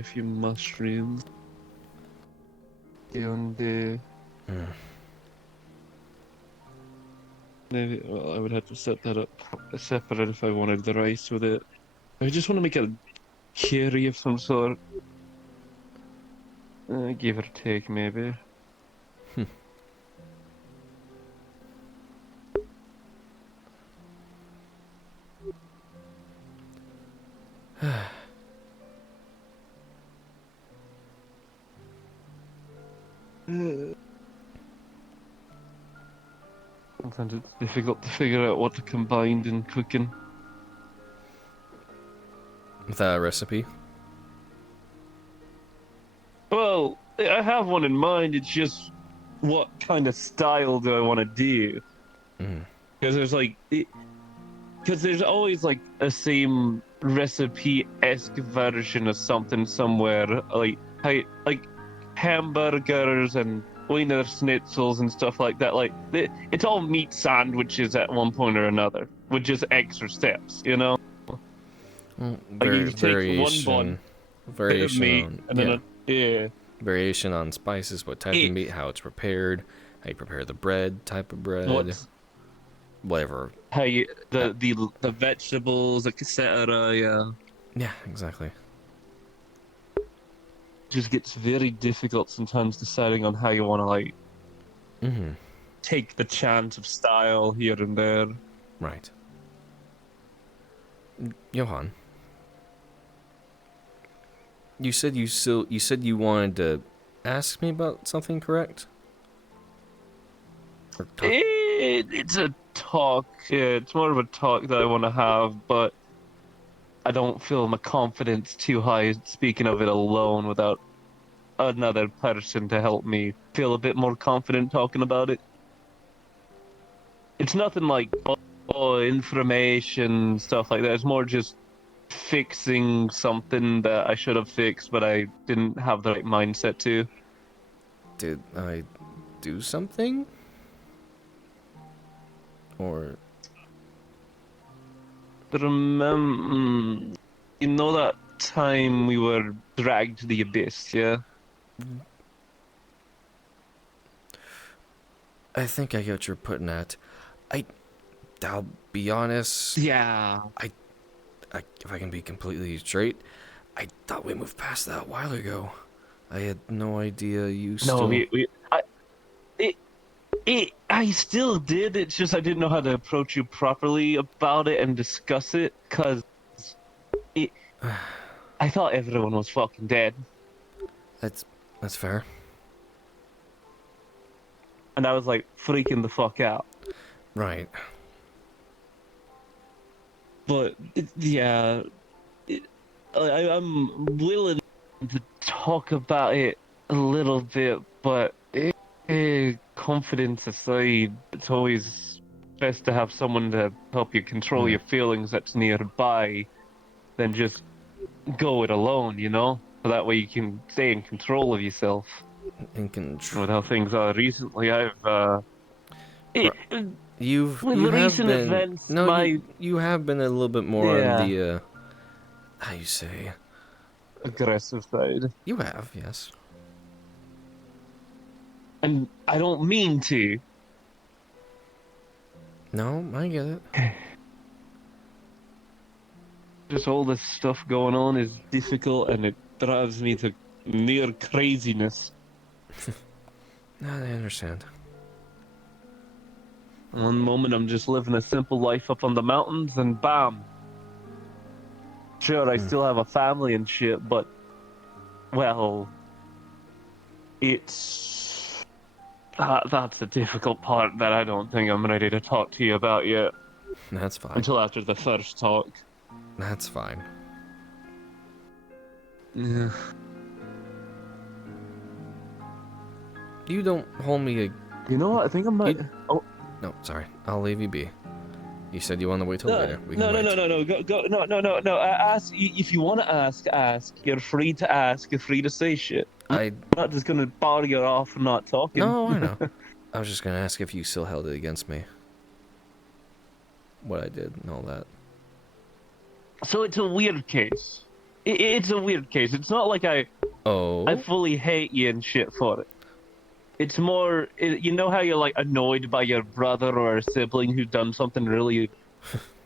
a few mushrooms. And maybe well, I would have to set that up separate if I wanted the rice with it. I just want to make a curry of some sort. Give or take, maybe. Sometimes it's difficult to figure out what to combine in cooking. With that recipe? Well, I have one in mind. It's just what kind of style do I want to do? Because there's always like a same recipe-esque version of something somewhere, like hamburgers and Wiener Schnitzels and stuff like that. Like it's all meat sandwiches at one point or another, with just extra steps, you know. Well, Like you take one bun, bit of variation meat, on and then variation on spices, what type of meat, how it's prepared, how you prepare the bread, type of bread, whatever. How you the vegetables, etc. Yeah, Yeah, exactly. just gets very difficult sometimes deciding on how you want to like take the chance of style here and there. Right. Johan, you said you wanted to ask me about something, correct? Or talk? It's a talk. Yeah, it's more of a talk that I want to have, but I don't feel my confidence too high speaking of it alone without another person to help me feel a bit more confident talking about it. It's nothing like information stuff like that. It's more just fixing something that I should have fixed, but I didn't have the right mindset to. Did I do something? Or Remember, you know that time we were dragged to the abyss, yeah? I think I get what you're putting at. I'll be honest. Yeah. If I can be completely straight, I thought we moved past that a while ago. I had no idea you still. No, I still did. It's just I didn't know how to approach you properly about it and discuss it, cause I thought everyone was fucking dead. That's fair. And I was like freaking the fuck out. Right. But I'm willing to talk about it a little bit, but confidence aside, it's always best to have someone to help you control your feelings that's nearby than just go it alone, you know? So that way you can stay in control of yourself. In control. With how things are recently, You have been events, you have been a little bit more on the how you say aggressive side. You have, yes. And I don't mean to. No, I get it. Just all this stuff going on is difficult and it drives me to near craziness. No, I understand. One moment I'm just living a simple life up on the mountains and bam. Sure, I still have a family and shit, but, well, it's... that's the difficult part that I don't think I'm ready to talk to you about yet. That's fine. Until after the first talk. That's fine. Yeah. You don't hold me a... You know what? I think I might... Oh. No, sorry. I'll leave you be. You said you want to wait till later. No. Go. Ask if you want to ask. You're free to ask. You're free to say shit. I'm not just gonna bar you off for not talking. No, I know. I was just gonna ask if you still held it against me. What I did and all that. So it's a weird case. it's a weird case. It's not like I Oh? fully hate you and shit for it. It's more, you know how you're like annoyed by your brother or a sibling who's done something really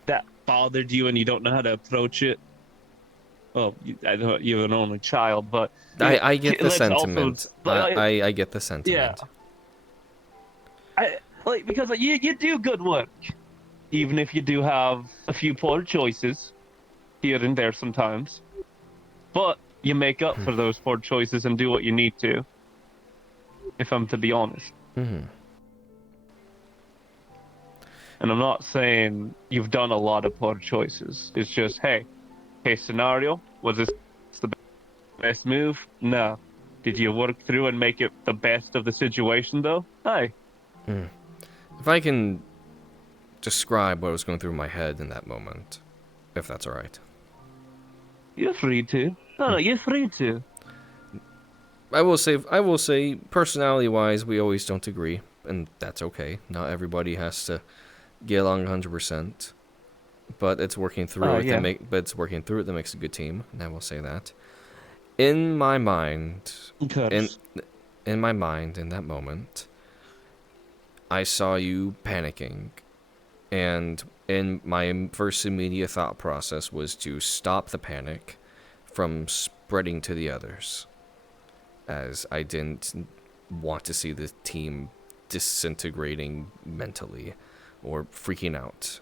that bothered you and you don't know how to approach it. Well, I don't, you're an only child, but I get the let's also, sentiment. I get the yeah, sentiment. because like, you do good work, even if you do have a few poor choices here and there sometimes. But you make up for those poor choices and do what you need to, if I'm to be honest. Mm-hmm. And I'm not saying you've done a lot of poor choices. It's just, hey, case scenario, was this the best move? No. Did you work through and make it the best of the situation, though? Aye. If I can describe what was going through my head in that moment, if that's alright. You're free to. No, you're free to. I will say, personality-wise, we always don't agree, and that's okay. Not everybody has to get along 100%, but it's working through it Yeah. but it's working through it that makes a good team, and I will say that. In my mind, in Curse. in my mind, in that moment, I saw you panicking, and in my first immediate thought process was to stop the panic from spreading to the others, as I didn't want to see the team disintegrating mentally or freaking out.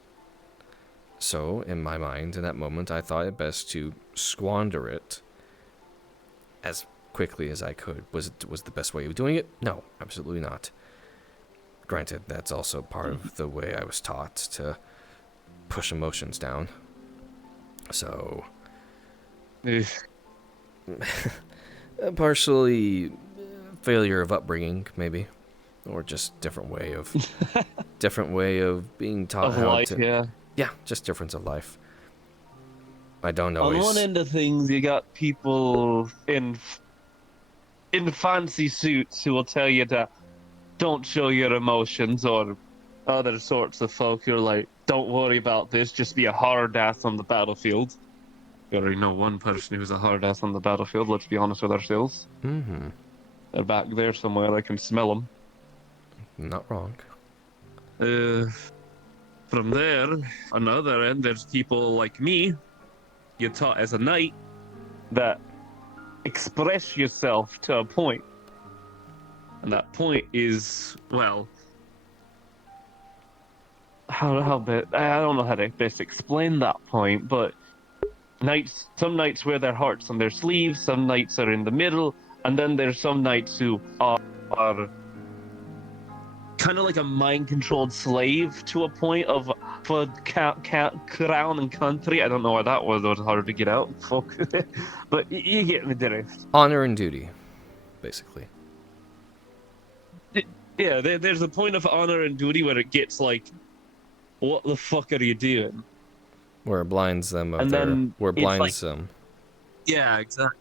So, in my mind, in that moment, I thought it best to squander it as quickly as I could. Was the best way of doing it? No, absolutely not. Granted, that's also part of the way I was taught to push emotions down. So, Ugh. partially failure of upbringing, maybe, or just different way of being taught Of how life, to. yeah. Yeah, just difference of life. I don't On one always. end of things, you got people in fancy suits who will tell you to don't show your emotions, or other sorts of folk who are like, don't worry about this, just be a hard ass on the battlefield. You already know one person who's a hard ass on the battlefield, let's be honest with ourselves. Mm-hmm. They're back there somewhere, I can smell them. Not wrong. Uh, from there, on the other end, there's people like me, you're taught as a knight, that express yourself to a point. And that point is, well, I don't know how to best explain that point, but some knights wear their hearts on their sleeves, some knights are in the middle, and then there's some knights who are kind of like a mind-controlled slave to a point of for crown and country. I don't know why that was hard to get out. Fuck, but you get the drift. Honor and duty, basically. Yeah, there's a point of honor and duty where it gets like, what the fuck are you doing? Where it blinds them of And their. then Where it it's like, blinds them. yeah, exactly.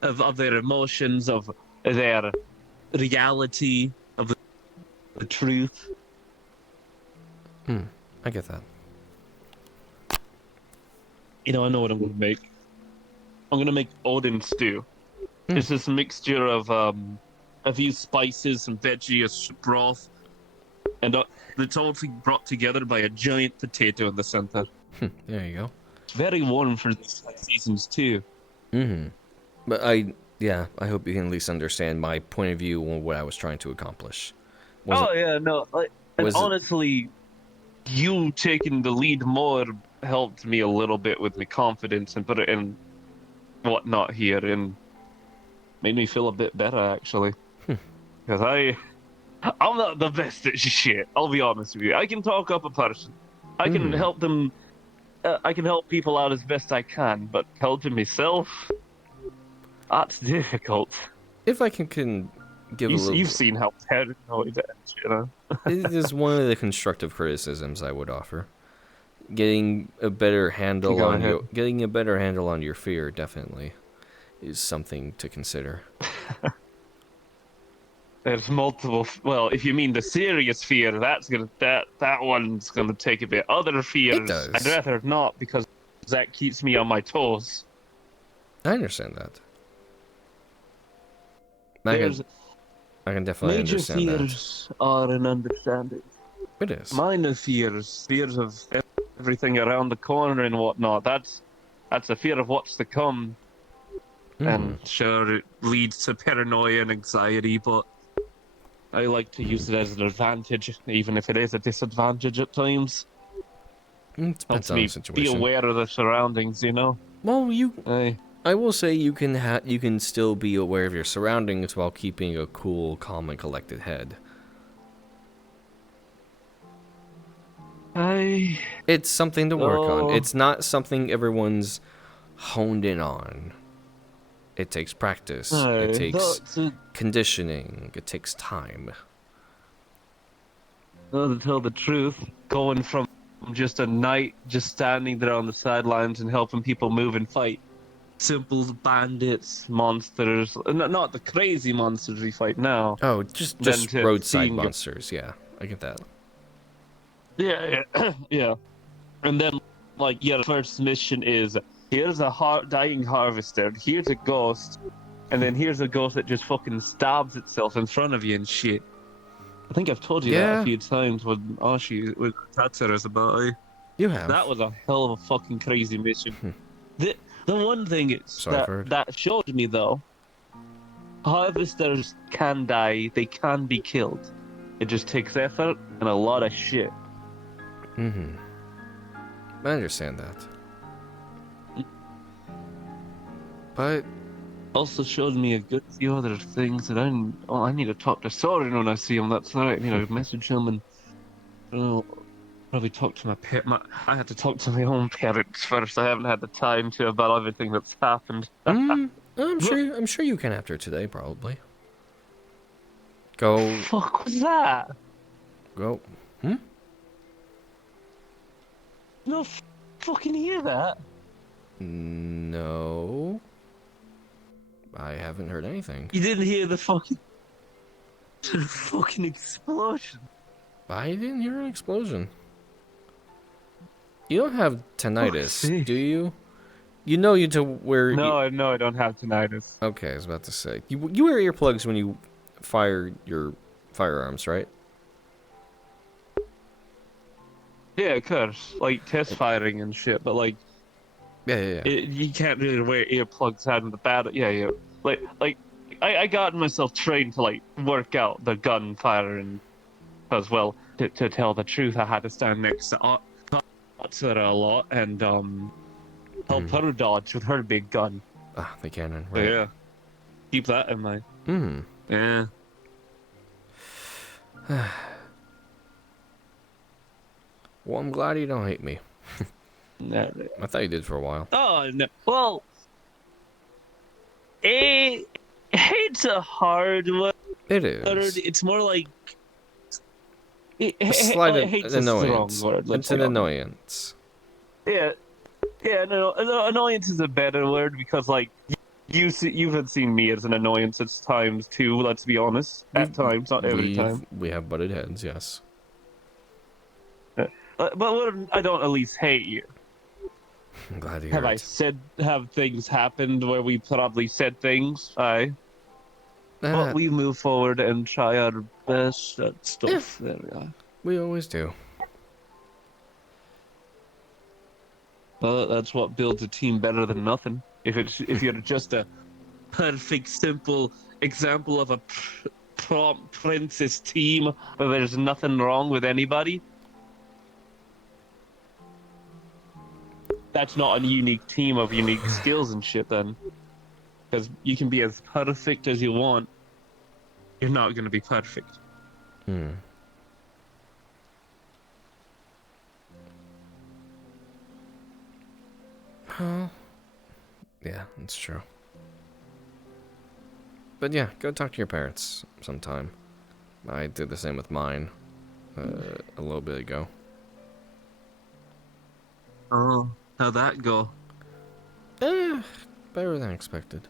Of their emotions, of their reality, of the truth. I get that. You know, I know what I'm gonna make. I'm gonna make Odin stew. It's this mixture of a few spices, some veggie, broth, and it's all brought together by a giant potato in the center. There you go. It's very warm for these seasons too. Mm-hmm. But yeah, I hope you can at least understand my point of view on what I was trying to accomplish. Oh yeah, no, and Was it? honestly, you taking the lead more helped me a little bit with my confidence and put it in whatnot here, and made me feel a bit better actually. Because I'm not the best at shit. I'll be honest with you. I can talk up a person. I can Mm-hmm. help them. I can help people out as best I can, but helping myself, that's difficult. If I can give a You've little. seen how paranoid it is, you know. It is one of the constructive criticisms I would offer. Getting a better handle Go on ahead. your fear definitely is something to consider. There's multiple. Well, if you mean the serious fear, that one's gonna take a bit. Other It fears, I'd does. rather not because that keeps me on my toes. I understand that. I There's can, I can definitely major understand that. fears are an understanding. It is. Minor fears of everything around the corner and whatnot. That's a fear of what's to come, Hmm. and sure, it leads to paranoia and anxiety. But I like to use it as an advantage, even if it is a disadvantage at times. It depends Helps on the me be situation. aware of the surroundings, you know. Well, Aye. I will say you can still be aware of your surroundings while keeping a cool, calm, and collected head. I It's something to work on. oh It's not something everyone's honed in on. It takes practice. It I takes thought conditioning. It takes time. to tell the truth, going from just a knight just standing there on the sidelines and helping people move and fight simple bandits, monsters, not the crazy monsters we fight now, Oh, then just to roadside seeing, monsters. Yeah, I get that. yeah, yeah, yeah. And then, like, your first mission is here's a dying harvester, here's a ghost, and then here's a ghost that just fucking stabs itself in front of you and shit. I think I've told you that a Yeah, few times when Ashi with Tatsuras about it. you That have. was a hell of a fucking crazy mission. The one thing is So I've that heard. that showed me though, harvesters can die, they can be killed. It just takes effort and a lot of shit. Mm-hmm. I understand that. But Also showed me a good few other things that I need to talk to Soren when I see him. That's right. I need to message him and probably talk to I had to talk to my own parents first. I haven't had the time to about everything that's happened. What I'm sure you can after today, probably. Go, fuck was that? go. Hmm? No fucking hear that. No, I haven't heard anything. You didn't hear the fucking explosion. I didn't hear an explosion. You don't have Fuck's tinnitus, do sake. you? You know you to wear. No, I don't have tinnitus. Okay, I was about to say you wear earplugs when you fire your firearms, right? Yeah, of course. Like test firing and shit, but like Yeah. you can't really wear earplugs out in the battle. Yeah, yeah. Like I got myself trained to like work out the gunfire and as well. To tell the truth, I had to stand next to Atsura a lot and help Mm. her dodge with her big gun. Ah, the cannon, So right? yeah, keep that in mind. Hmm. Yeah. Well, I'm glad you don't hate me. Yeah. I thought you did for a while. Oh no. Well, it, it's a hard word. It is. It's more like A slight hate's a strong annoyance. word. Let's It's be an honest. annoyance. Yeah, yeah. No, annoyance is a better word because like you've had seen me as an annoyance at times too. Let's be honest. We've At times, not every time. we have butted heads, yes. I don't at least hate you. I'm glad to Have hear I it. said have things happened where we probably said things? Aye. But Uh, we move forward and try our best at yeah, stuff. There we are. we always do. Well, that's what builds a team better than nothing. If you're just a perfect, simple example of a prompt princess team where there's nothing wrong with anybody, that's not a unique team of unique skills and shit. Then, because you can be as perfect as you want, you're not going to be perfect. Hmm. Well, yeah, that's true. But yeah, go talk to your parents sometime. I did the same with mine a little bit ago. Oh, how'd that go? Eh, better than expected.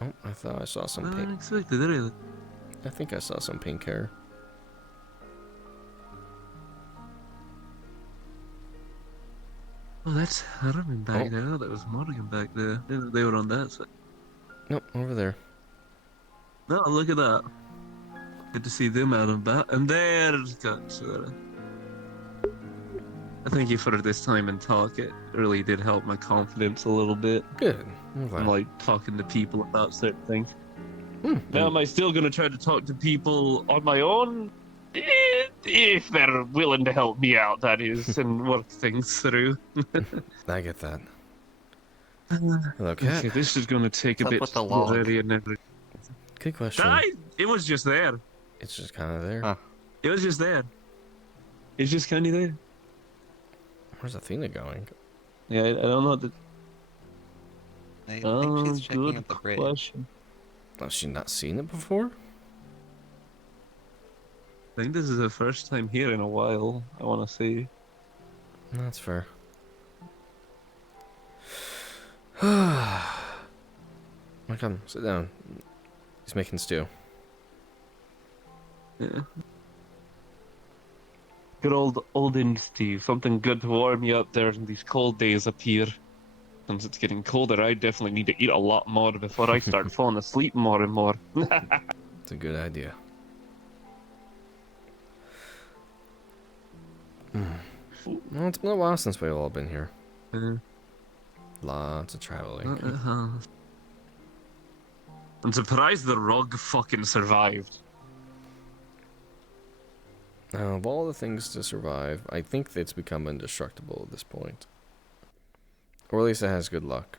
Oh, I thought I saw some pink. Unexpected, really. I think I saw some pink hair. Oh, that's Herman back Oh, there. Oh, that was Morgan back there. They were on that side. no, over there. No, look at that. Good to see them out and back. And there's Katsura. I thank you for this time and talk. It really did help my confidence a little bit. Good. I'm I'm glad. like talking to people about certain things. Hmm, Now, am I still going to try to talk to people on my own? If they're willing to help me out, that is, and work things through. I get that. Hello, cat. Okay, this is going to take a What's up bit with the to get log? ready and everything. Good question. It was just there. It's just kind of there. Huh. It was just there. It's just kind of there. Where's Athena going? Yeah, I don't know what to. I think Oh, she's checking good out the bridge. question. Has she not seen it before? I think this is the first time here in a while. I want to see. That's fair. Come, sit down. He's making stew. Yeah. Good old Olden Steve. Something good to warm you up there in these cold days up here. Since it's getting colder, I definitely need to eat a lot more before I start falling asleep more and more. It's a good idea. Well, it's been a while since we've all been here. Lots of traveling. I'm surprised the rug fucking survived. Of all the things to survive, I think it's become indestructible at this point. Or at least it has good luck.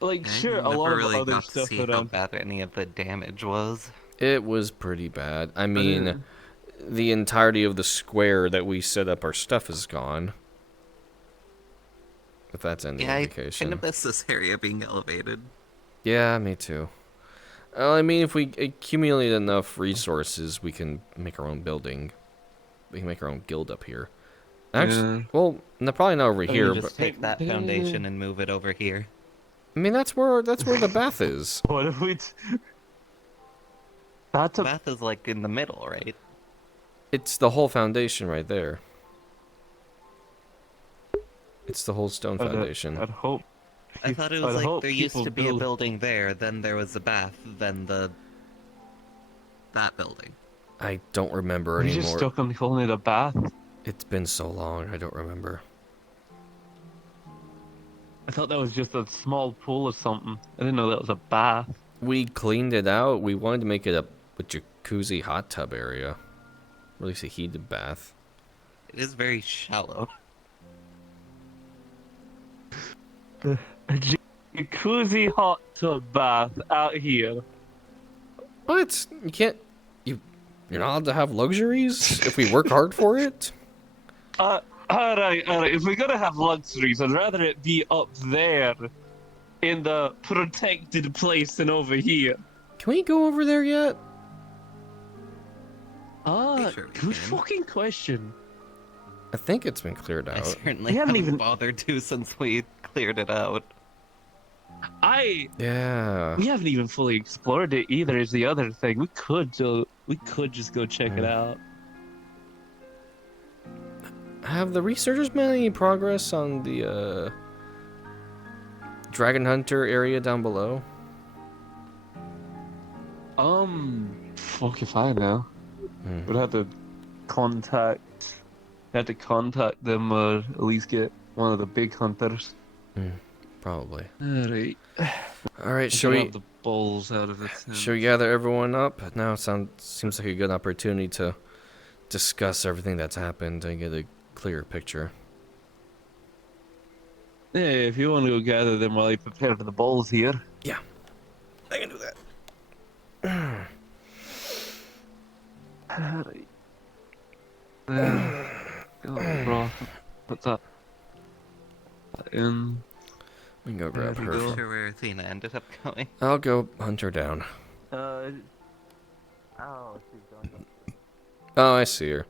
Like, I sure, a never lot of really other got to stuff see how around. bad any of the damage was. It was pretty bad. I mean, the entirety of the square that we set up our stuff is gone. If that's any Yeah, I indication. kind of miss this area being elevated. Yeah, me too. Well, I mean, if we accumulate enough resources, we can make our own building. We can make our own guild up here. Actually, well, probably not over We here, just but take that foundation and move it over here. I mean, that's where the bath is. What if we? That's a. Bath is like in the middle, right? It's the whole foundation right there. It's the whole stone foundation. I'd hope. I thought it was I'd like hope there used people to be a build- building there, then there was a bath, then that building. I don't remember We're anymore. just stuck on calling it a bath. It's been so long, I don't remember. I thought that was just a small pool or something. I didn't know that was a bath. We cleaned it out. We wanted to make it a jacuzzi hot tub area. Or at least a heated bath. It is very shallow. A jacuzzi hot tub bath out here. What? You can't... You're not allowed to have luxuries if we work hard for it? Alright. If we're gonna have luxuries, I'd rather it be up there in the protected place than over here. Can we go over there yet? Sure we Good can. fucking question. I think it's been cleared I out. certainly We haven't haven't even- bothered to since we cleared it out. Yeah. We haven't even fully explored it either. Is the other thing we could just go check it out. Have the researchers made any progress on the Dragon Hunter area down below? Fuck if I know. We'd have to contact them or at least get one of the big hunters. Probably. Alright. Alright, shall we... the balls out of it? Should we gather everyone up? Now it seems like a good opportunity to discuss everything that's happened and get a clearer picture. Yeah, if you want to go gather them while I prepare for the balls here. Yeah, I can do that. Alright. Bro, put that in. We can go grab There we her. go. Not sure where Athena ended up going. I'll go hunt her down. Oh, she's going. Oh, I see her.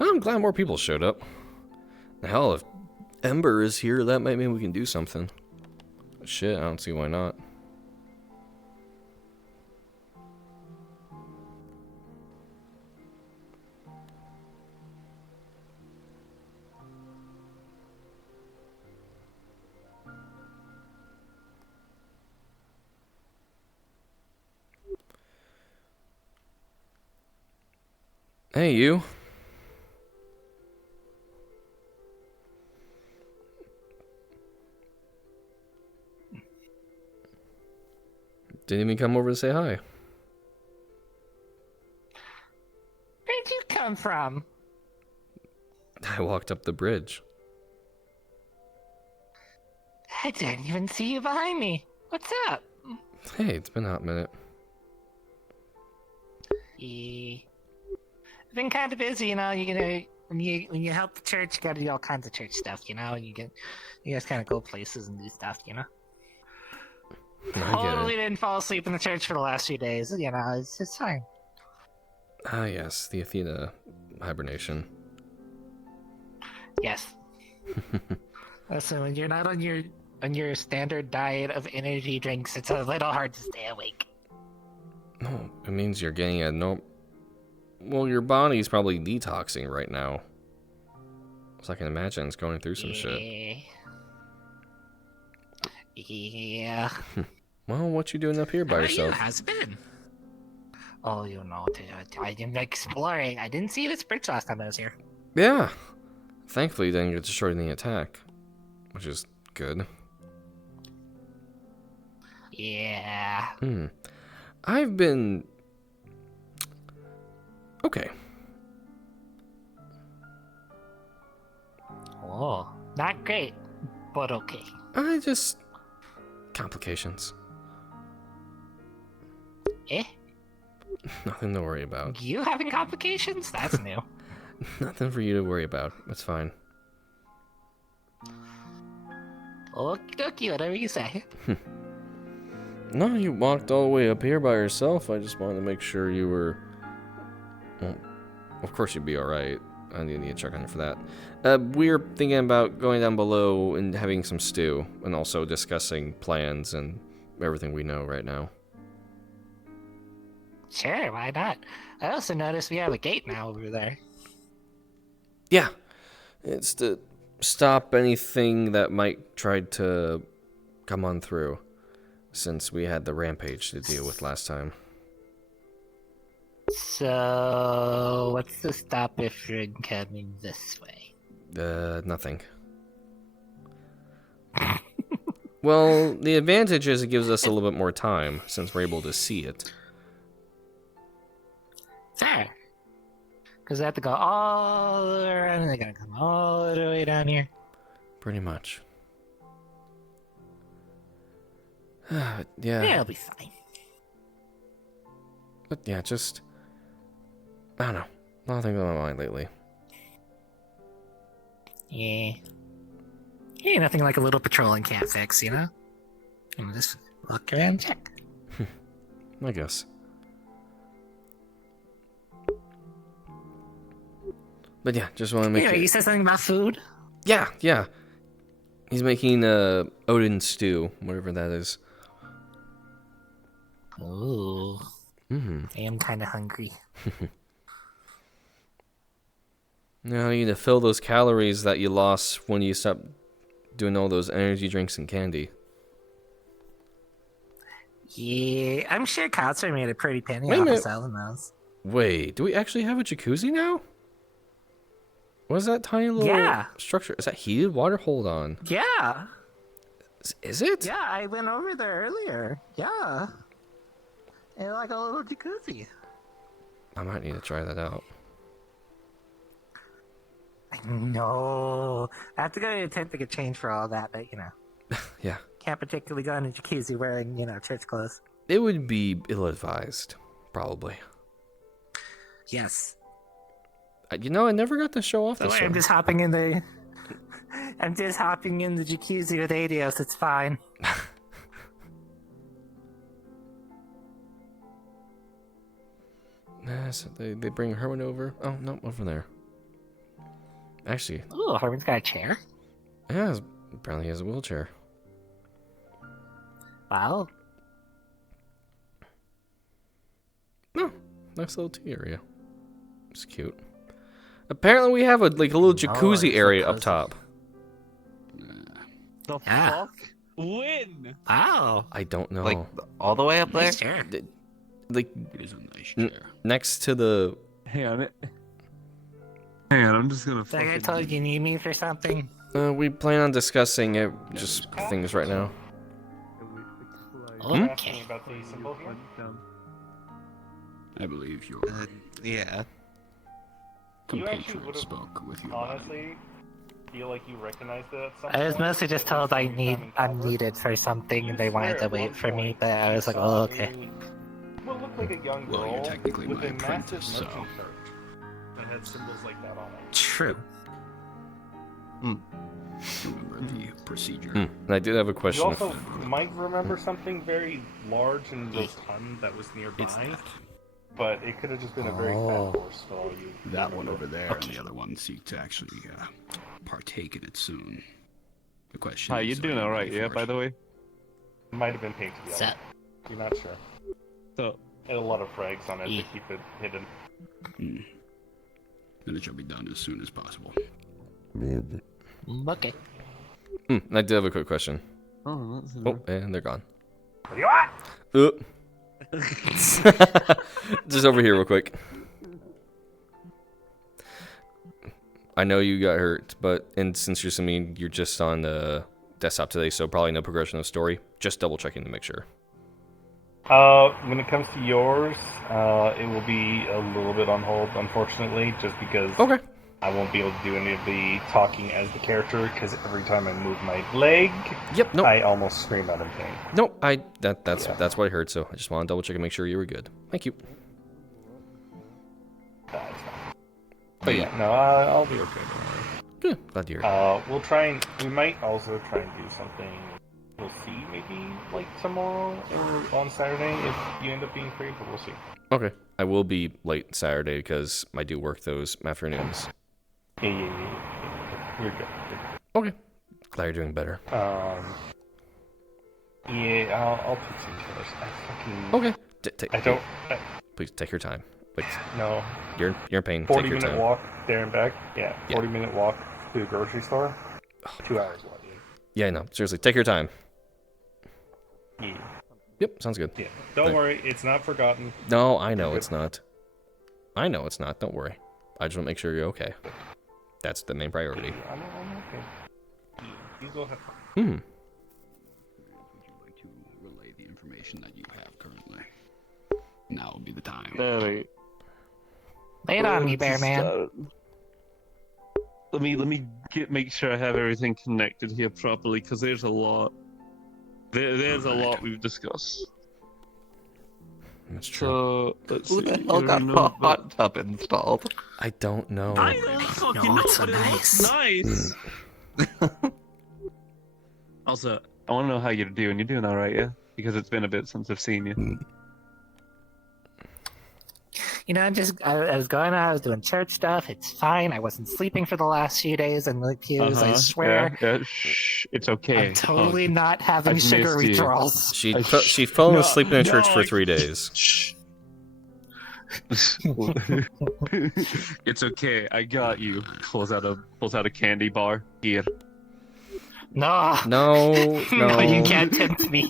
I'm glad more people showed up. Hell, if Ember is here, that might mean we can do something. Shit, I don't see why not. Hey, you. Didn't even come over to say hi. Where'd you come from? I walked up the bridge. I didn't even see you behind me. What's up? Hey, it's been a hot minute. Yeah. I've been kind of busy, you know. When you help the church, you gotta do all kinds of church stuff, you know. You guys kind of go places and do stuff, you know. I get Totally it. didn't fall asleep in the church for the last few days, you know. It's fine. Ah, yes, the Athena hibernation. Yes. Listen, when you're not on your standard diet of energy drinks, it's a little hard to stay awake. No, it means you're getting a no. Well, your body's probably detoxing right now. So I can imagine it's going through some shit. Yeah. Well, what you doing up here by How about you? yourself? How's it been? Oh, you know, I'm exploring. I didn't see this bridge last time I was here. Yeah. Thankfully, you didn't get destroyed in the attack, which is good. Yeah. I've been... Okay. Oh, not great, but okay. I just... Complications. Eh? Nothing to worry about. You having complications? That's new. Nothing for you to worry about. That's fine. Okie dokie, whatever you say. No, you walked all the way up here by yourself. I just wanted to make sure you were... Well, of course you'd be alright. I need to check on you for that. We're thinking about going down below and having some stew, and also discussing plans and everything we know right now. Sure, why not? I also noticed we have a gate now over there. Yeah, it's to stop anything that might try to come on through, since we had the rampage to deal with last time. So, what's to stop it from coming this way? Nothing. Well, the advantage is it gives us a little bit more time, since we're able to see it. Fair. Because they have to go all the way around and they're gonna come all the way down here. Pretty much. Yeah, Yeah, it'll be fine. but yeah, just... I don't know. Nothing on my mind lately. Yeah. Yeah, nothing like a little patrolling can't fix, you know? And just look around, check. I guess. But yeah, just want to make Anyway, you it... said something about food? Yeah. He's making Odin stew, whatever that is. Ooh. Mm-hmm. I am kind of hungry. Now you need to fill those calories that you lost when you stopped doing all those energy drinks and candy. Yeah, I'm sure Katsu made a pretty penny Wait a off of minute. selling those. Wait, do we actually have a jacuzzi now? What is that tiny little Yeah. structure? Is that heated water? Hold on. Yeah. Is it? Yeah, I went over there earlier. Yeah. And like a little jacuzzi. I might need to try that out. No. I have to go to a tent to get changed for all that, but you know. Yeah. Can't particularly go in a jacuzzi wearing, you know, church clothes. It would be ill-advised, probably. Yes. You know, I never got to show off Don't this worry, I'm one. just hopping in the... I'm just hopping in the jacuzzi with Adios, it's fine. Nah, so they bring Herman over. Oh, no, over there. Actually, Ooh, Herman's got a chair. yeah, apparently he has a wheelchair. Wow. No, nice little tea area. It's cute. Apparently, we have a little jacuzzi it's area so up cozy. top. The Yeah. fuck? When? Wow. I don't know. Like all the way up there. Nice chair. Like It is a nice chair. next to the. Hang on. Hang on, I'm just gonna Did I fucking... told you need me for something? We plan on discussing it, just things right now. Okay. About the symbol here? I believe your Yeah. You actually compatriot would've spoke with your body. Honestly, feel like you recognized it at some I was point. mostly just told I'm needed for something and they wanted to wait for me, but I was like, oh, okay. What looked like a young girl Well, you're technically with my a massive apprentice, so- merchant cart that had symbols like that on it. True. Remember the procedure. And I did have a You question. also might remember something very large and rotund that was It's nearby, that. but it could have just been a very Oh. fat horse for all you. That one over there, Okay. and the other one seek to actually partake in it soon. The question Hi, is, you are doing you alright, ready yeah, for by it? the way? Might have been painted yellow. Set. You're not sure. So, Had a lot of frags on it Yeah. to keep it hidden. Then it shall be done as soon as possible. Okay. I did have a quick question. oh, that's Oh, and they're gone. What do you want? Just over here real quick. I know you got hurt, but since you're assuming you're just on the desktop today, so probably no progression of story. Just double checking to make sure. When it comes to yours, it will be a little bit on hold, unfortunately, just because Okay. I won't be able to do any of the talking as the character, because every time I move my leg, Yep. Nope. I almost scream out in pain. Nope. That's what I heard. So I just want to double check and make sure you were good. Thank you. It's fine. But yeah, no, I'll be okay. Good. Glad to hear it. We might also try and do something. We'll see, maybe like tomorrow or on Saturday if you end up being free, but we'll see. Okay. I will be late Saturday because I do work those afternoons. Yeah. We're good. Okay. Glad you're doing better. Yeah, I'll take some killers. I fucking. Okay. I don't. Please take your time. Please. No. You're in pain. 40 Take your minute time. walk there and back. Yeah, Yeah. 40-minute walk to the grocery store. 2 hours away. Yeah, no. Seriously, take your time. Yeah. Yep. Sounds good. Yeah. Don't worry, it's not forgotten. No, I know it's not. I know it's not. Don't worry. I just want to make sure you're okay. That's the main priority. I'm okay. You go have fun. Hmm. Would you like to relay the information that you have currently? Now would be the time. alright. Lay it on me, Bear Man. Let me make sure I have everything connected here properly, because there's a lot. There's a lot we've discussed. That's true. So let's Who see. the hell got the hot tub installed? I don't know. I don't fucking know, know, it's so but it looks nice. nice. Also, I want to know how you're doing. You're doing all right, yeah? Because it's been a bit since I've seen you. You know, I was going out, I was doing church stuff. It's fine. I wasn't sleeping for the last few days in the pews. I swear. Yeah, shh, it's okay. I'm totally not having I've sugar missed you. withdrawals. She fell asleep in church for 3 days. Shh. It's okay. I got you. Pulls out a candy bar here. No. No, No, you no. can't tempt me.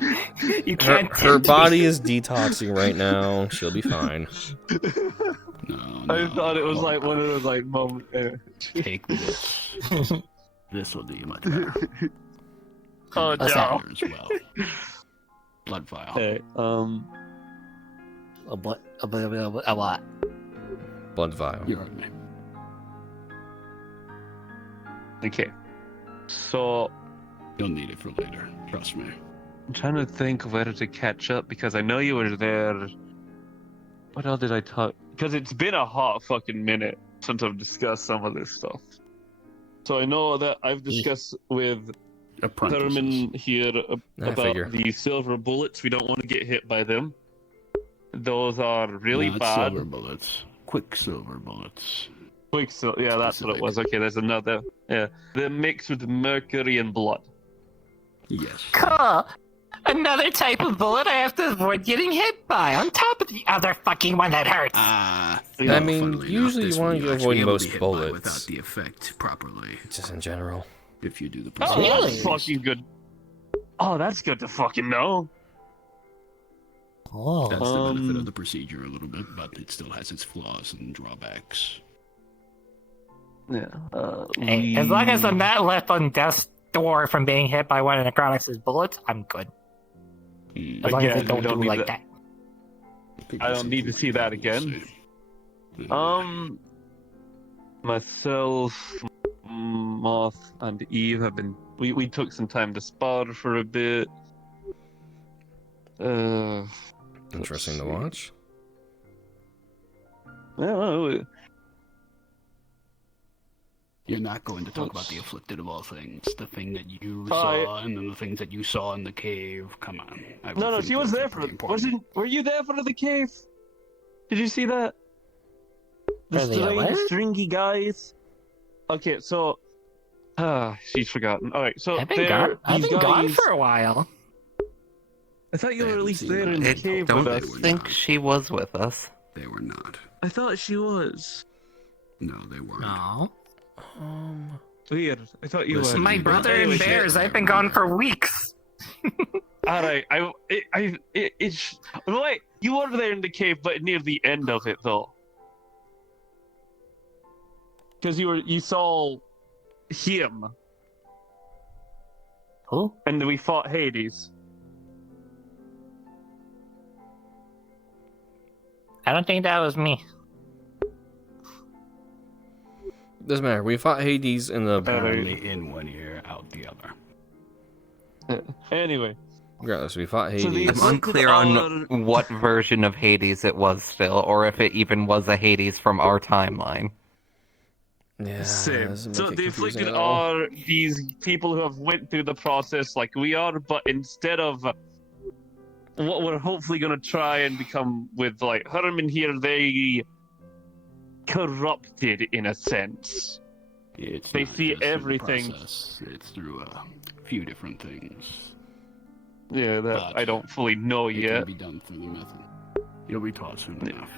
You Her, can't her tempt body me. is detoxing right now. She'll be fine. No, I no. thought it was like one of those like moments. Take this. This will do you much better. Oh What's no. As well. Blood vial. Hey, A what? A what? Blood vial. You heard me. okay. So You'll need it for later. Trust me. I'm trying to think of where to catch up because I know you were there. What else did I talk? Because it's been a hot fucking minute since I've discussed some of this stuff. So I know that I've discussed with Apprentices. Thurman here I about figure. the silver bullets. We don't want to get hit by them. Those are really Not bad. silver bullets. Quicksilver bullets. Yeah, that's what it was. Okay, there's another. Yeah, they're mixed with mercury and blood. Yes. Cool. Another type of bullet I have to avoid getting hit by, on top of the other fucking one that hurts. I mean, usually you want to avoid most bullets. without the effect properly. Just in general. If you do the Oh, procedure. that's fucking good. Oh, that's good to fucking know. Oh. That's the benefit of the procedure a little bit, but it still has its flaws and drawbacks. Yeah. Hey, as long as I'm not left on death's door from being hit by one of Necronix's bullets, I'm good. As long as Again, they don't we don't do need like that. that. I don't need to see that again. Myself, Moth, and Eve have been. We took some time to spar for a bit. Interesting to watch. I don't know. You're not going to talk about the afflicted of all things, the thing that you Oh, saw, and then the things that you saw in the cave. Come on. I would No, think she was those are there for pretty it. important. Were you there for the cave? Did you see that? The For the what? stringy guys. Okay, so she's forgotten. All right, so I've been gone for a while. I thought you They were at haven't least seen there them. in the I cave don't with us. think she was with us. They were not. I thought she was. No, they weren't. No. Weird. I thought you Listen, were. My brother Anyway, and bears, I've been gone for weeks. All right, wait. You were there in the cave, but near the end of it, though, because you saw him, Who? and then we fought Hades. I don't think that was me. Doesn't matter. We fought Hades in the. Apparently in one ear, out the other. Anyway, Regardless, we fought the- Hades. I'm unclear on what version of Hades it was still, or if it even was a Hades from our timeline. Yeah. same. this is So making the confusing afflicted at all. are these people who have went through the process like we are, but instead of what we're hopefully gonna try and become with like Herman here, they corrupted in a sense. It's They not see just through the everything. process, it's through a few different things. Yeah, that But I don't fully know It yet. can be done through the method. You'll be taught soon enough.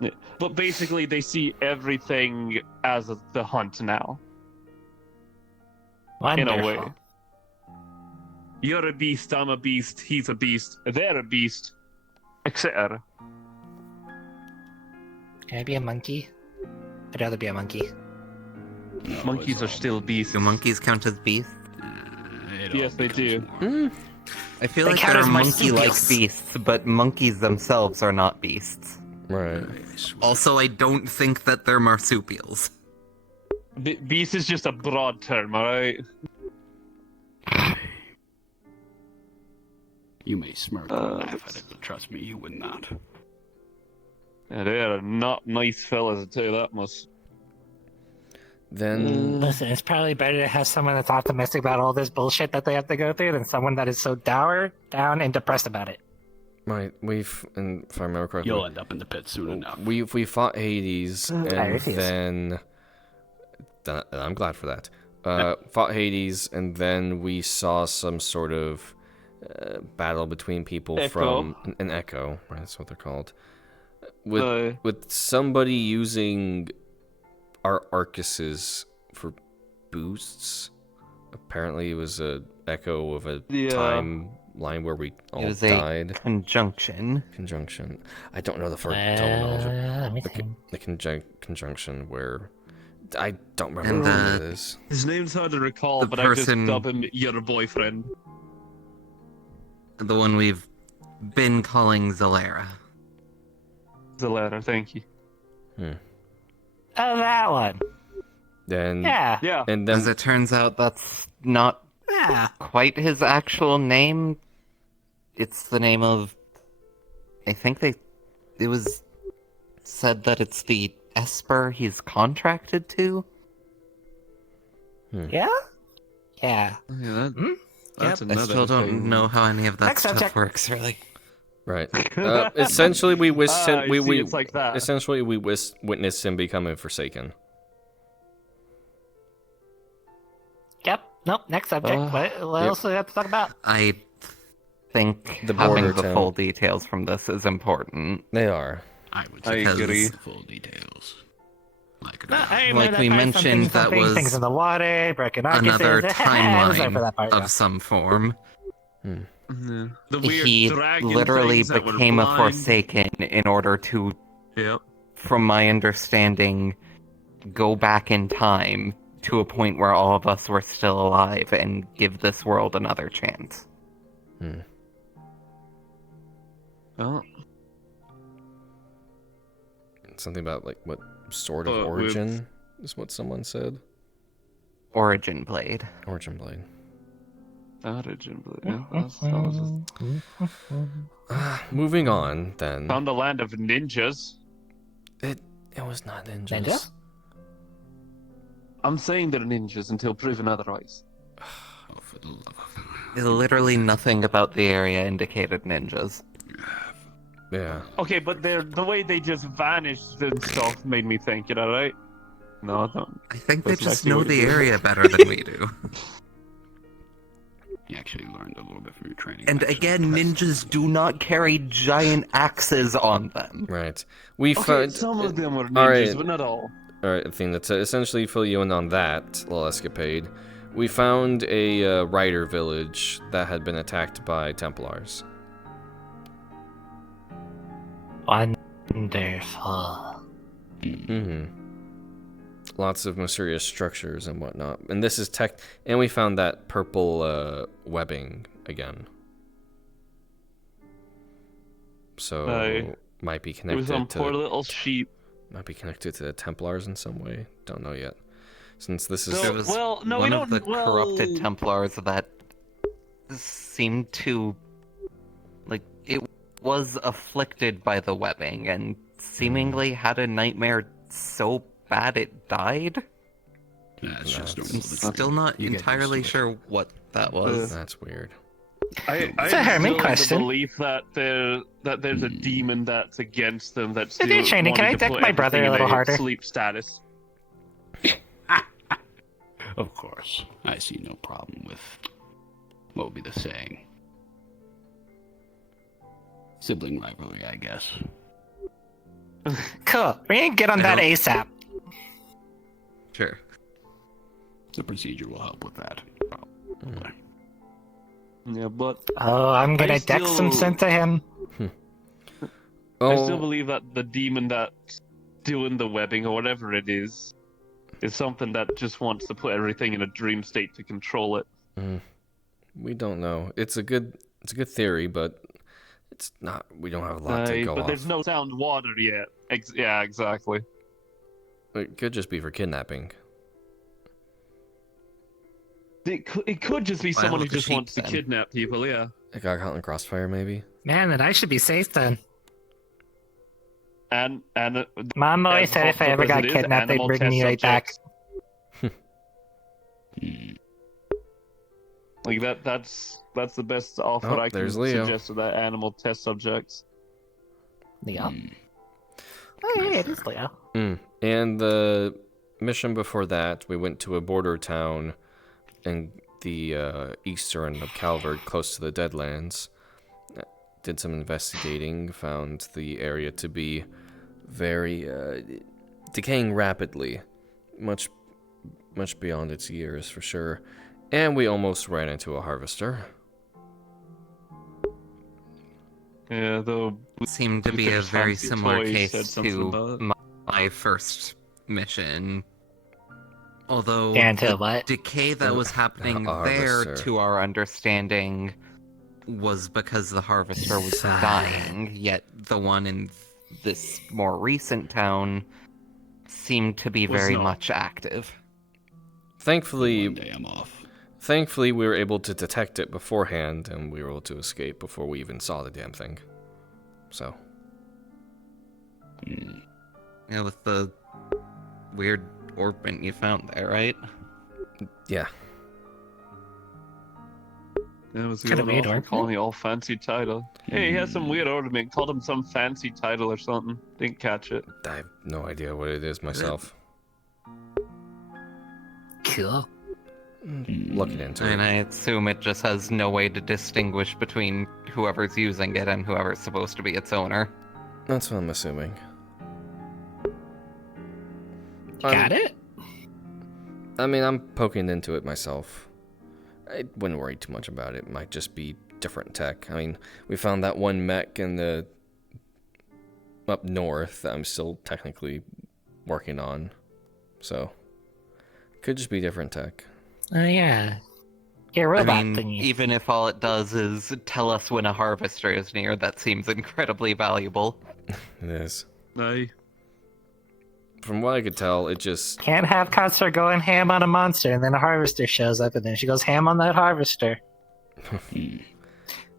Yeah. But basically, they see everything as the hunt now. In a way. Wonderful. You're a beast, I'm a beast, he's a beast, they're a beast, etc. Can I be a monkey? I'd rather be a monkey. No, Monkeys it's are all- still beasts. Do monkeys count as beasts? it Yes, all they becomes do. more- I feel They like count there as are monkey-like marsupials. beasts, but monkeys themselves are not beasts. Right. I swear. Also, I don't think that they're marsupials. Beast is just a broad term, alright? You may smirk or laugh at it, but trust me, you would not. Yeah, they are not nice fellas, I tell you that much. Then Listen, it's probably better to have someone that's optimistic about all this bullshit that they have to go through than someone that is so dour, down, and depressed about it. right, and if I remember correctly, You'll end up in the pit soon enough. we fought Hades, and I refuse. then I'm glad for that. Fought Hades, and then we saw some sort of battle between people Echo. from an echo. Right, that's what they're called. With somebody using our Arcuses for boosts. Apparently, it was a echo of a Yeah. timeline where we all It was died. a conjunction. Conjunction. I don't know the first terminology. Let me The, think. the conjunction where I don't remember And what it is. His name's hard to recall, The but I just person- dub him your boyfriend. The one we've been calling Zalera. The letter, thank you. Oh, that one. Then Yeah. Yeah. and As then it turns out, that's not Yeah. quite his actual name. It's the name of... I think it was said that it's the Esper he's contracted to. Yeah? Yeah. Yeah, that's I still don't know how any of that Next stuff subject. works, really. right. Essentially, we witnessed him. I We see, it's like that. Essentially, we witnessed him becoming forsaken. Yep. Nope. Next subject. What else do we have to talk about? I think The border having the town. full details from this is important. They are. I would I say agree. the full details. Like, No, I remember Like that we part, mentioned, that things was in the water, broken arcuses. another I was there for timeline that part. Yeah. of some form. Yeah. The weird He dragon literally things that were became a blind. Forsaken in order to, Yep. from my understanding, go back in time to a point where all of us were still alive and give this world another chance. Well, Something about like what sort of But with- origin is what someone said. Origin Blade. Origin blade. origin, but yeah, that was Moving on then. found the land of ninjas. It was not ninjas. Ninja? I'm saying they're ninjas until proven otherwise. oh, for the love of... Literally nothing about the area indicated ninjas. Yeah. Okay, but the way they just vanished and stuff made me think, you know, right? No, I don't. I think they That's just exactly know what it the is. area better than we do. You actually learned a little bit from your training. And actually. again, ninjas do not carry giant axes on them. Right. We Okay, found. some of them were ninjas, Alright. but not all. Alright, Athena, to essentially fill you in on that little escapade, we found a rider village that had been attacked by Templars. Wonderful. Mm-hmm. Lots of mysterious structures and whatnot. And this is and we found that purple webbing again. So Aye. might be It was connected some to poor little sheep. might be connected to the Templars in some way. Don't know yet. Since this is So- There was well, no, we one of the don't- well- corrupted Templars that seemed to, like, it was afflicted by the webbing and seemingly had a nightmare so bad it died. That's just That's- normal. I'm still not You get used entirely to it. sure what that was. that's weird. I It's a Herman still have question. the belief that there's a demon that's against them that's Hey, still Shane, can wanting I to deck put my brother everything a little in harder? sleep status. Of course. I see no problem with what would be the saying. Sibling rivalry, I guess. Cool. We need to get on that I ASAP. Sure. The procedure will help with that. Probably. Yeah, but Oh, I'm gonna I deck still- some sent to him. I still believe that the demon that's doing the webbing or whatever it is something that just wants to put everything in a dream state to control it. We don't know. It's a good theory, but it's not. We don't have a lot to go But off. there's no sound water yet. Yeah, exactly. It could just be for kidnapping. It could just be Why someone who look a just sheep, wants to then? kidnap people. Yeah. It got caught in crossfire, maybe. Man, then I should be safe then. And Mom always said if I ever got kidnapped, they'd bring me right back. Hmm. Like that's the best offer Oh, I can there's Leo. suggest to that animal test subjects. Leo. Hmm. Oh, yeah, it is Leo. And the mission before that, we went to a border town in the eastern of Calvert, close to the Deadlands. Did some investigating, found the area to be very decaying rapidly, much beyond its years for sure. And we almost ran into a harvester. Yeah, though. Seemed to be a There's very fancy similar toys case said something to about it. my first mission. Although And to the what? decay that was happening a there, harvester. to our understanding, was because the harvester was dying, yet the one in this more recent town seemed to be Was very not. much active. Thankfully, One day I'm off. we were able to detect it beforehand, and we were able to escape before we even saw the damn thing. So, Hmm. Yeah, with the weird orpiment you found there, right? yeah. It was Kinda going weird, off and aren't calling the all fancy title. Hey, he has some weird ornament. Called him some fancy title or something. Didn't catch it. I have no idea what it is myself. Cool. looking into And it. I assume it just has no way to distinguish between whoever's using it and whoever's supposed to be its owner. That's what I'm assuming. Got it? I mean, I'm poking into it myself. I wouldn't worry too much about it. It might just be different tech. I mean, we found that one mech in the up north that I'm still technically working on. So, could just be different tech. Oh, yeah. Your I robot mean, thingy. even if all it does is tell us when a harvester is near, that seems incredibly valuable. It is. Aye. From what I could tell, it just... Can't have Katsuo going ham on a monster, and then a harvester shows up, and then she goes ham on that harvester.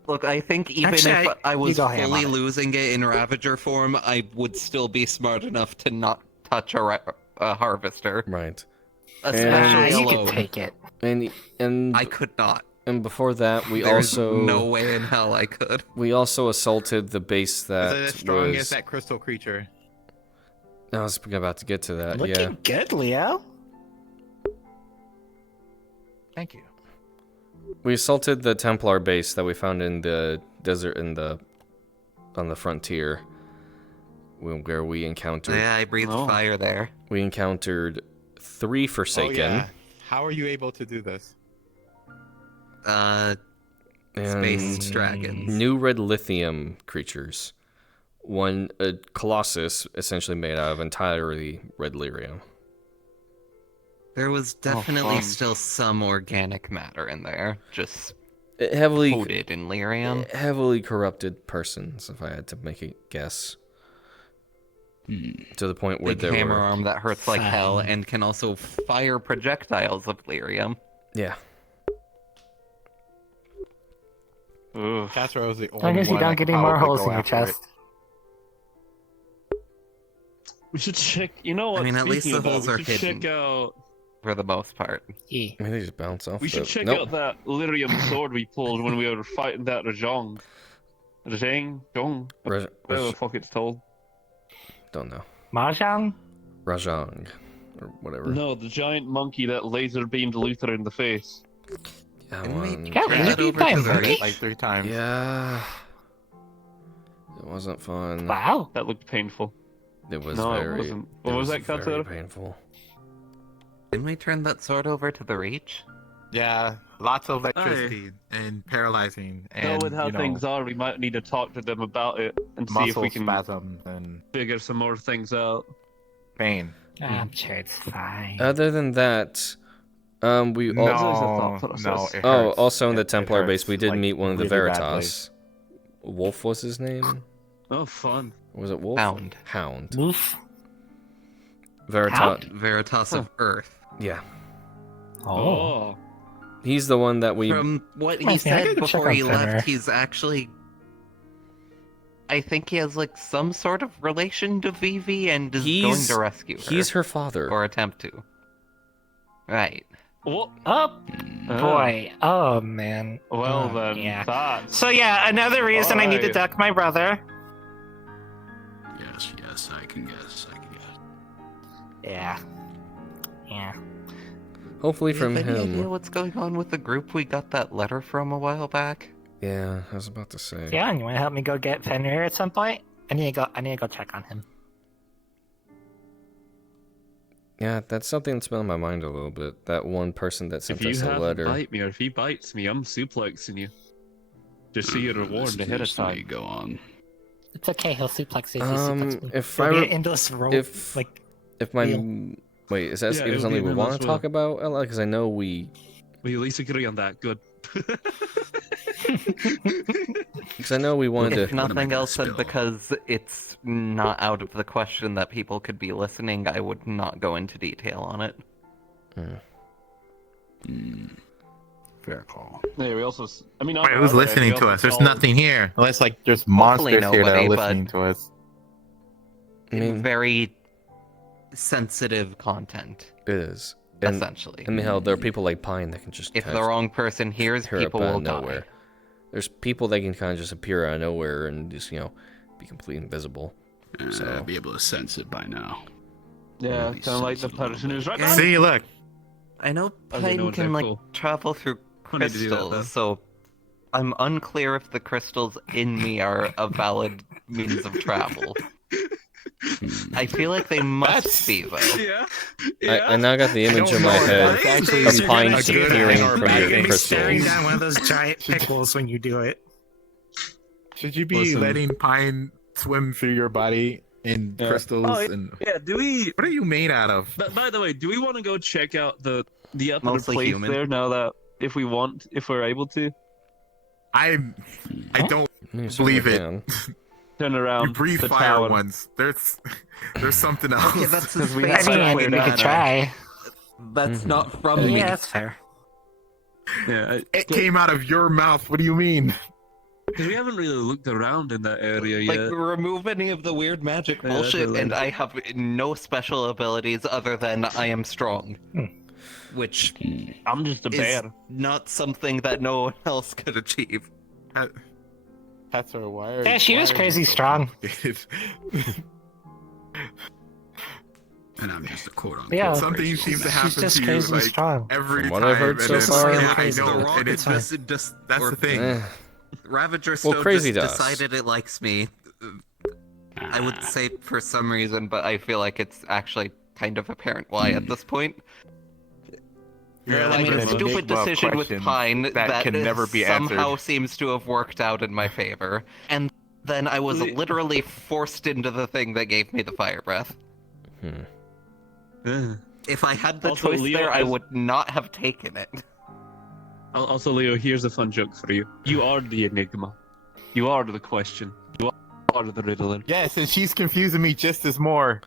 Look, I think even Actually, if I was you go ham fully on it. losing it in Ravager form, I would still be smart enough to not touch a harvester. Right. Especially you alone. could take it. And I could not. and before that, we There's also no way in hell I could. we also assaulted the base that Is it as strong was... as that crystal creature? I was about to get to that. Looking Yeah. good, Leo. Thank you. We assaulted the Templar base that we found in the desert on the frontier, where we encountered Yeah, I breathed Oh. fire there. 3 Forsaken. Oh, yeah. How are you able to do this? And Space dragons. new red lithium creatures. One, a colossus, essentially made out of entirely red lyrium. There was definitely fun. still some organic matter in there, just Heavily coated in lyrium. heavily corrupted persons, if I had to make a guess. To the point where Big there hammer were... arm that hurts like hell Fine. and can also fire projectiles of lyrium. Yeah. Ugh. Castro is the only I guess you one don't that get could any more probably holes go in your after it. chest. We should check. You know what? I mean, at least speaking the of that, holes are we should hidden. check out. For the most part. Yeah. I mean, they just bounce off We should the... check Nope. out that lyrium sword we pulled when we were fighting that Rajong. Rajang? Raj- Whatever the fuck it's told. Don't know. Mahjong? Rajang. Or whatever. No, the giant monkey that laser beamed Luther in the face. Yeah, Didn't we one- Yeah, turn laser that beam over to time, the monkey. right? Like 3 times. Yeah. It wasn't fun. Wow. That looked painful. It was No, it very... wasn't. it What was that, very Katsura? painful. Didn't we turn that sword over to the Reach? Yeah, lots of electricity and paralyzing and So with how you know, things are, we might need to talk to them about it and see if muscle we can spasms and figure some more things out. pain. I'm sure it's fine. Other than that, we... No, What is the thought process? no. It Oh, hurts. also in the It Templar hurts, base, we did like, meet one of the really badly. Veritas. Wolf was his name? Oh, fun. Was it Wolf? Hound. Hound. Oof. Veritas. Hound? Veritas of Earth. Yeah. Oh. He's the one that we... From what he I said gotta check before on he Fenrir. left, he's actually... I think he has like some sort of relation to Vivi and is going He's- to rescue her. He's her father. Or attempt to. Right. What? Oh, boy. Oh, man. Well Oh, then, yeah. that's... So, yeah, another reason I need to Alright. duck my brother. Yes, I can guess. Yeah. Yeah. Hopefully Do from you have any idea him. what's going on with the group we got that letter from a while back? Yeah, I was about to say. Yeah, and you want to help me go get Fenrir at some point? I need to go check on him. Yeah, that's something that's been on my mind a little bit. That one person that sent If you us a have letter. to bite me, or if he bites me, I'm suplexing you. Just so you're warned ahead of time. Go on. It's okay, he'll suplex you if you suplex me. if He'll I get re- into this rope, if- like, If my... Deal. Wait, is that Yeah, even it'll something be we in want as to well. talk about, Ella? Because I know we... We at least agree on that. Good. Because I know we wanted If to... nothing else, then spill? because it's not out of the question that people could be listening, I would not go into detail on it. Fair call. Yeah, we also. I mean, Wait, who's listening to us? There's nothing here. Unless, like, there's monsters here that nobody, are but- listening to us. I mean, Very sensitive content, it is. And, essentially. I mean, hell, there are people like Pine that can just If kind the of wrong person hears, appear up people out will of nowhere. die. There's people that can kind of just appear out of nowhere and just, be completely invisible. So- Be able to sense it by now. Yeah, Really kind of like the sense it a little person who's right Yeah. now. See, look. I know Oh, yeah, no, Pine can they're like cool. travel through We need to do that, though. crystals, so I'm unclear if the crystals in me are a valid means of travel. I feel like they must be though. Yeah. I now got the I image don't in my know if head that's actually of You're Pine gonna do disappearing that. from You're your You're gonna be staring crystals. down one of those giant pickles when you do it. Should you be Listen. letting Pine swim through your body in Yeah. crystals? Oh, And Yeah, do we... what are you made out of? But by the way, do we want to go check out the other Mostly place human. there now that if we're able to I don't You believe certainly it. can. turn around You breathe the fire tower? once. There's something else. Okay, that's Because we space have I mean, that I cleared mean, we out. could try. That's Mhm. not from me. Yeah, that's fair. Yeah, It came out of your mouth. What do you mean? because we haven't really looked around in that area Like, yet. remove any of the weird magic Yeah, that's bullshit, a and lie. I have no special abilities other than I am strong. Hmm. Which I'm just a is bear. not something that no one else could achieve. That's our wire. Yeah, she was crazy strong. And I'm just a quote unquote. Yeah. Something seems to happen She's just to you crazy like strong. every From what time. I've heard and so it's- far- yeah, I Crazy. know, The Rock and it's fine. just that's or the thing. Ravager Well, Stone crazy just dust. decided it likes me. I would say for some reason, but I feel like it's actually kind of apparent why at this point. You're I like mean, an a stupid enigma of decision with questions Pine that can never be somehow answered. seems to have worked out in my favor. And then I was literally forced into the thing that gave me the fire breath. Yeah. If I had the Also, choice Leo there, I has- would not have taken it. Also, Leo, here's a fun joke for you. You are the enigma. You are the question. You are the riddler. Yes, and she's confusing me just as more.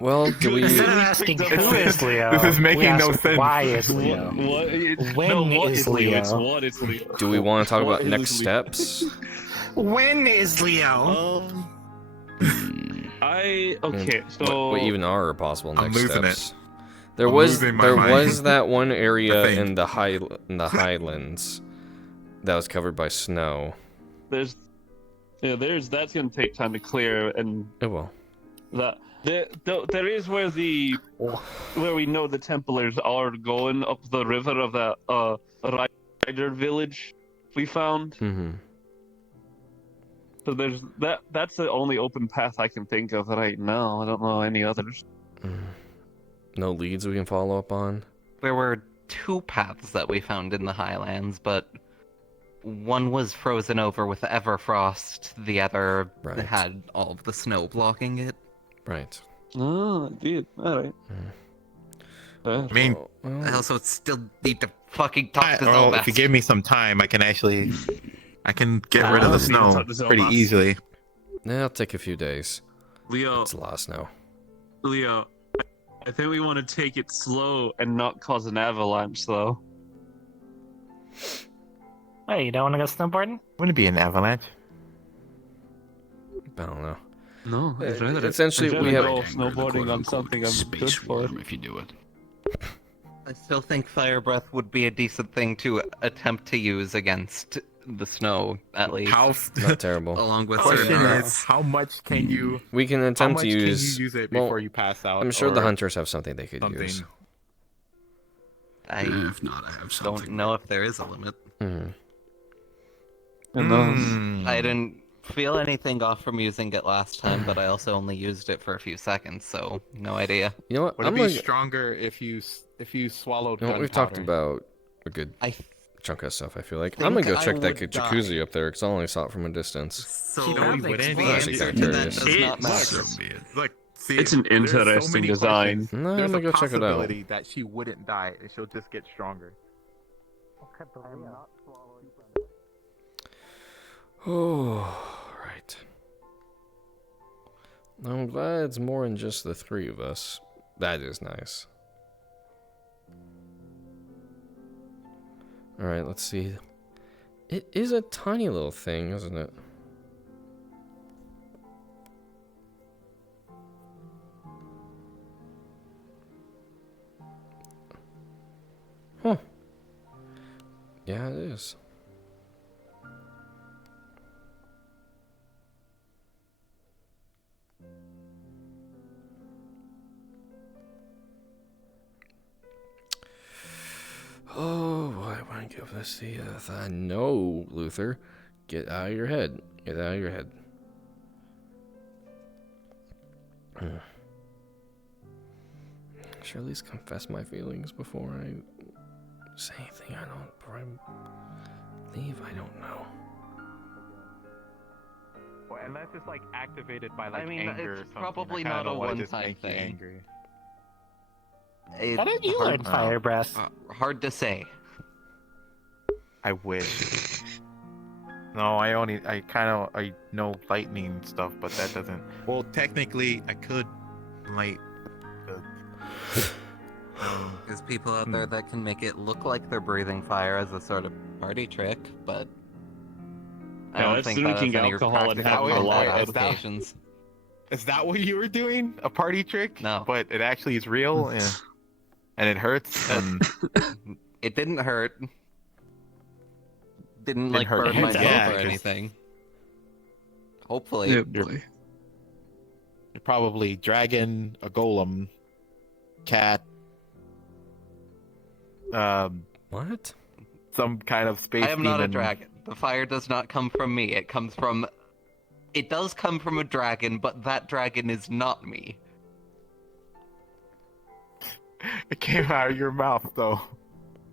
Well, do we? Instead of asking who is Leo, This is making we ask, no sense. why is Leo? What? When What is Leo? It's Leo? what is Leo. Do we want to talk What about is next Leo? steps? When is Leo? Okay, so What even are possible I'm next losing steps? There I'm was losing my mind. that one area I think. in the highlands that was covered by snow. there's that's gonna take time to clear, and Oh well. that there is where we know the Templars are going up the river of that rider village we found. Mm-hmm. So there's that's the only open path I can think of right now. I don't know any others. No leads we can follow up on. There were two paths that we found in the Highlands, but one was frozen over with Everfrost, the other Right. had all of the snow blocking it. Right. Oh, indeed. All right. I mean, I also still need to fucking talk to well, Zelbath. if you give me some time, I can get rid of the Let's even snow talk to pretty Zelbath. easily. It'll take a few days. Leo, It's a lot of snow. Leo, I think we want to take it slow and not cause an avalanche, though. Hey, you don't want to go snowboarding? Wouldn't it be an avalanche? I don't know. No, I'd rather Essentially, I'd we rather have- go snowboarding on something I'm good space for. worm if you do it. I still think Fire Breath would be a decent thing to attempt to use against the snow, at least. How? Not terrible. Along with Question certain is, arts. how much can you? We can How attempt much to can you use. use it well, before you pass out? I'm sure the or hunters have something they could something. use. I If not, I have something. don't know if there is a limit. Mhm. And those. Mm. I didn't feel anything off from using it last time, but I also only used it for a few seconds, so no idea. You know what? Would it I'm be gonna. stronger if you swallowed? You know what? We've talked gunpowder? about a good I chunk of stuff. I feel like think I'm gonna go I check that would jacuzzi up there because I only saw it from a distance. so No, we wouldn't. the Actually, answer kinda to that curious. does not It's- matter. So be it. Look, see, It's an there's so interesting many design. questions. No, I'm There's gonna a go check it out. possibility that she wouldn't die and she'll just get stronger. Oh, right. I'm glad it's more than just the three of us. That is nice. Alright, let's see. It is a tiny little thing, isn't it? Huh. Yeah, it is. Give us the no, Luther. Get out of your head. Get out of your head. Should I at least confess my feelings before I say anything? Before I leave, I don't know. Well, unless it's like activated by I mean, anger or it's something. probably I kinda not don't a wanna just one-time make you thing. angry. How did you learn fire breath? Hard to say. I wish. No, I know lightning stuff, but that doesn't. Well, technically, I could light. There's people out there that can make it look like they're breathing fire as a sort of party trick, but I don't that's think that has drinking any alcohol and practical having a combat lot. Is that- applications. Is that what you were doing? A party trick? No. But it actually is real, and it hurts. And It didn't hurt. Didn't Didn't hurt burn you. myself Yeah, or 'cause- anything. Hopefully. Yeah, boy. you're probably dragging a golem, cat, What? some kind of space I am not a demon. dragon. The fire does not come from me. It does come from a dragon, but that dragon is not me. It came out of your mouth, though.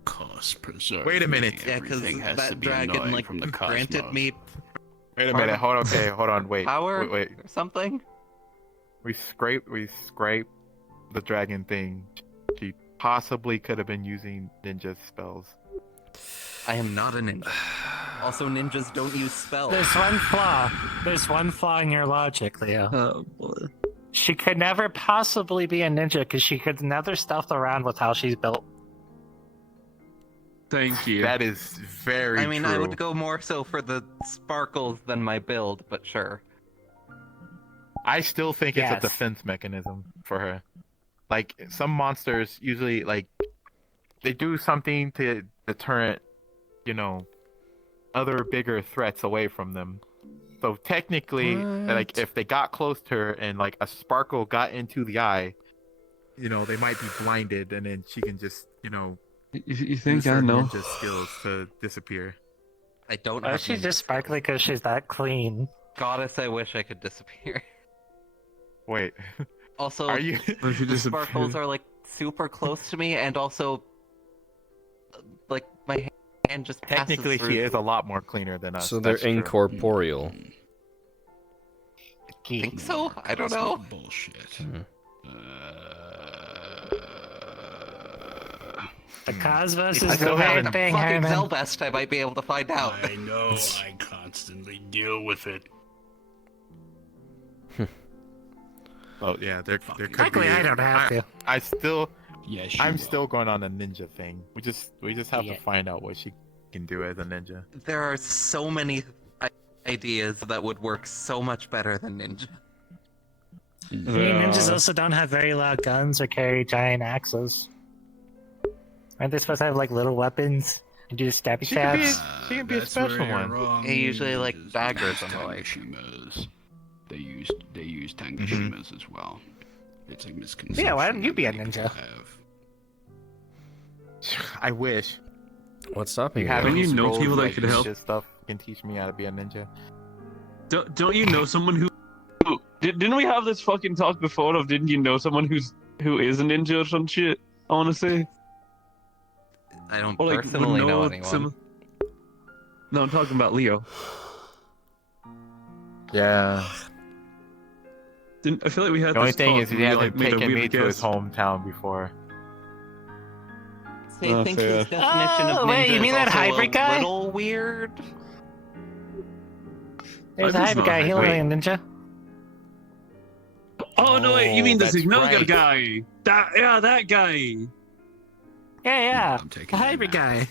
Cost preserve. Wait a minute. Yeah, because Everything has to that be dragon annoying like from the granted cosmos. me Wait a Part minute. of- Hold on. Wait. power Wait. or something. We scrape the dragon thing. She possibly could have been using ninja spells. I am not a ninja. Also, ninjas don't use spells. There's one flaw. There's one flaw in your logic, Leo. Oh boy. She could never possibly be a ninja because she could never stealth around with how she's built. Thank you. That is very I mean, true. I would go more so for the sparkles than my build, but sure. I still think it's Yes. a defense mechanism for her. Like, some monsters usually, like, they do something to deter, other bigger threats away from them. So technically, like, What? if they got close to her and, like, a sparkle got into the eye, they might be blinded, and then she can just, You think use I her know? ninja skills to disappear. I don't Or have she's ninja just sparkly because she's that clean. Goddess, I wish I could disappear. Wait, Also, are you? Or if you the disappear. sparkles are like super close to me, and also, like, my hand just passes Technically, through. she is a lot more cleaner than us. So they're that's true. incorporeal. Think so? I don't know. Bullshit. The cosmos If I is the still have weird a thing, fucking Herman. Zelbest, I might be able to find out. I know. I constantly deal with it. Oh yeah, there could be. Luckily, I don't have to. Yes, I'm still going on a ninja thing. We just have Yeah. to find out what she can do as a ninja. There are so many ideas that would work so much better than ninja. I mean, ninjas also don't have very loud guns or carry giant axes. Aren't they supposed to have like little weapons and do stabby She could be- stabs? she can be a special one. They usually like daggers and the like. Tangashimas. They use Tangashimas as well. It's a misconception. Yeah, why don't you be a that ninja? people have. I wish. What's stopping you? have Don't any you know scrolls, people that like, could help? ninja stuff can teach me how to be a ninja. Don't you know someone who? Didn't we have this fucking talk before? Of didn't you know someone who is a ninja or some shit? I want to say. I don't Or, like, would personally know anyone. No, I'm talking about Leo. Yeah. I feel like we had The only this thing talk is and he we, hasn't like, made a taken me weird to his guess. hometown before. So I think fair. his definition of Oh, ninja wait, you is mean that also hybrid a guy? little weird. There's a Hybrid's hybrid not guy. He'll hybrid. be a ninja. Oh no! Wait, you Oh, mean the that's Signoga right. guy? That guy. Yeah. I'm The taking hybrid guy.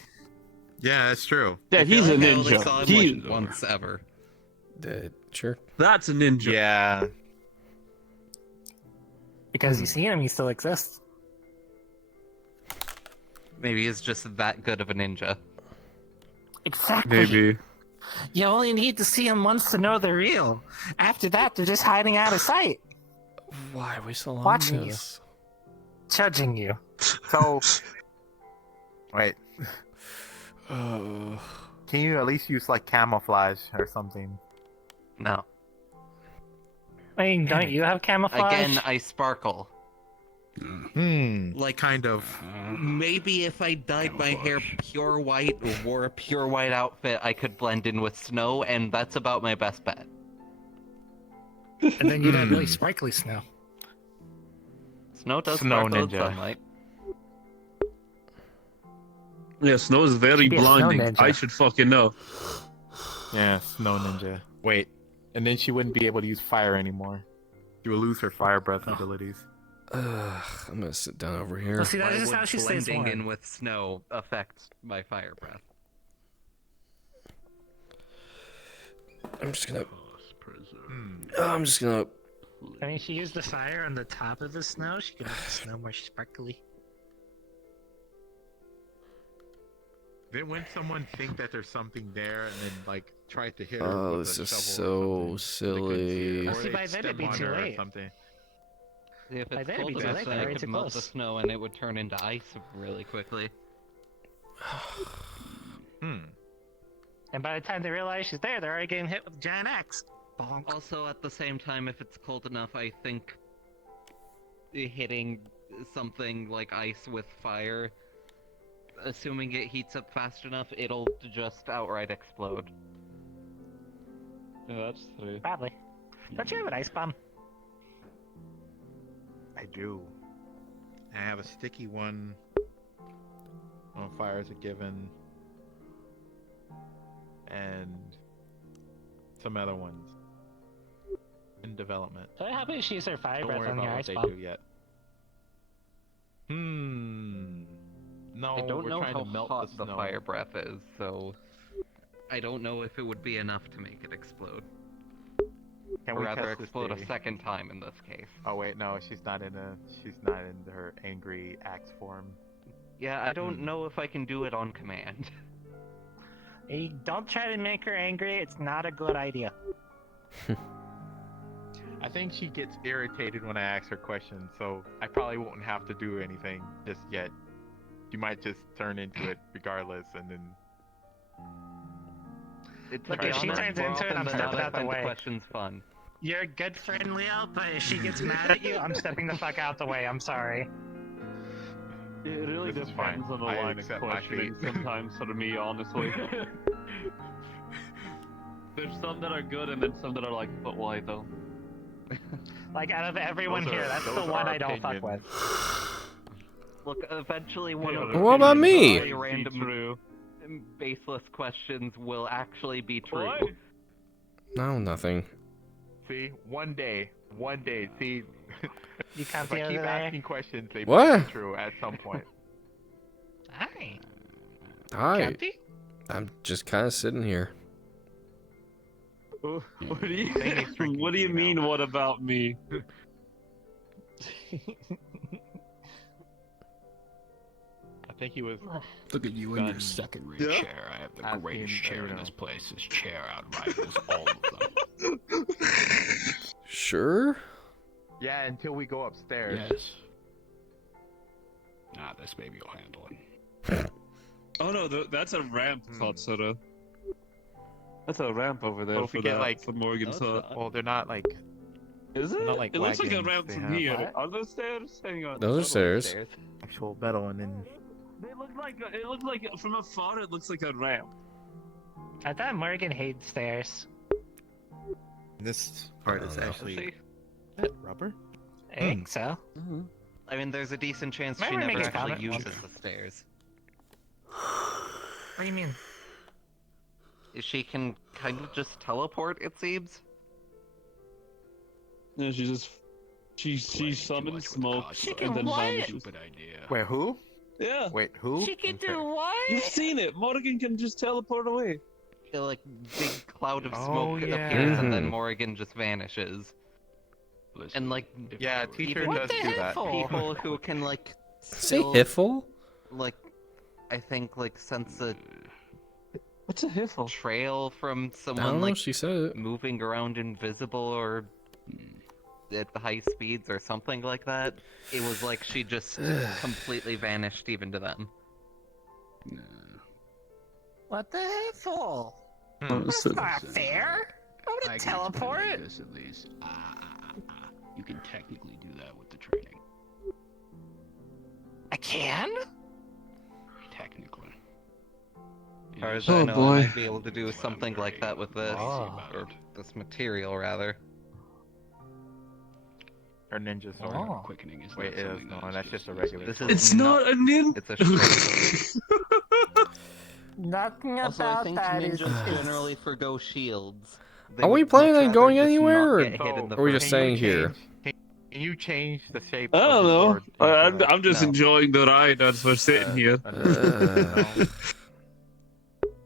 Yeah, that's true. Yeah, I feel he's a like I only ninja. saw him He, like once ever. Sure. that's a ninja. Yeah. Because you see him, he still exists. Maybe he's just that good of a ninja. Exactly. Maybe. You only need to see them once to know they're real. After that, they're just hiding out of sight, Why are we still on Watching this? judging you. So. Wait. Can you at least use like camouflage or something? No. I mean, don't you have camouflage? Again, I sparkle. Like kind of. Maybe if I dyed my hair pure white or wore a pure white outfit, I could blend in with snow, and that's about my best bet. And then you'd have really sparkly snow. Snow does Snow sparkle in ninja. sunlight. Yeah, snow is very Should be a snow blinding. ninja. I should fucking know. Yeah, snow ninja. Wait, and then she wouldn't be able to use fire anymore. She will lose her fire breath abilities. I'm gonna sit down over here. Well, see, that Why is would how she stays blending warm. in with snow affect my fire breath? I'm just gonna. Cost preserve. I'm just gonna. I mean, she used the fire on the top of the snow. She could make the snow more sparkly. Then when someone think that there's something there and then like try to hit her Oh, with this a is shovel or so something, they couldn't see silly. it, or See, they'd by then it'd step be on too her or late. something. If By it's then it'd cold be too enough, late, then they're I way could too melt the close. snow and it would turn into ice really quickly. And by the time they realize she's there, they're already getting hit with a giant axe. Bonk. Also, at the same time, if it's cold enough, I think hitting something like ice with fire, assuming it heats up fast enough, it'll just outright explode. Yeah, that's true. Probably. Don't you have an ice bomb? I do. I have a sticky one. On fire is a given. And some other ones in development. So how about she use her fire Don't breath worry on about your what ice they bomb? do yet. No, I don't we're know trying how to melt hot the the snow. fire breath is, so I don't know if it would be enough to make it explode. Can Or we rather, test this explode a theory? second time in this case. Oh wait, no, she's not in her angry axe form. Yeah, I don't know if I can do it on command. Hey, don't try to make her angry. It's not a good idea. I think she gets irritated when I ask her questions, so I probably won't have to do anything just yet. She might just turn into it regardless, and then To Look, be if she honest, turns more into it, often I'm than stepping not, I out the find way. questions fun. You're a good friend, Leo, but if she gets mad at you, I'm stepping the fuck out the way. I'm sorry. It really This is fine. depends on the I line of accept my questioning fate. sometimes for me, honestly. There's some that are good and then some that are like, but why though? Like, out of everyone Those are- here, that's the those one are I don't fuck opinions. with. Look, eventually one of Yeah, the What about me? very random, True. baseless questions will actually be true. What? No, nothing. see, one day, see, You can't if see I over keep there. asking questions, they What? might be true at some point. Hi. Hi. Campy? I'm just kind of sitting here. What do you, Think he's drinking what do you tea mean, now. what about me? I think he was. Look at you in your Done. second-rate Yeah? chair. I have the Asking, greatest chair you in know. this place. This chair outrivals all of them. Sure. Yeah, until we go upstairs. Yes. Nah, this baby will handle it. Oh no, that's a ramp, Katsura. That's a ramp over there Well, if for we get, that, like- for Morgan's hut. Well, they're not like. Is it? they're not like It looks like a wagons, ramp they from have- here. What? Are those stairs? Hang on. Those are stairs. Actual metal, and then. They look like it looks like from afar. It looks like a ramp. I thought Morgan hates stairs. This part is don't know. actually See? rubber. I think so. I mean, there's a decent chance she Remember never makes a actually comment uses once. the stairs. What do you mean? She can kind of just teleport, it seems. Yeah, she Playing too summons much with smoke cards, She though. can and then what? vanishes. Stupid idea. Wait, who? Yeah, Wait, who? She can Okay. do what? you've seen it. Morgan can just teleport away. A, like, big cloud of Oh, smoke yeah. appears and then Mhm. Morgan just vanishes. Listen, And, like, if Yeah, I were teacher you- What does the do that. hell? people who can, like, Say still, Hiffle? like, I think, like, sense a What's a hiffle? trail from I someone, don't know. like, She said it. moving around invisible or at high speeds or something like that. It was like she just completely vanished even to them. Nah. What the hell? Oh, That's so- not fair. I'm I gonna can explain it teleport. like this at least. You can technically do that with the training. I can? Technically. As far as Oh, I know, boy. I might be able to do something like that with this, Oh. or this material rather. Or ninja sword. Oh. Quickening is Wait, not it is something no, that is that's just a easily regular This sword. is It's not a nin. It's a short Nothing Also, I about think that is. ninjas generally forgo shields. They Are we would planning much on rather going just anywhere, not or get hit in the are we just first staying place. here? Can you change the shape I of don't the know. sword? into, I'm, like, I'm just No. enjoying the ride as we're sitting here. Uh,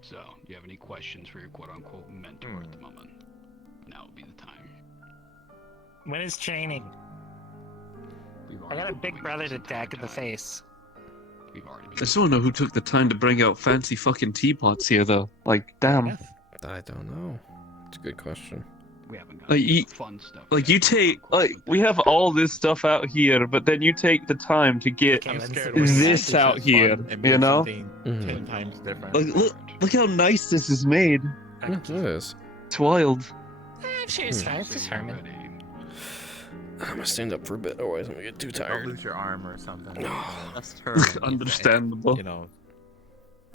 So, do you have any questions for your quote-unquote mentor at the moment? Now would be the time. When is training? We've I already got a been big doing brother this to entire deck in the time. face. We've already been I just want to know who took the time to bring out fancy fucking teapots here, though. Like, damn. I don't know. It's a good question. We haven't got Like, you- fun stuff. Like, yet, you take, quote-unquote, like, with we this. have all this stuff out here, but then you take the time to get Okay, I'm when's scared the- when he this actually out says here, fun, it you means know? something Mhm. 10 times different. Like, look how nice this is made. It is. It's wild. I'm sure it's fine. It's just Saying Herman. already. I'm gonna stand up for a bit, otherwise I'm gonna get too Don't tired. lose your arm or something. Just Herman, you say. Understandable. You know.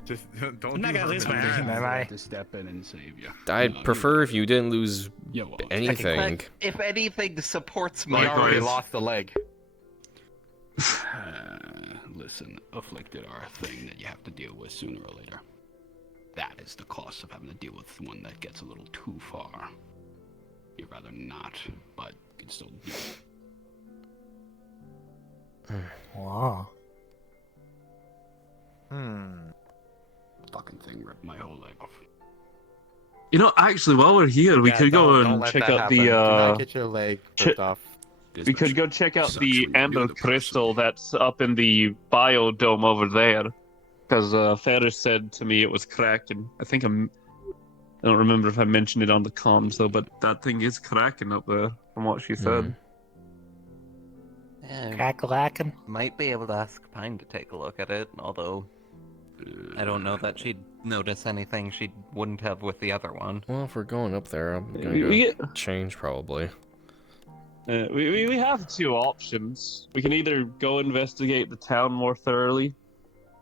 Just don't I'm not do gonna lose Herman my things. arm, I am I? have to step in and save you. I'd prefer if you didn't lose You won't. anything. But if anything supports my He already Likewise. lost a leg. Listen, afflicted are a thing that you have to deal with sooner or later. That is the cost of having to deal with one that gets a little too far. You'd rather not, but you can still do it. Wow. Fucking thing ripped my whole leg off. You know, actually, while we're here, we Yeah, could go don't and let check that out happen. the, Do not get your leg ripped off. we could go check out Sucks the when amber you're the person. crystal that's up in the biodome over there. Because Ferris said to me it was cracking. I don't remember if I mentioned it on the comms though, but that thing is cracking up there, from what she said. Yeah, Crack-a-lackin'. might be able to ask Pine to take a look at it, although I don't know that she'd notice anything she wouldn't have with the other one. Well, if we're going up there, I'm gonna We go get- change probably. we have two options. We can either go investigate the town more thoroughly,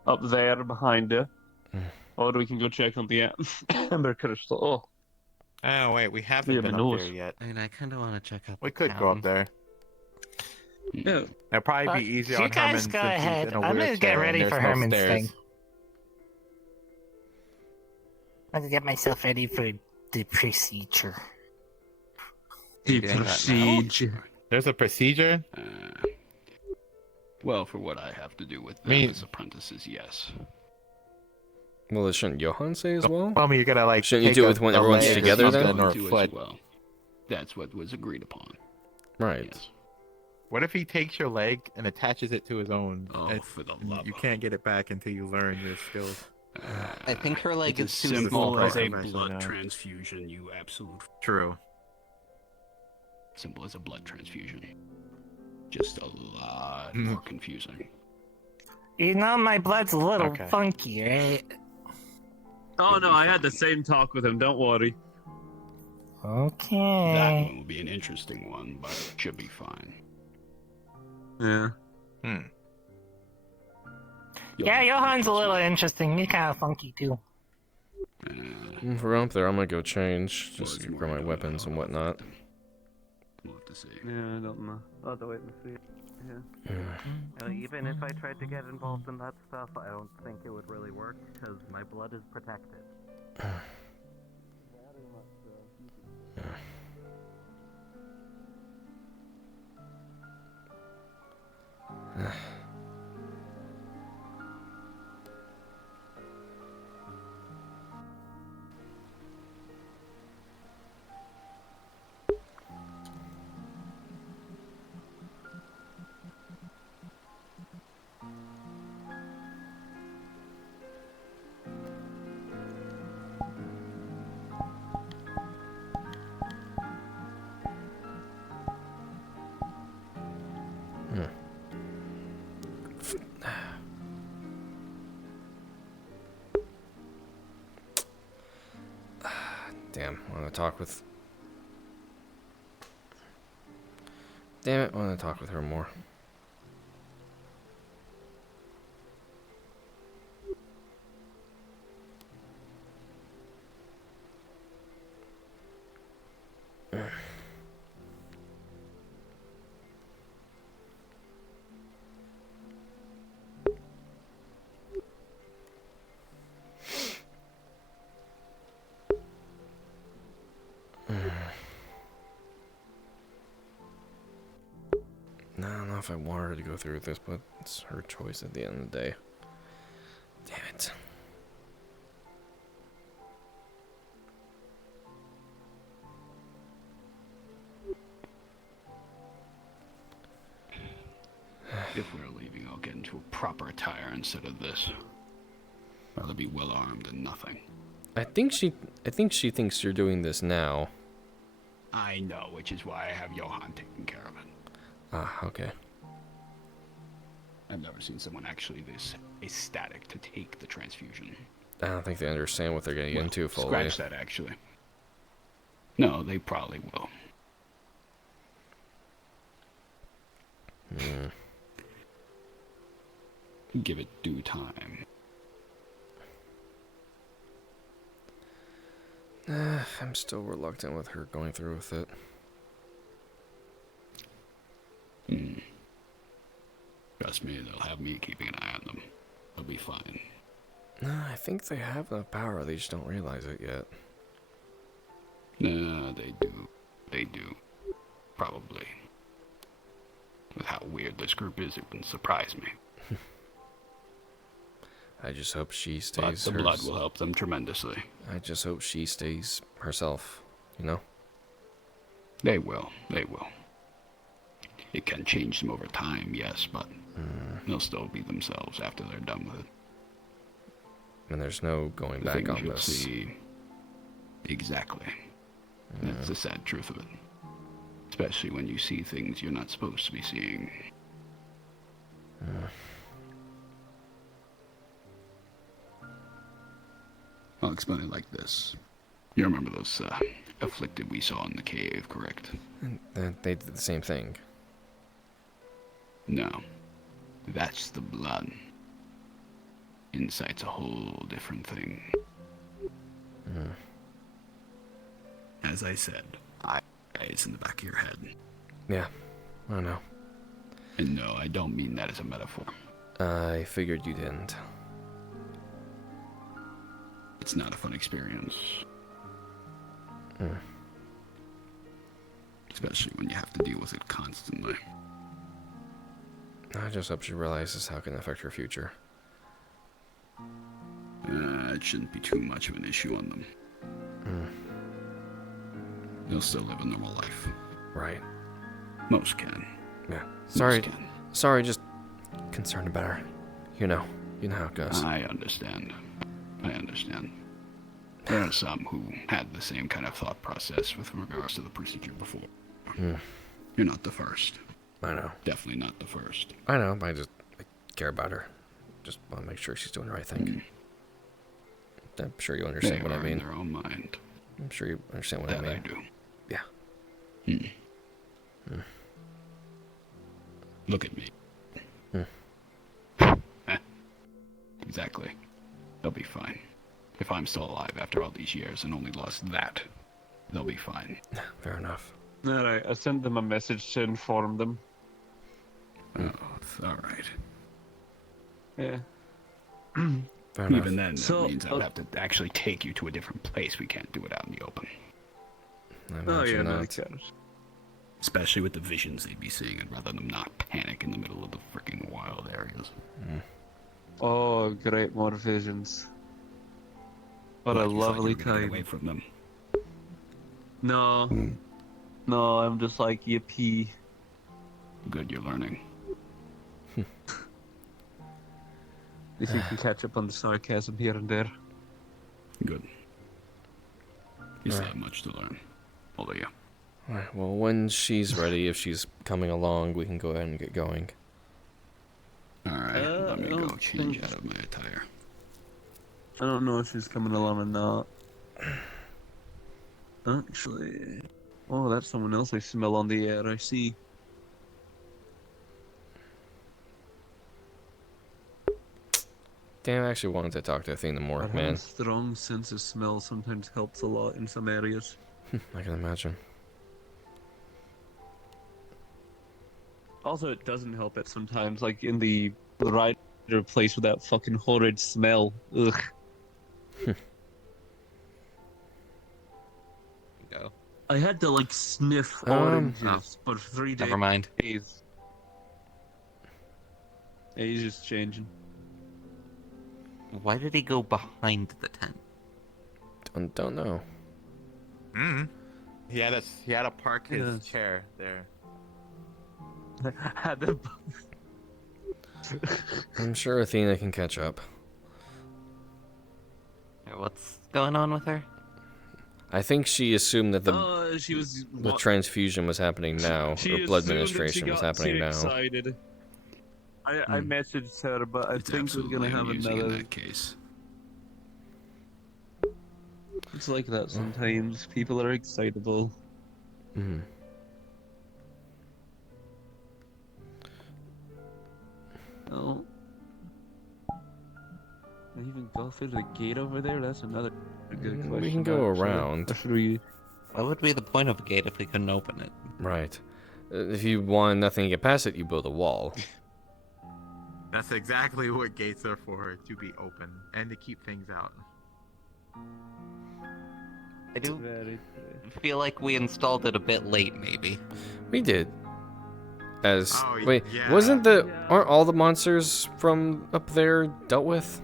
up there behind it, or we can go check on the amber crystal. Oh wait, we haven't Yeah, been my up nose. there yet. I mean, I kind of want to check out. We the could go up town. there. Yeah. It'd probably Well, be easier you on Herman guys since go he's ahead. in a I'm gonna wheelchair get and ready there's for no Herman's stairs. thing. I'm gonna get myself ready for the procedure. The doing that now? procedure. There's a procedure? Well, for what I have to do with them Me- as apprentices, yes. Well, shouldn't Johan say as well? Tell me you're gonna like. Shouldn't you take do it a- with when a everyone's leg or together then? something, Or Do a as foot. well. That's what was agreed upon. Right. Yes. What if he takes your leg and attaches it to his own? Oh, and for the and love you of- can't get it back until you learn your skills. I think her leg it's is as too simple small as for a her. Actually, blood no. transfusion. You absolute True. simple as a blood transfusion. Just a lot Hmm. more confusing. You know, my blood's a little Okay. funky, right? Oh no, be I had the fine. same talk with him. Don't worry. That Okay. one will be an interesting one, but should be fine. Yeah. Yeah, Johan's a little interesting. He's kind of funky too. If we're up there, I'm gonna go change. Well, Just it's more grab my down weapons and how whatnot. We'll have to see. Yeah, I don't know. I'll have to wait and see. Even if I tried to get involved in that stuff, I don't think it would really work because my blood is protected. Damn, I want to talk with... Damn it, I want to talk with her more. I don't know if I want her to go through with this, but it's her choice at the end of the day. Damn it. If we're leaving, I'll get into a proper attire instead of this. Rather be well armed than nothing. I think she thinks you're doing this now. I know, which is why I have Johan taking care of it. Ah, okay. I've never seen someone actually this ecstatic to take the transfusion. I don't think they understand what they're getting Well, into fully. Scratch that, actually. No, they probably will. Give it due time. I'm still reluctant with her going through with it. Trust me, they'll have me keeping an eye on them. They'll be fine. No, I think they have enough power, they just don't realize it yet. Nah, they do. They do. Probably. With how weird this group is, it wouldn't surprise me. I just hope she But stays the blood will help them tremendously. I just hope she stays herself, you know? They will. They will. It can change them over time, yes, but they'll still be themselves after they're done with it. And there's no going The back things on you'll this. see. Exactly. That's the sad truth of it. Especially when you see things you're not supposed to be seeing. I'll explain it like this. You remember those afflicted we saw in the cave, correct? And they did the same thing. No. That's the blood. Insight's a whole different thing. As I said, it's in the back of your head. Yeah, I know. And no, I don't mean that as a metaphor. I figured you didn't. It's not a fun experience. Especially when you have to deal with it constantly. I just hope she realizes how it can affect her future. It shouldn't be too much of an issue on them. They'll still live a normal life. Right. Most can. Yeah. Most can. Sorry, just concerned about her. You know how it goes. I understand. There are some who had the same kind of thought process with regards to the procedure before. You're not the first. I know. Definitely not the first. I know, but I care about her. Just want to make sure she's doing the right thing. I'm sure you understand They what I are mean. in their own mind. I'm sure you understand what That I mean. I do. Yeah. Look at me. Exactly. They'll be fine. If I'm still alive after all these years and only lost that, they'll be fine. Fair enough. Alright, I sent them a message to inform them. Oh, it's alright. Yeah. Fair enough. Even then, that So, means I would have to actually take you to a different place. We can't do it out in the open. I Oh yeah, imagine no, I not. get it. Especially with the visions they'd be seeing. I'd rather them not panic in the middle of the freaking wild areas. Oh, great, more visions. What a What, you thought you lovely were gonna get away time. from them. No. No, I'm just like, yippee. Good, you're learning. If you can catch up on the sarcasm here and there. Good. You still have much to learn. All of you. Alright, well, when she's ready, if she's coming along, we can go ahead and get going. Alright, let me I go don't change think- out of my attire. I don't know if she's coming along or not. Actually, oh, that's someone else I smell on the air. I see. Damn, I actually wanted to talk to Athena more, But having a man. strong sense of smell sometimes helps a lot in some areas. I can imagine. Also, it doesn't help it sometimes, like in the rider place with that fucking horrid smell. Ugh. Go. I had to like sniff Um, oranges, but for 3 Never mind. days. Asia's changing. Why did he go behind the tent? don't know. He had to park his Yes. chair there. Had to. I'm sure Athena can catch up. What's going on with her? I think she assumed that She was. the transfusion was happening now, She or blood assumed that she administration was got happening too now. excited. I messaged her, but I It's think we're gonna absolutely have amusing another. in that case. It's like that sometimes. People are excitable. Mhm. Oh. I even go through the gate over there? That's another good question. We can go actually. around. Or should we? What would be the point of a gate if we couldn't open it? Right. If you want nothing to get past it, you build a wall. That's exactly what gates are for, to be open and to keep things out. I do Very feel like we installed it a bit late, maybe. We did. As Oh, wait, yeah. wasn't aren't all the monsters from up there dealt with?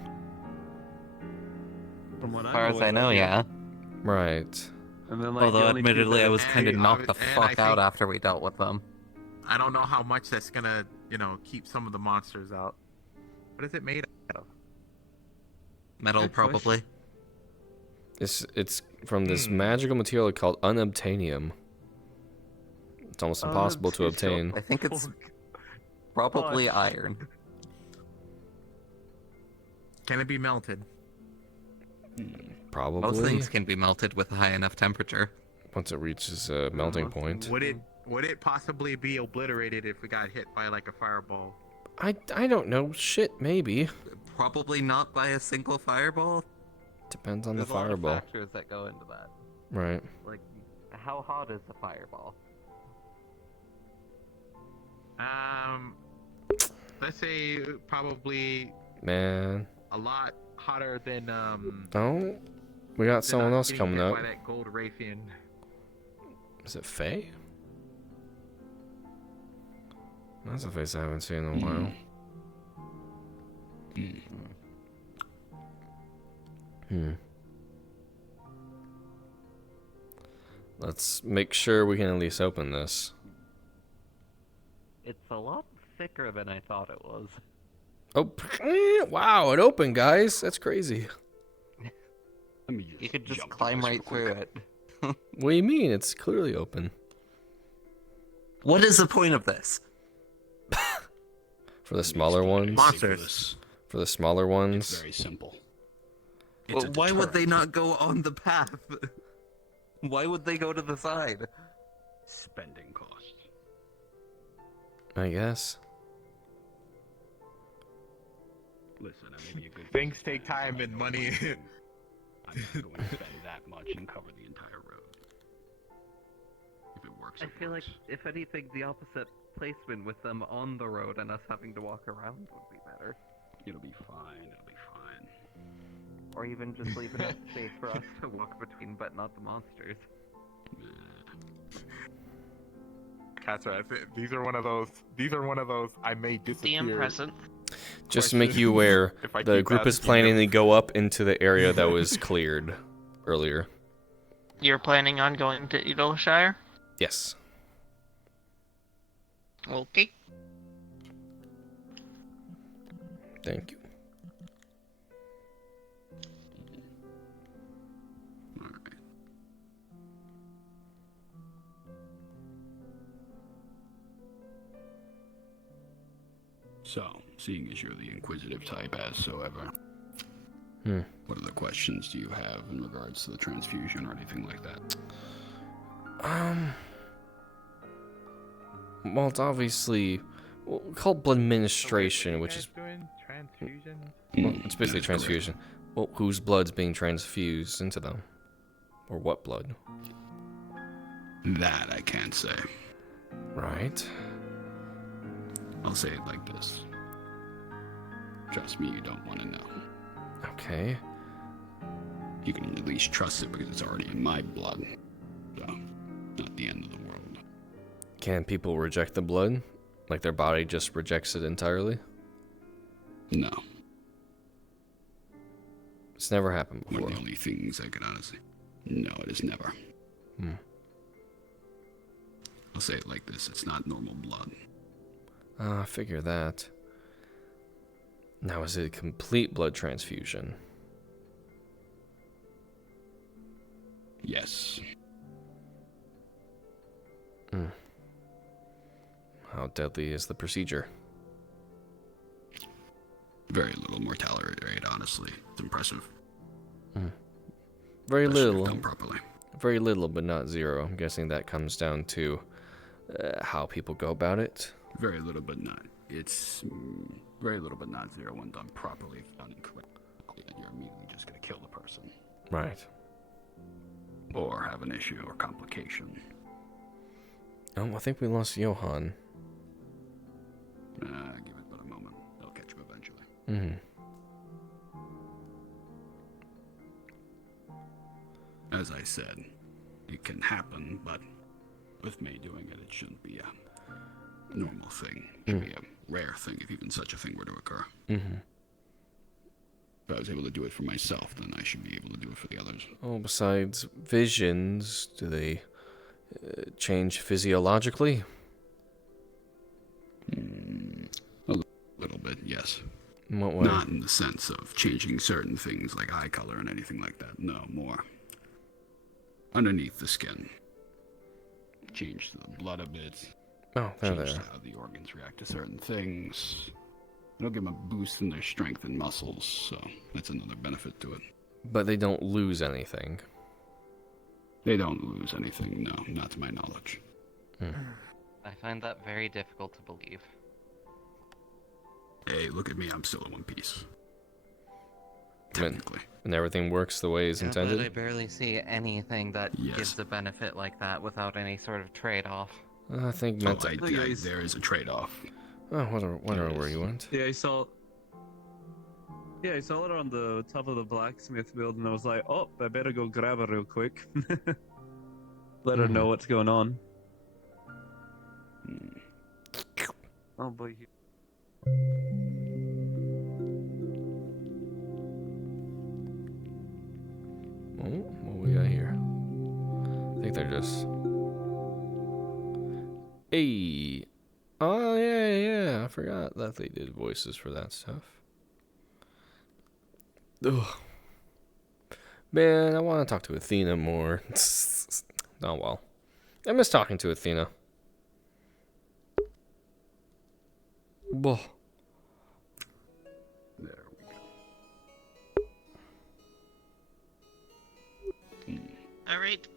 From what As far as I know, it is. yeah. Right. And then, like, Although, the only two admittedly, that I are was kind of And- knocked the and I fuck out think- after we dealt with them. I don't know how much that's gonna, keep some of the monsters out. What is it made out of? Metal, Good probably. It's from this magical material called unobtainium. It's almost impossible to obtain. I think it's probably iron. Can it be melted? Probably. Most things can be melted with a high enough temperature. Once it reaches a melting point. Would it possibly be obliterated if we got hit by like a fireball? I don't know. Shit, maybe. Probably not by a single fireball. Depends on There's the a lot of fireball. factors that go into that. Right. Like, how hot is the fireball? Let's say probably Man. a lot hotter than Oh, we got someone else getting coming hit up. by that gold Raytheon. Is it Faye? That's a face I haven't seen in a while. Let's make sure we can at least open this. It's a lot thicker than I thought it was. Oh, wow, it opened, guys. That's crazy. Let me just You could just jump to climb this right real through quick. it. What do you mean? It's clearly open. What is the point of this? For the smaller ones? Monsters. For the smaller It's ones? very simple. Well, It's a why would they deterrent. not go on the path? Why would they go to the side? Spending cost. I guess. Listen, I may be a good Things businessman, take time and money. I'm not going to spend that much and cover the entire road. If it works, it works. if anything, the opposite placement with them on the road and us having to walk around would be better. It'll be fine. It'll be fine. Or even just leave enough space for us to walk between, but not the monsters. That's right. These are one of those. I may disappear. DM present. Just to make you aware, If I the keep group is asking planning them. to go up into the area that was cleared earlier. You're planning on going to Eagleshire? Yes. Okay. Thank you. Alright. So, seeing as you're the inquisitive type as so ever, What other questions do you have in regards to the transfusion or anything like that? Well, it's obviously called blood administration, which is doing transfusion. well, it's That basically is transfusion. Well, whose blood's being transfused into them, or what blood? correct. That I can't say. Right. I'll say it like this. Trust me, you don't want to know. Okay. You can at least trust it because it's already in my blood. So, not the end of the world. Can people reject the blood? Like their body just rejects it entirely? No. It's never happened One before. of the only things I can honestly... No, it is never. I'll say it like this. It's not normal blood. I figure that. Now, is it a complete blood transfusion? Yes. How deadly is the procedure? Very little mortality rate, honestly. It's impressive. Very Especially if little. done properly. Very little, but not zero. I'm guessing that comes down to how people go about it. Very little, but not. It's very little, but not zero when done properly. If done incorrectly, then you're immediately just going to kill the person. Right. Or have an issue or complication. Oh, I think we lost Johan. Give it but a moment. They'll catch him eventually. As I said, it can happen, but with me doing it, it shouldn't be a normal thing. It should be a rare thing if even such a thing were to occur. If I was able to do it for myself, then I should be able to do it for the others. Oh, besides visions, do they change physiologically? A little bit, yes. In what way? Not in the sense of changing certain things like eye color and anything like that. No, more underneath the skin. Change the blood a bit. Oh, there, Change there. how the organs react to certain things. It'll give them a boost in their strength and muscles, so that's another benefit to it. But they don't lose anything. They don't lose anything, no, not to my knowledge. I find that very difficult to believe. Hey, look at me, I'm still in one piece. When- Technically. And everything works the way it's Yeah, but I intended? barely see anything that Yes. gives a benefit like that without any sort of trade-off. I think Oh, mental... there is a trade-off. Oh, wonder where you went. Yeah, I saw. Yeah, I saw it on the top of the blacksmith building. I was like, oh, I better go grab her real quick. Let her know what's going on. Oh boy. Oh, what we got here? I think they're just... Hey! Oh, yeah, I forgot that they did voices for that stuff. Ugh. Man, I want to talk to Athena more. Oh, well. I miss talking to Athena. Whoa. There we go. Alright,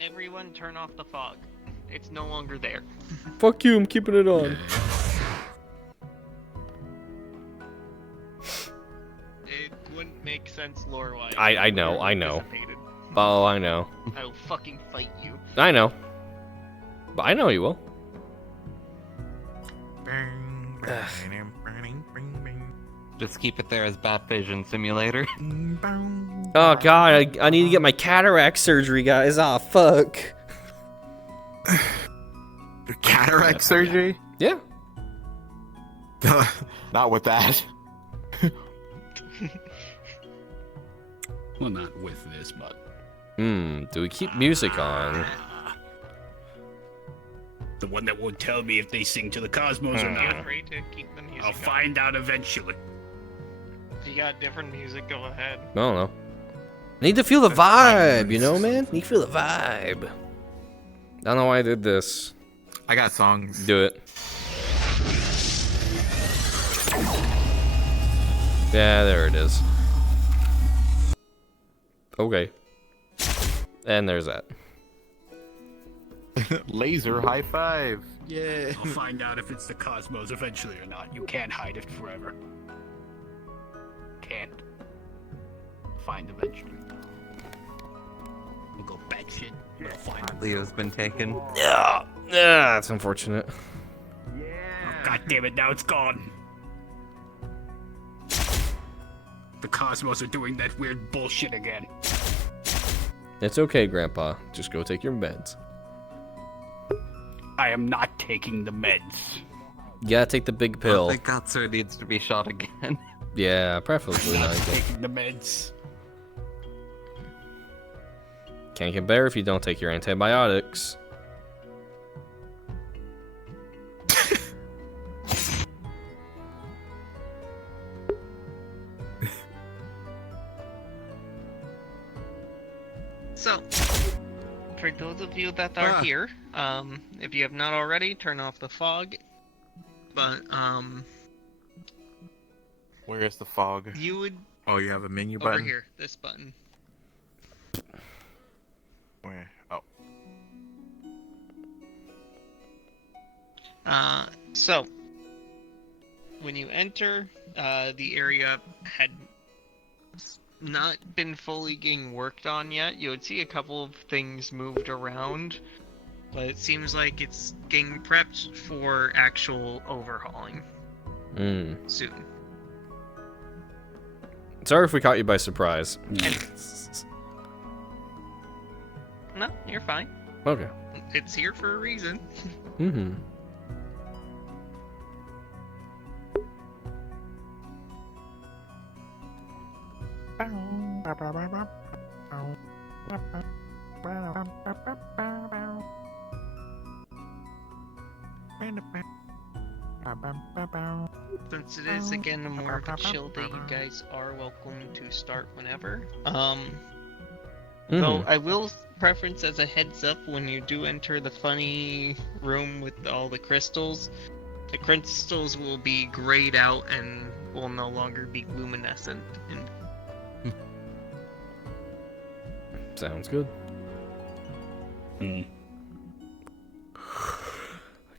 everyone turn off the fog. It's no longer there. Fuck you, I'm keeping it on. It wouldn't make sense lore-wise. I know. Dissipated. Oh, I know. I will fucking fight you. I know. But I know you will. Just keep it there as Bat Vision Simulator. Oh god, I need to get my cataract surgery, guys. Ah, fuck. Cataract surgery? Yeah. Not with that. Well, not with this, but... Do we keep music on? The one that won't tell me if they sing to the cosmos or Feel not. free to keep the music I'll on. find out eventually. If you got different music, go ahead. I don't know. Need to feel the vibe, you know, man? Need to feel the vibe. I don't know why I did this. I got songs. Do it. Yeah, there it is. Okay. And there's that. Laser high five. Yeah. I'll find out if it's the cosmos eventually or not. You can't hide it forever. Can't. Find eventually. We'll go batshit. We'll find it. Leo's been taken. Yeah, that's unfortunate. Oh, God damn it, now it's gone. The cosmos are doing that weird bullshit again. It's okay, Grandpa. Just go take your meds. I am not taking the meds. You gotta take the big pill. I think Katsu needs to be shot again. Yeah, preferably Not not. taking the meds. Can't get better if you don't take your antibiotics. So, for those of you that are here, if you have not already, turn off the fog. But Where is the fog? you would Oh, you have a menu over button? here, this button. Where? Oh. So when you enter, the area had not been fully getting worked on yet. You would see a couple of things moved around, but it seems like it's getting prepped for actual overhauling soon. Sorry if we caught you by surprise. No, you're fine. Okay. It's here for a reason. Mm-hmm. Since it is again a more of a chill day, you guys are welcome to start whenever. Though I will preference as a heads up when you do enter the funny room with all the crystals will be grayed out and will no longer be luminescent. And Sounds good.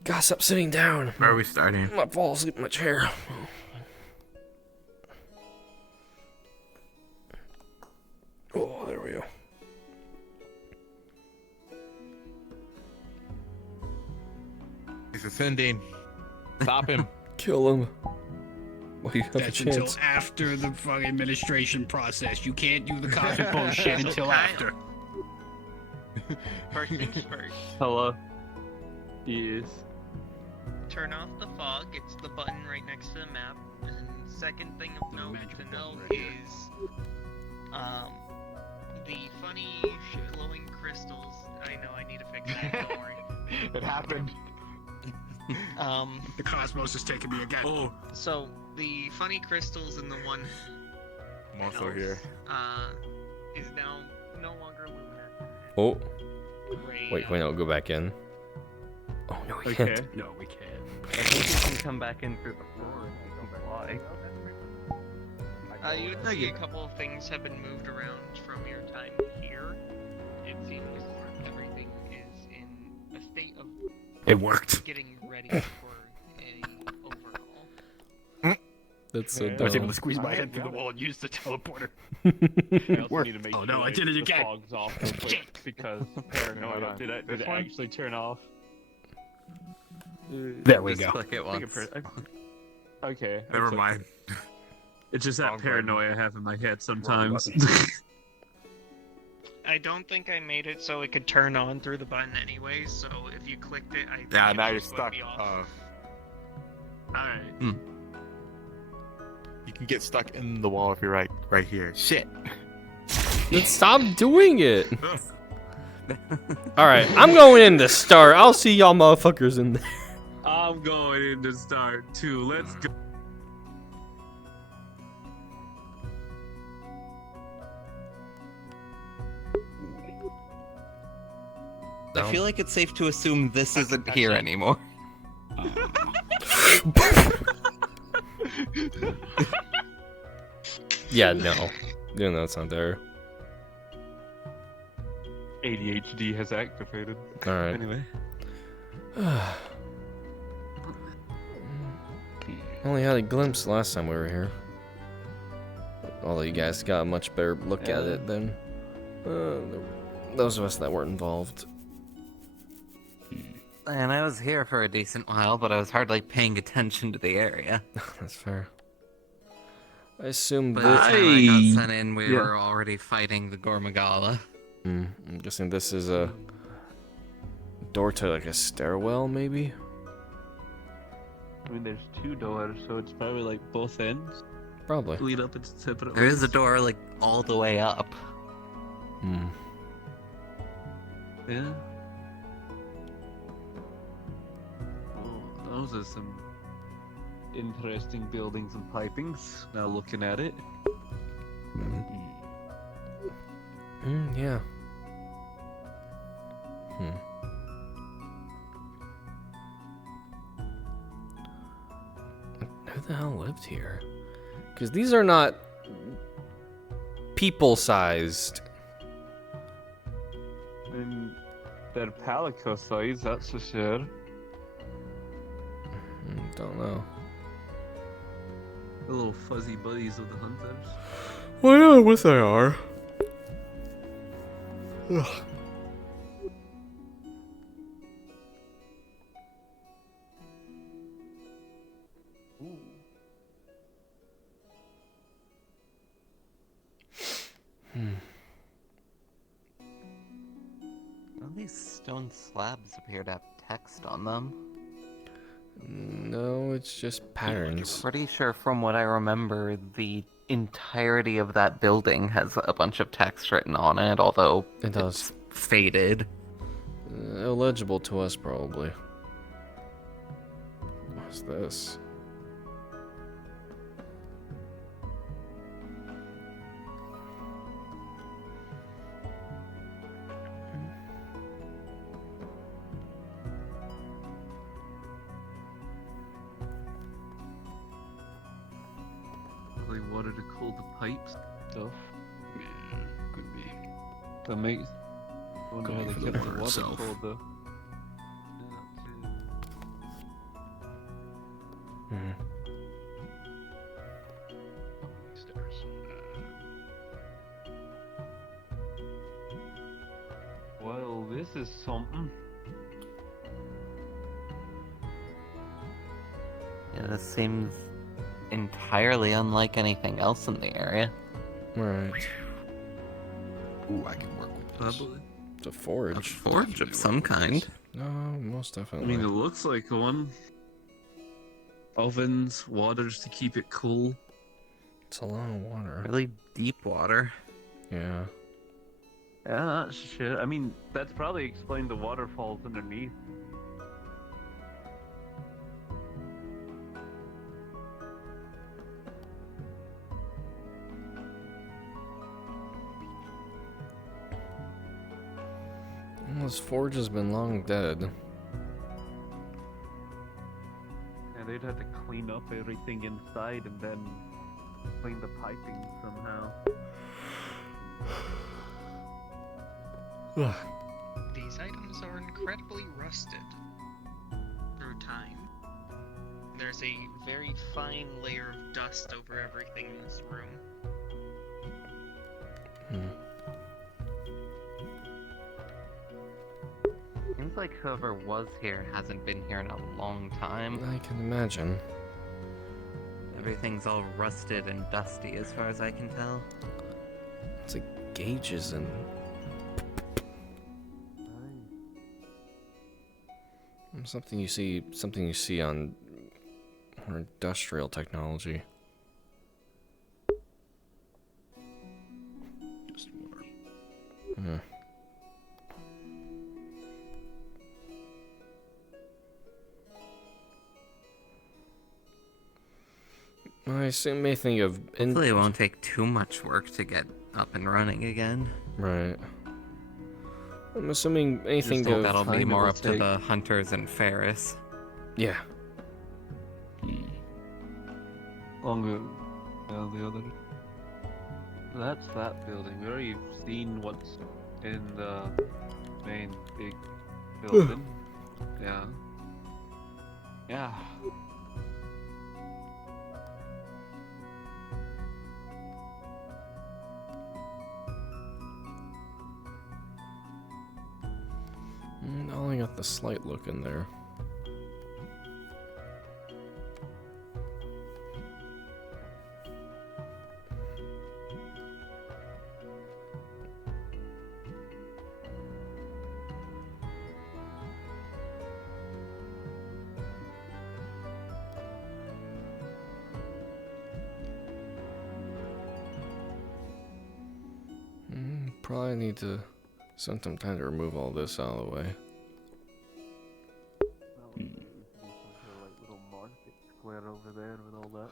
Gotta stop sitting down. Where are we starting? I fall asleep in my chair. Oh, there we go. He's ascending. Stop him. Kill him. Well, you have That's a until chance. after the fucking administration process. You can't do the cosmic bullshit until after. first things first, Hello. Yes. turn off the fog. It's the button right next to the map. And second thing of note magic to know button right is the funny glowing crystals. I know I need to fix that. Don't worry. It happened. The cosmos is taking me again. Oh, So the funny crystals in the one I'm also here. is now no longer luminescent. Oh, Gray wait, no, go back in. Oh, no, we Okay. can't. No, we can't. I think you can come back in through the floor and you can fly. You would see a couple of things have been moved around from your time here. It seems everything is in a state of It worked. getting ready for a overhaul. That's so Okay. I was able dumb. to squeeze my head through the wall and use the teleporter. I also Work. need to make Oh, sure no, I did it the again. fog's off real quick because paranoia. Did it This one? actually turn off? There we Just go. click it I think once. it okay. Never it's- mind. It's just that Wrong paranoia I have in my head sometimes. I don't think I made it so it could turn on through the button anyway, so if you clicked it, I think Yeah, it now would you're put stuck. me off. Alright. You can get stuck in the wall if you're right here. Shit. Then stop doing it. Alright, I'm going in to start. I'll see y'all motherfuckers in there. I'm going in to start too. Let's go. I feel like it's safe to assume this isn't here anymore. Yeah, no. Yeah, no, it's not there. ADHD has activated. All right. Anyway. Only had a glimpse last time we were here. Although you guys got a much better look at it than those of us that weren't involved. And I was here for a decent while, but I was hardly paying attention to the area. That's fair. I assume By the that. time I got sent in, we were already fighting the Gormagala. I'm guessing this is a door to like a stairwell, maybe? I mean, there's 2 doors, so it's probably like both ends Probably. lead up into separate There is a ways. door, like, all the way up. Hmm. Yeah. Oh, those are some interesting buildings and pipings. Now looking at it. Yeah. Who the hell lived here? Because these are not people-sized. And they're palico size, that's for sure. Don't know. The little fuzzy buddies of the hunters. Well, I know what they are. Ugh. All these stone slabs appear to have text on them. No, it's just patterns. Pretty sure from what I remember, the entirety of that building has a bunch of text written on it, although It does. it's faded. Illegible to us, probably. What's this? Probably water to cool the pipes stuff. Yeah, could be. That makes. I wonder Could how be they for the kept the water water itself. cold though. Stairs. Well, this is something. Yeah, this seems entirely unlike anything else in the area. Right. Ooh, I can work with this. Probably. It's a A forge. forge of some kind. No, most I definitely. mean, it looks like one. Ovens, waters to keep it cool. It's a lot of water. Really deep water. Yeah. Yeah, that's shit. I mean, that's probably explained the waterfalls underneath. Well, this forge has been long dead. And they'd have to clean up everything inside and then clean the piping somehow. These items are incredibly rusted through time. There's a very fine layer of dust over everything in this room. Seems like whoever was here hasn't been here in a long time. I can imagine. Everything's all rusted and dusty as far as I can tell. It's like gauges and something you see on more industrial technology. Just water. Hmm. I assume may think of Hopefully it won't take too much work to get up and running again. right. I'm assuming anything So of that'll be time it more will up to take. the hunters and Ferris. yeah. Along with the other. That's that building. We already seen what's in the main big building. Yeah. Yeah. I only got the slight look in there. Probably need to spend some time to remove all this out of the way. Little market square over there with all that.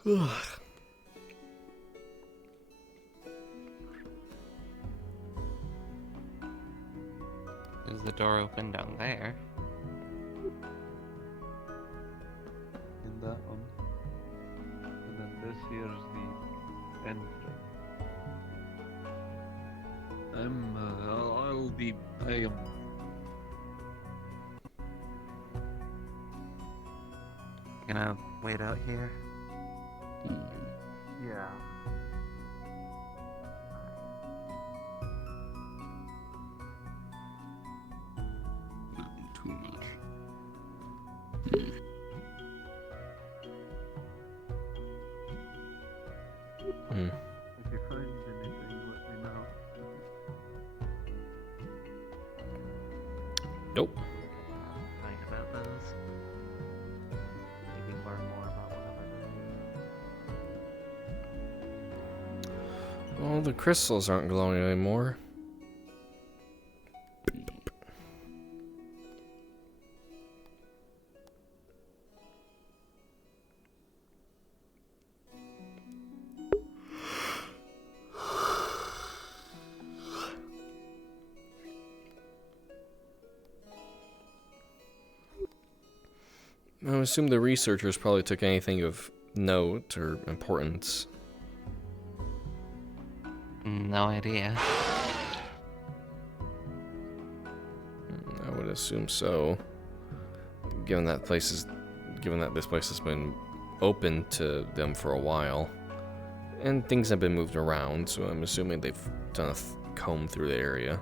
There's the door open down there. In that one. And then this here's the entrance. I'll be paying. Gonna wait out here. Yeah. Not too much. If you find anything, let me know. Nope. Find about those. Maybe learn more about whatever. Well, the crystals aren't glowing anymore. I assume the researchers probably took anything of note or importance. No idea. I would assume so. Given that this place has been open to them for a while, and things have been moved around, so I'm assuming they've done a comb through the area.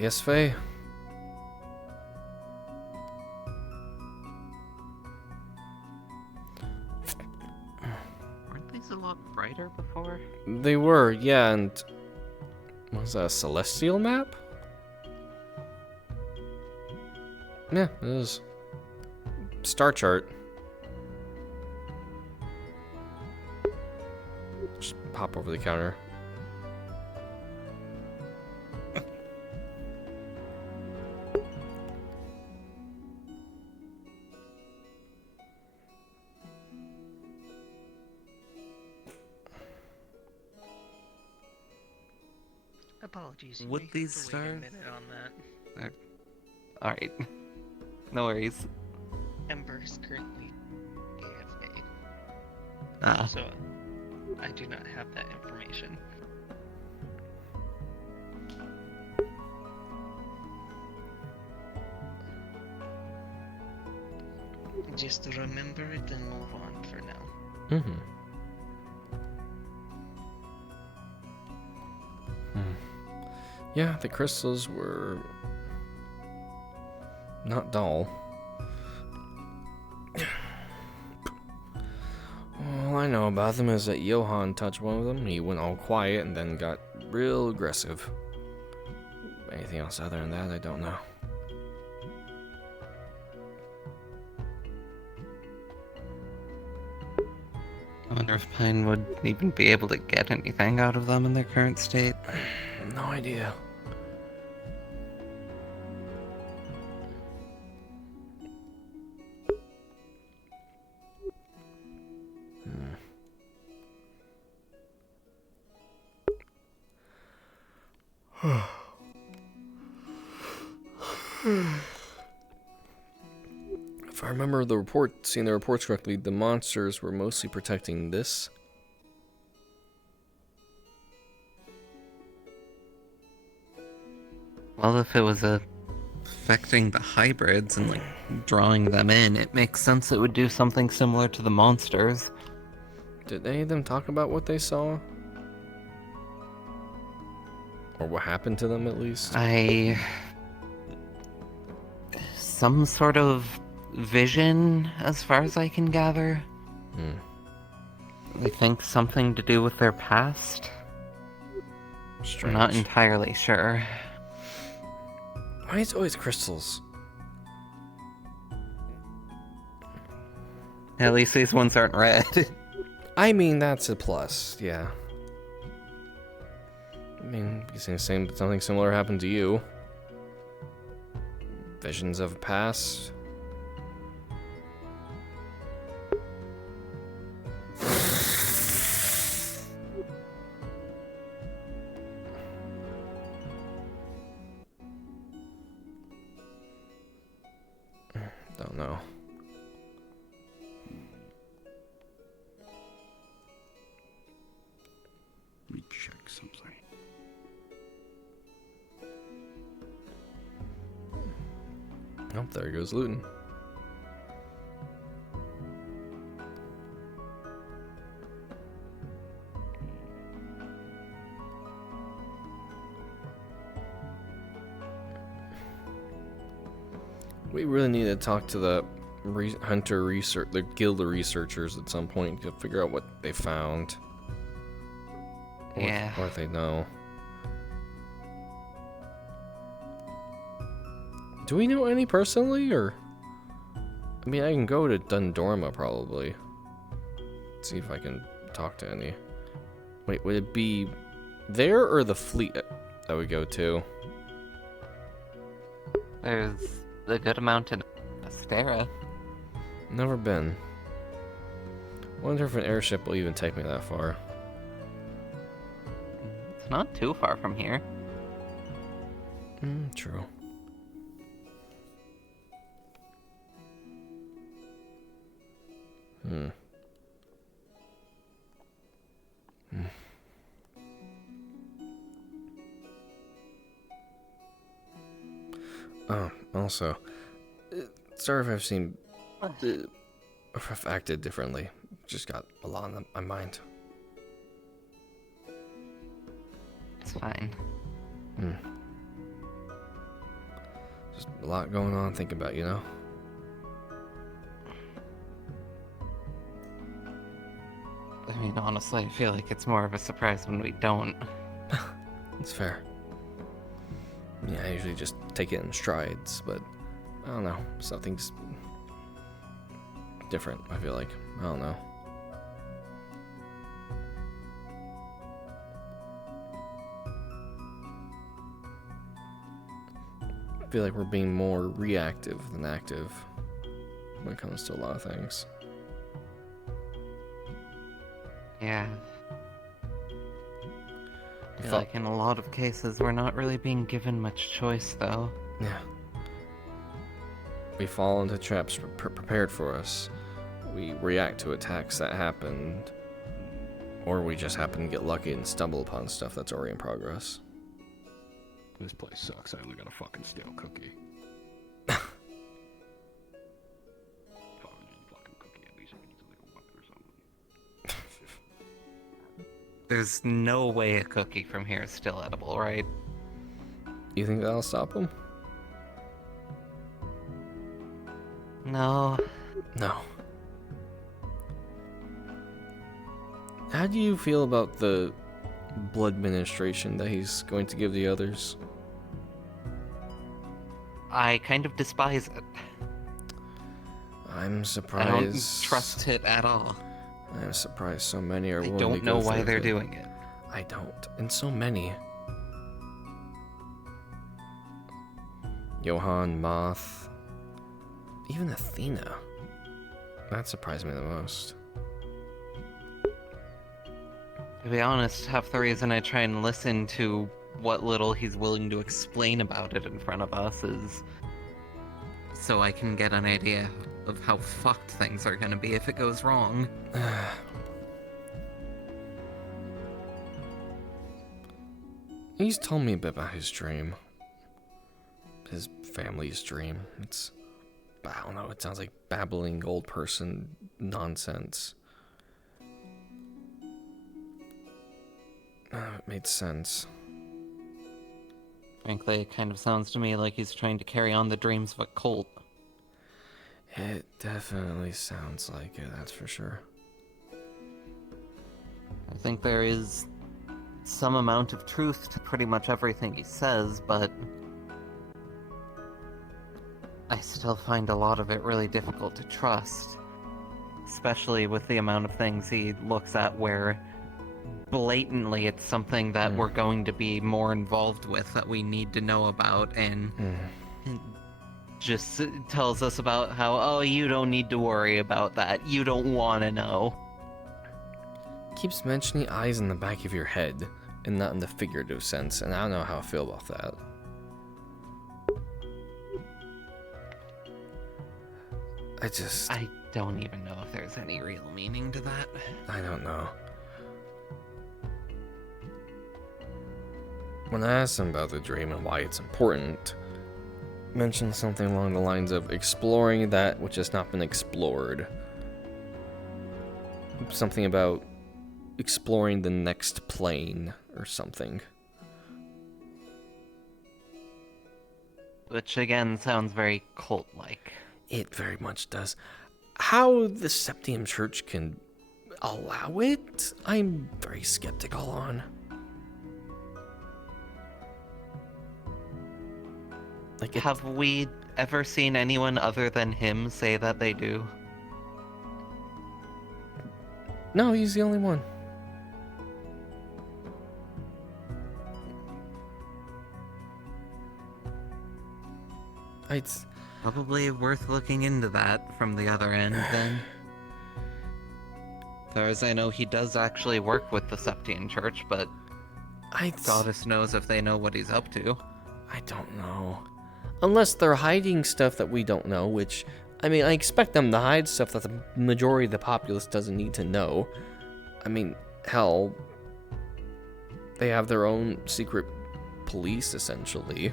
Yes, Faye? Weren't these a lot brighter before? They were, yeah, and... Was that a celestial map? Yeah, it is. Star chart. Just pop over the counter. Apologies. You Would may have these to wait a stars- minute on that. Alright. No worries. Ember is currently AFA, Ah. so I do not have that information. Just remember it and move on for now. Mm-hmm. Yeah, the crystals were not dull. All I know about them is that Johann touched one of them, he went all quiet and then got real aggressive. Anything else other than that, I don't know. I wonder if Pine would even be able to get anything out of them in their current state. No idea. If I remember seeing the reports correctly, the monsters were mostly protecting this. Well, if it was affecting the hybrids and like drawing them in, it makes sense it would do something similar to the monsters. Did any of them talk about what they saw? Or what happened to them, at least? Some sort of vision, as far as I can gather. They think something to do with their past. Strange. I'm not entirely sure. Why is it always crystals? At least these ones aren't red. I mean, that's a plus, yeah. I mean, you saying something similar happened to you. Visions of past. Don't know. Let me check something. Oh, there goes Luton. We really need to talk to the the guild of researchers at some point to figure out what they found. Yeah. Or if they know. Do we know any personally, or? I mean, I can go to Dundorma probably. See if I can talk to any. Wait, would it be there or the fleet that we go to? There's a good amount in Astera. Never been. Wonder if an airship will even take me that far. It's not too far from here. True. Oh, also, sorry if I've seen, if I've acted differently. Just got a lot on my mind. It's fine. Just a lot going on thinking about, you know? I mean, honestly, I feel like it's more of a surprise when we don't. It's fair. Yeah, I usually just take it in strides, but I don't know. Something's different, I feel like. I don't know. I feel like we're being more reactive than active when it comes to a lot of things. Yeah. I feel like in a lot of cases, we're not really being given much choice, though. Yeah. We fall into traps prepared for us. We react to attacks that happened. Or we just happen to get lucky and stumble upon stuff that's already in progress. This place sucks. I only got a fucking stale cookie. Fucking cookie. At least I can use it like a weapon or something. There's no way a cookie from here is still edible, right? You think that'll stop them? No. No. How do you feel about the blood ministration that he's going to give the others? I kind of despise it. I'm surprised. I don't trust it at all. I'm surprised so many are I willing to don't go know why through they're it. doing it. I don't. And so many. Johann, Moth, even Athena. That surprised me the most. To be honest, half the reason I try and listen to what little he's willing to explain about it in front of us is so I can get an idea of how fucked things are gonna be if it goes wrong. He's told me a bit about his dream. His family's dream. I don't know, it sounds like babbling old person nonsense. It made sense. Frankly, it kind of sounds to me like he's trying to carry on the dreams of a cult. It definitely sounds like it, that's for sure. I think there is some amount of truth to pretty much everything he says, but I still find a lot of it really difficult to trust. Especially with the amount of things he looks at where blatantly it's something that we're going to be more involved with, that we need to know about, and just tells us about how, oh, you don't need to worry about that, you don't want to know. Keeps mentioning eyes in the back of your head, and not in the figurative sense, and I don't know how I feel about that. I don't even know if there's any real meaning to that. I don't know. When I asked him about the dream and why it's important, mentioned something along the lines of exploring that which has not been explored. Something about exploring the next plane or something. Which again sounds very cult-like. It very much does. How the Septium Church can allow it, I'm very skeptical on. Like, have we ever seen anyone other than him say that they do? No, he's the only one. It's probably worth looking into that from the other end, then. As far as I know, he does actually work with the Septian Church, but Goddess knows if they know what he's up to. I don't know. Unless they're hiding stuff that we don't know, which, I mean, I expect them to hide stuff that the majority of the populace doesn't need to know. I mean, hell, they have their own secret police, essentially.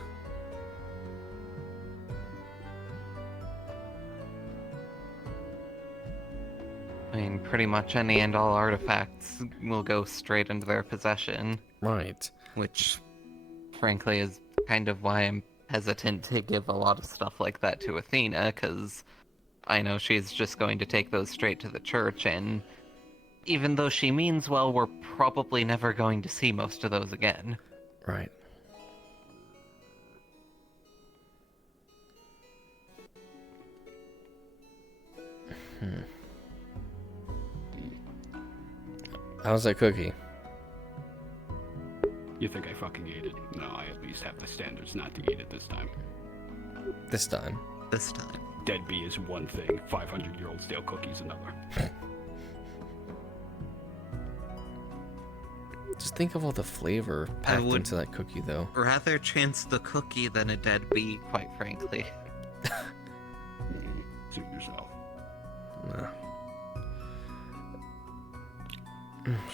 I mean, pretty much any and all artifacts will go straight into their possession. Right. Which, frankly, is kind of why I'm hesitant to give a lot of stuff like that to Athena, because I know she's just going to take those straight to the church, and even though she means well, we're probably never going to see most of those again. Right. How's that cookie? You think I fucking ate it? No, I at least have the standards not to eat it this time. This time. This time. Dead bee is one thing, 500-year-old stale cookies another. Just think of all the flavor packed into that cookie, though. Rather chance the cookie than a dead bee, quite frankly. Suit yourself. Nah.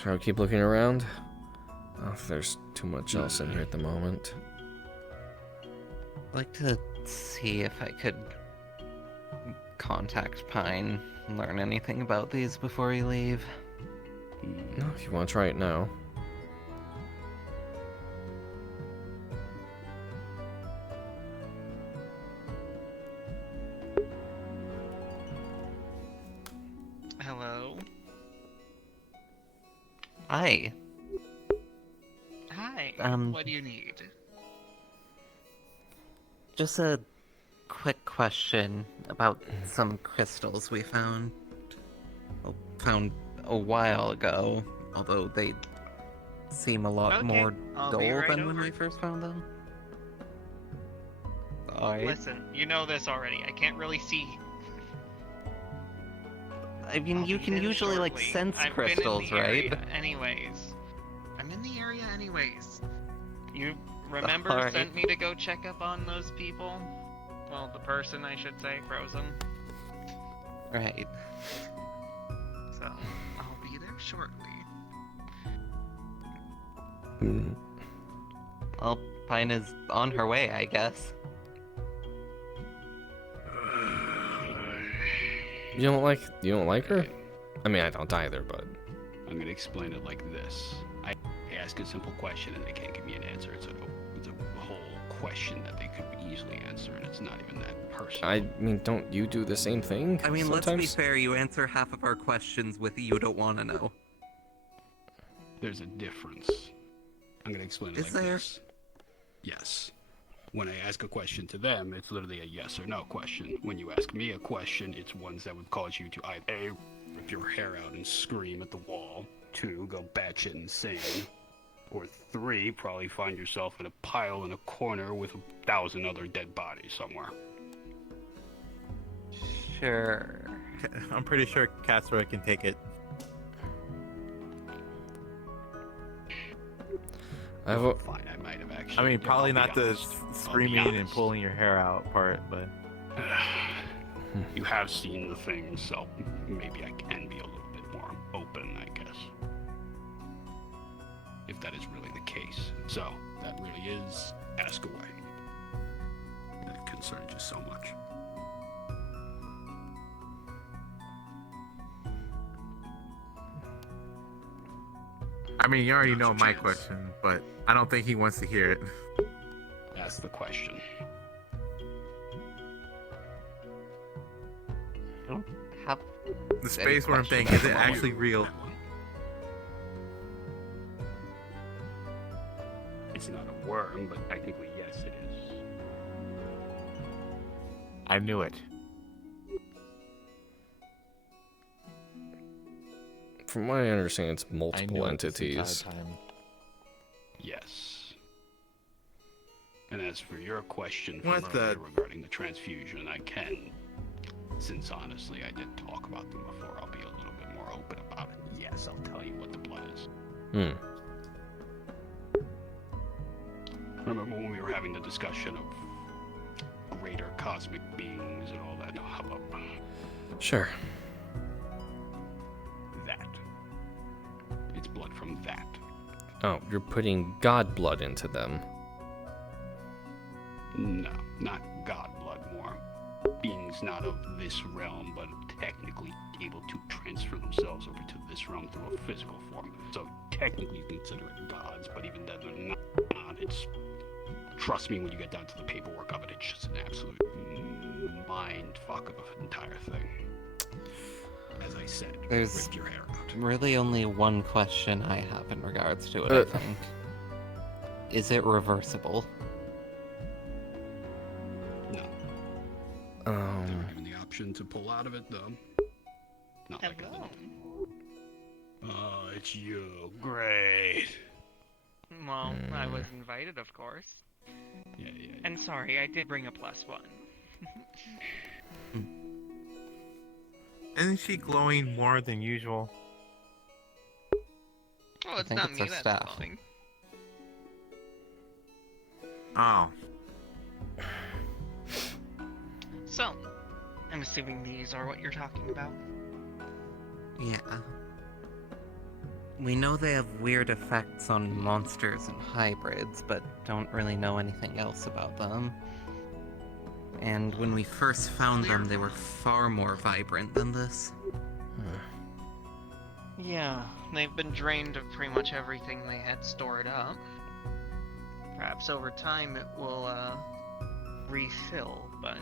Shall we keep looking around? Oh, there's too much else in here at the moment. I'd like to see if I could contact Pine and learn anything about these before you leave. No, if you want to try it now. Hello? Hi. Hi. What do you need? Just a quick question about some crystals we found a while ago, although they seem a lot more dull than when we first found them. Alright. Listen, you know this already. I can't really see. I mean, you can usually, like, sense crystals, right? Anyways. I'm in the area anyways. You remember Alright. sent me to go check up on those people? Well, the person, I should say, frozen. Right. So, I'll be there shortly. Well, Pine is on her way, I guess. You don't like her? I mean, I don't either, but I'm gonna explain it like this. I ask a simple question and they can't give me an answer. It's a whole question that they could easily answer, and it's not even that personal. I mean, don't you do the same thing? I mean, let's be sometimes? fair, you answer half of our questions with you don't want to know. There's a difference. I'm gonna explain it Is like there? this. Yes. When I ask a question to them, it's literally a yes or no question. When you ask me a question, it's ones that would cause you to either A, rip your hair out and scream at the wall, 2, go batshit insane, or 3, probably find yourself in a pile in a corner with 1,000 other dead bodies somewhere. Sure. I'm pretty sure Casper can take it. I have a, Fine, I might have actually. I mean, Yeah, probably I'll be not the honest. I'll be screaming and honest. pulling your hair out part, but You have seen the things, so maybe I can be a little bit more open, I guess. If that is really the case. So, that really is ask away. That concerns you so much. I mean, you already Now's know your my chance. question, but I don't think he wants to hear it. That's the question. Have The space worm thing, is it actually real? It's not a worm, but technically, yes, it is. I knew it. from what I understand, it's I knew multiple it this entire entities. time. Yes. And as for your question What from the- earlier regarding the transfusion, I can, since honestly I did talk about them before, I'll be a little bit more open about it. Yes, I'll tell you what the blood is. Hmm. Remember when we were having the discussion of greater cosmic beings and all that hubbub? Sure. That. It's blood from that. Oh, you're putting god blood into them. No, not god blood, more beings not of this realm, but technically able to transfer themselves over to this realm through a physical form. So technically you consider it gods, but even then they're not. It's, trust me, when you get down to the paperwork of it, it's just an absolute mind fuck of an entire thing. As I said, There's rip your hair out. really only one question I have in regards to it, I think. Is it reversible? No. Um. Never given the option to pull out of it, though. Not like a Hello. little. Oh, it's you. Great. Well, I was invited, of course. Yeah, yeah. And sorry, I did bring a +1. Isn't she glowing more than usual? Oh, it's think not it's me her that's staff. glowing. Oh. So, I'm assuming these are what you're talking about. Yeah. We know they have weird effects on monsters and hybrids, but don't really know anything else about them. And when we first found them, they were far more vibrant than this. Yeah, they've been drained of pretty much everything they had stored up. Perhaps over time it will, refill, but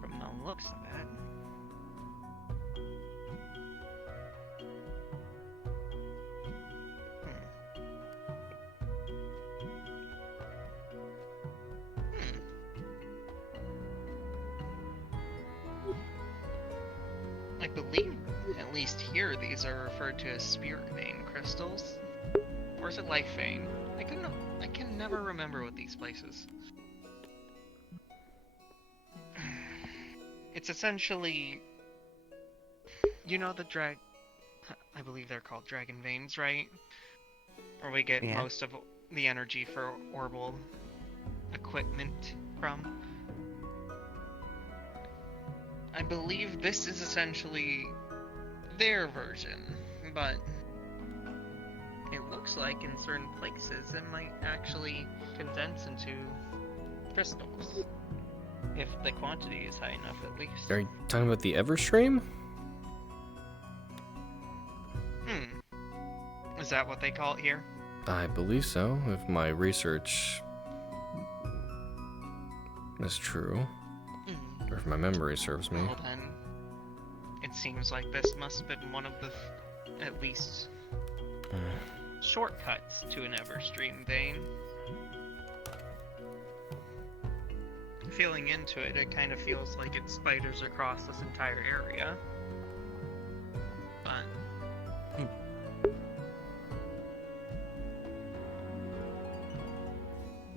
from the looks of it... I believe, at least here, these are referred to as spirit vein crystals. Or is it life vein? I can never remember with these places. It's essentially, you know, I believe they're called dragon veins, right? Where we get Yeah. most of the energy for orbital equipment. from. I believe this is essentially their version, but it looks like in certain places it might actually condense into crystals. If the quantity is high enough, at least. Are you talking about the Everstream? Is that what they call it here? I believe so, if my research is true. Or if my memory serves me. Well then, it seems like this must have been one of the, at least, shortcuts to an Everstream vein. Feeling into it, it kind of feels like it spiders across this entire area. But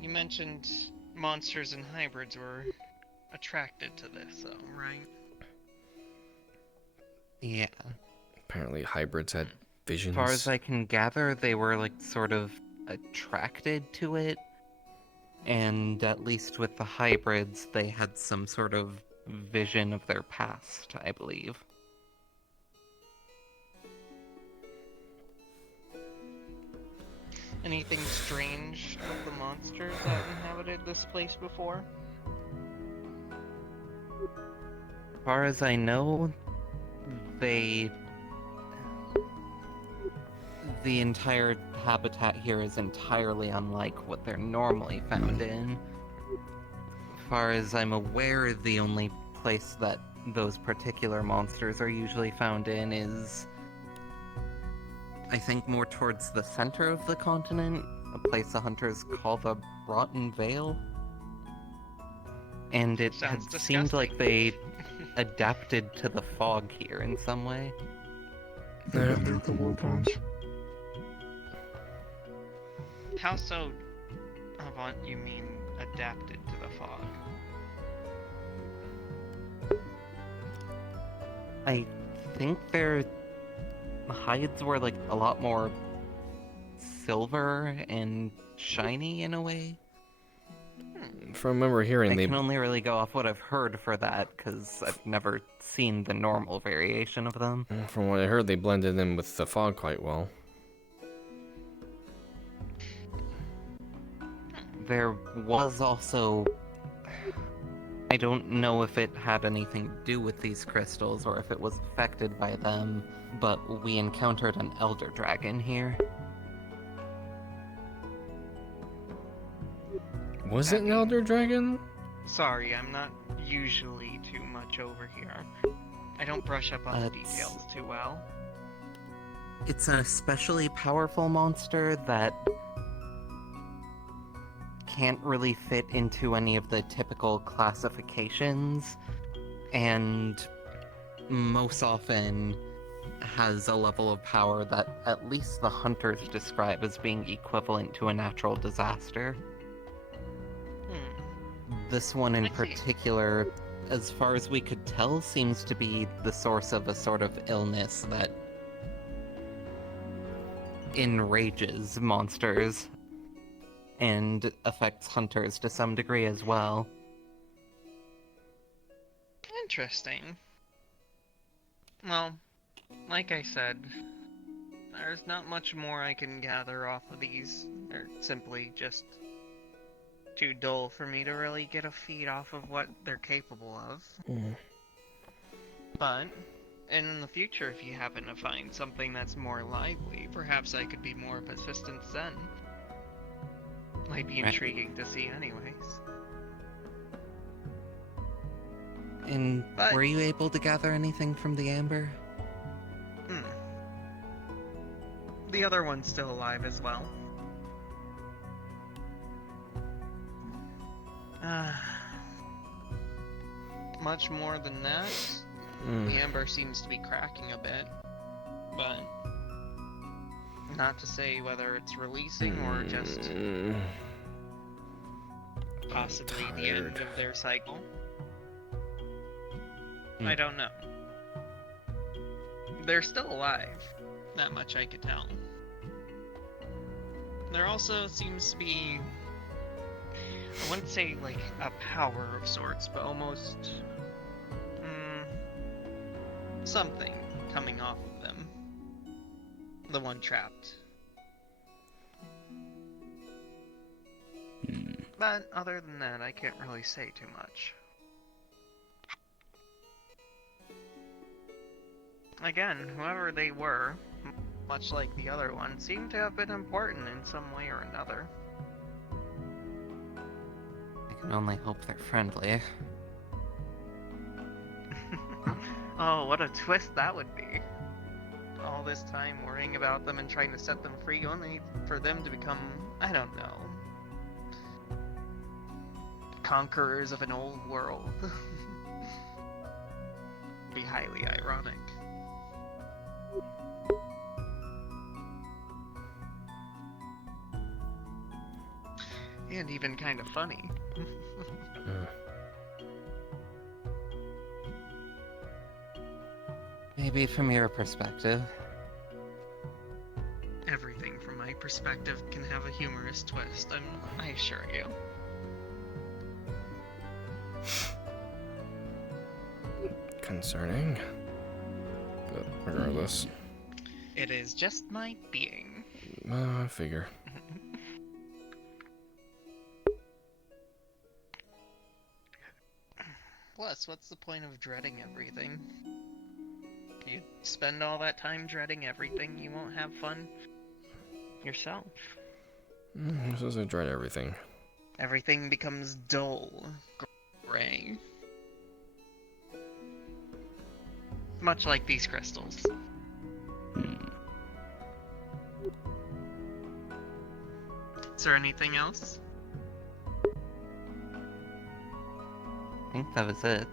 you mentioned monsters and hybrids were attracted to this, though, right? Yeah. Apparently hybrids had As visions. far as I can gather, they were like sort of attracted to it. And at least with the hybrids, they had some sort of vision of their past, I believe. Anything strange of the monsters that inhabited this place before? As far as I know, the entire habitat here is entirely unlike what they're normally found in. As far as I'm aware, the only place that those particular monsters are usually found in is, I think, more towards the center of the continent, a place the hunters call the Rotten Vale. And it had Sounds seemed like disgusting. they adapted to the fog here in some way. How so, Avant, you mean adapted to the fog? I think their hides were like a lot more silver and shiny in a way. From what I remember hearing, I they can only really go off what I've heard for that, because I've never seen the normal variation of them. from what I heard, they blended in with the fog quite well. There was also... I don't know if it had anything to do with these crystals, or if it was affected by them, but we encountered an elder dragon here. Was it an elder dragon? Sorry, I'm not usually too much over here. I don't brush up on the details too well. It's an especially powerful monster that can't really fit into any of the typical classifications, and most often has a level of power that at least the hunters describe as being equivalent to a natural disaster. This one in I see. particular, as far as we could tell, seems to be the source of a sort of illness that enrages monsters and affects hunters to some degree as well. Interesting. Well, like I said, there's not much more I can gather off of these. They're simply just too dull for me to really get a feed off of what they're capable of. But, in the future, if you happen to find something that's more lively, perhaps I could be more of assistance then. Might be Right. intriguing to see anyways. And But- were you able to gather anything from the amber? The other one's still alive as well. Much more than that, the amber seems to be cracking a bit, but not to say whether it's releasing or just possibly the end of their cycle. I don't know. They're still alive, that much I could tell. There also seems to be I wouldn't say like a power of sorts, but almost something coming off of them. The one trapped. But other than that, I can't really say too much. Again, whoever they were, much like the other one, seemed to have been important in some way or another. I can only hope they're friendly. Oh, what a twist that would be. All this time worrying about them and trying to set them free, only for them to become, I don't know, conquerors of an old world. Be highly ironic. And even kind of funny. Maybe from your perspective. Everything from my perspective can have a humorous twist, I assure you. Concerning. But regardless. It is just my being. I figure. Plus, what's the point of dreading everything? You spend all that time dreading everything, you won't have fun yourself. This is I dread everything. Everything becomes dull, gray. Much like these crystals. Is there anything else? I think that was it.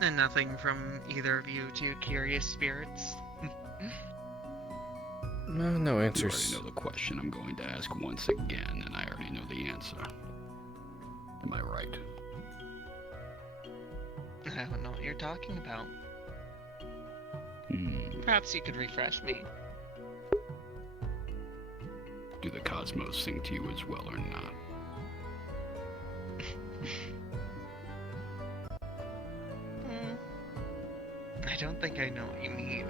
And nothing from either of you two curious spirits? No You answers. already know the question I'm going to ask once again, and I already know the answer. Am I right? I don't know what you're talking about. Perhaps you could refresh me. Do the cosmos sing to you as well or not? I don't think I know what you mean.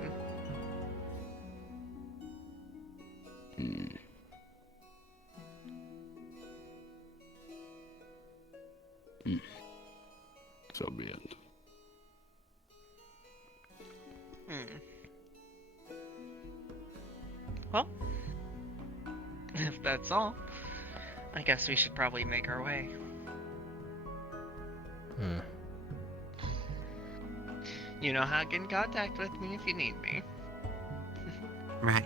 So be it. Well, if that's all, I guess we should probably make our way. You know how to get in contact with me if you need me. Right.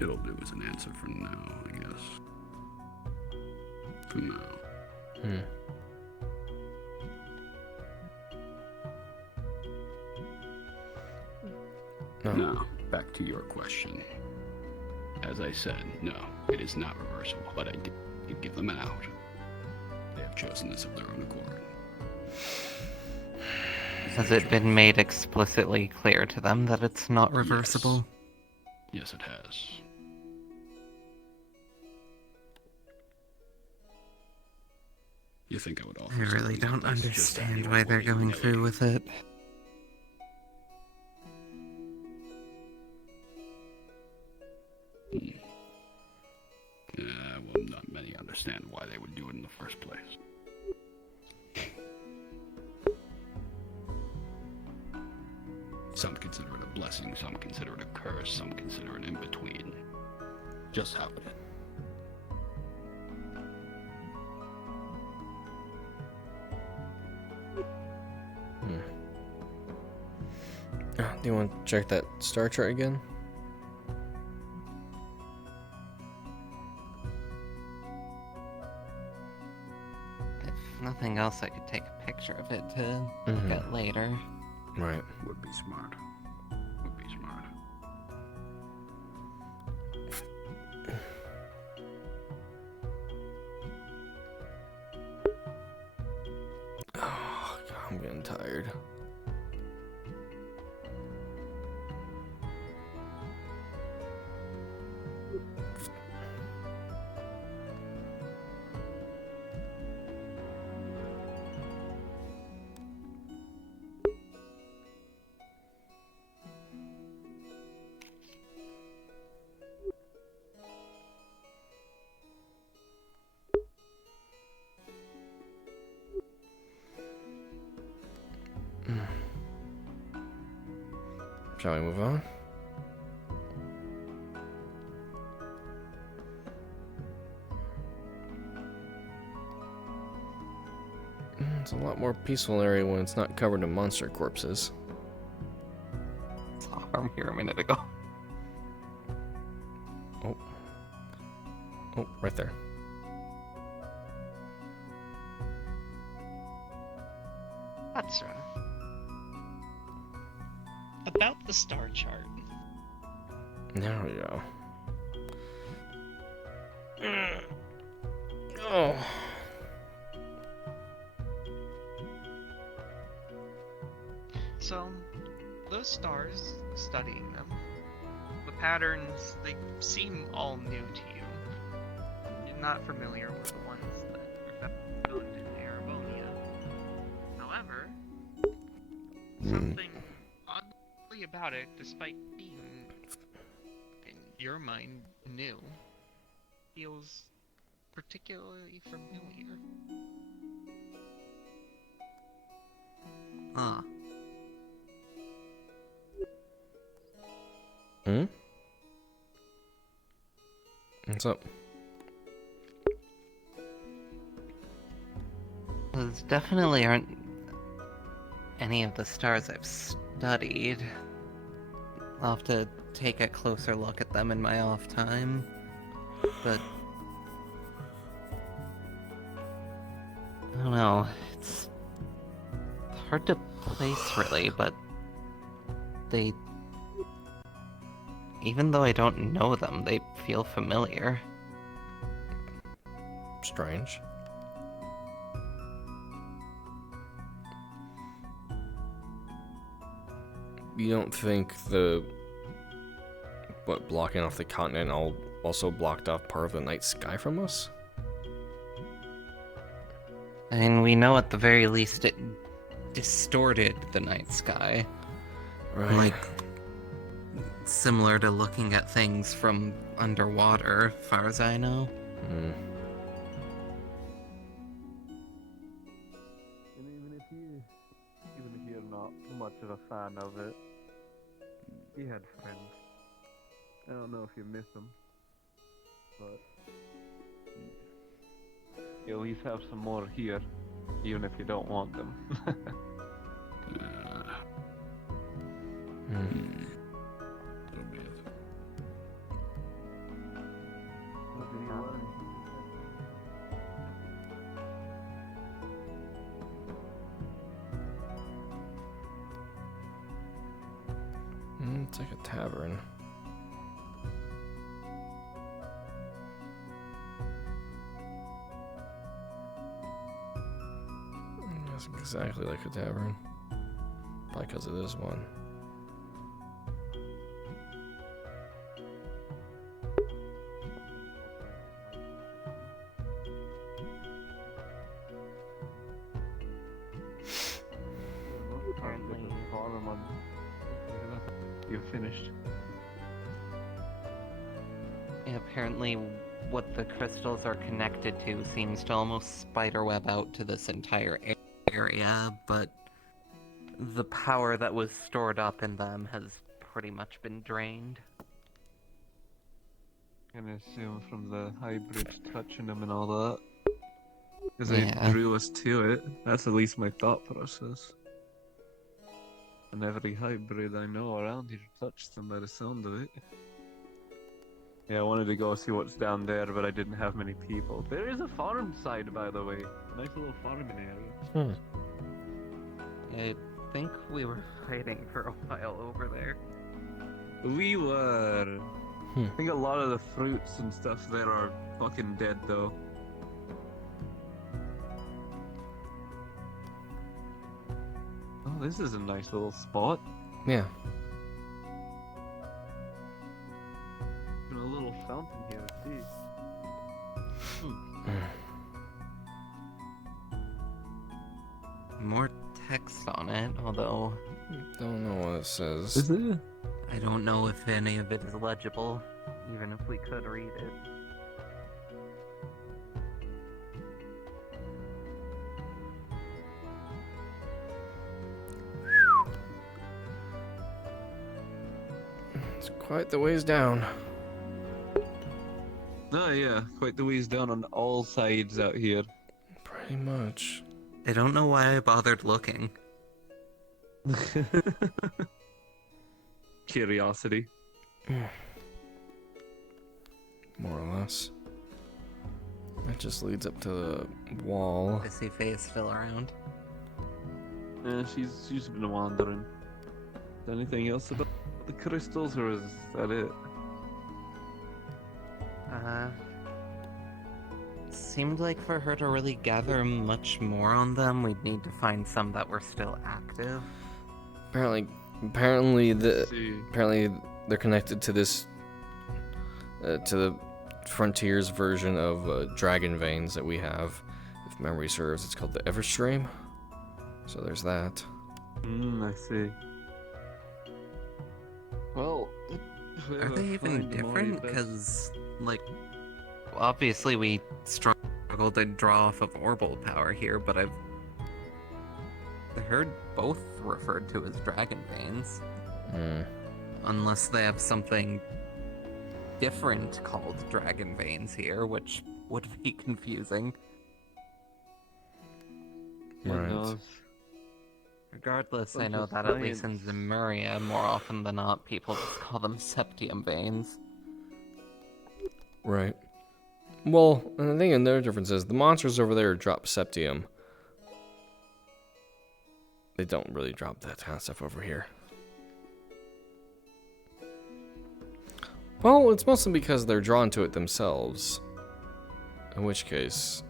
It'll do as an answer for now, I guess. For now. Now, back to your question. As I said, no, it is not reversible, but I did give them an out. They have chosen this of their own accord. Has it been made explicitly clear to them that it's not reversible? Yes, it has. You think I would offer I really something don't like this just to understand be why they're going willy-nilly? through with it. Well, not many understand why they would do it in the first place. Some consider it a blessing, some consider it a curse, some consider it in between. Just how it is. Do you want to check that star chart again? If else, I could take a picture of it to Mhm. look at later. Right. Would be smart. Would be smart. Oh, God, I'm getting tired. Shall we move on? It's a lot more peaceful area when it's not covered in monster corpses. Saw harm here a minute ago. Oh, right there. Hatsura. About the star chart. There we go. Oh. So, those stars, studying them, the patterns, they seem all new to you. You're not familiar with the ones that are found in Erevonia. However, something oddly about it, despite being, in your mind, new, feels particularly familiar. Ah. Hmm? What's up? Those definitely aren't any of the stars I've studied. I'll have to take a closer look at them in my off time. But I don't know, it's hard to place really, but they, even though I don't know them, they feel familiar. Strange. You don't think blocking off the continent also blocked off part of the night sky from us? I mean, we know at the very least it distorted the night sky. Right. Like, similar to looking at things from underwater, as far as I know. Hmm. And even if you're not much of a fan of it, he had friends. I don't know if you miss them, but you at least have some more here, even if you don't want them. So be it. What did you learn? It's like a tavern. It's exactly like a tavern. Probably because of this one. Apparently. You've finished. Apparently, what the crystals are connected to seems to almost spiderweb out to this entire area, but the power that was stored up in them has pretty much been drained. I'm gonna assume from the hybrids touching them and all that. Because Yeah. they drew us to it. That's at least my thought process. And every hybrid I know around here touched them by the sound of it. Yeah, I wanted to go see what's down there, but I didn't have many people. There is a farm side, by the way. A nice little farming area. I think we were fighting for a while over there. We were. I think a lot of the fruits and stuff there are fucking dead, though. Oh, this is a nice little spot. Yeah. And a little fountain here, too. More text on it, although Don't know what it says. Is it? I don't know if any of it is legible, even if we could read it. It's quite the ways down. Oh, yeah. Quite the ways down on all sides out here. Pretty much. I don't know why I bothered looking. Curiosity. More or less. It just leads up to the wall. I see Faye still around. Yeah, she's been wandering. Anything else about the crystals, or is that it? Seemed like for her to really gather much more on them, we'd need to find some that were still active. Apparently See. they're connected to this, to the Frontiers version of dragon veins that we have. If memory serves, it's called the Everstream. So there's that. I see. Well, Are they even different? Because, like, obviously we struggled to draw off of Orbital power here, but I've heard both referred to as dragon veins. Unless they have something different called dragon veins here, which would be confusing. Right. Regardless, I Bunch know of that at least in science. Zemuria, more often than not, people just call them septium veins. Right. Well, and the thing and their difference is the monsters over there drop septium. They don't really drop that kind of stuff over here. Well, it's mostly because they're drawn to it themselves. In which case,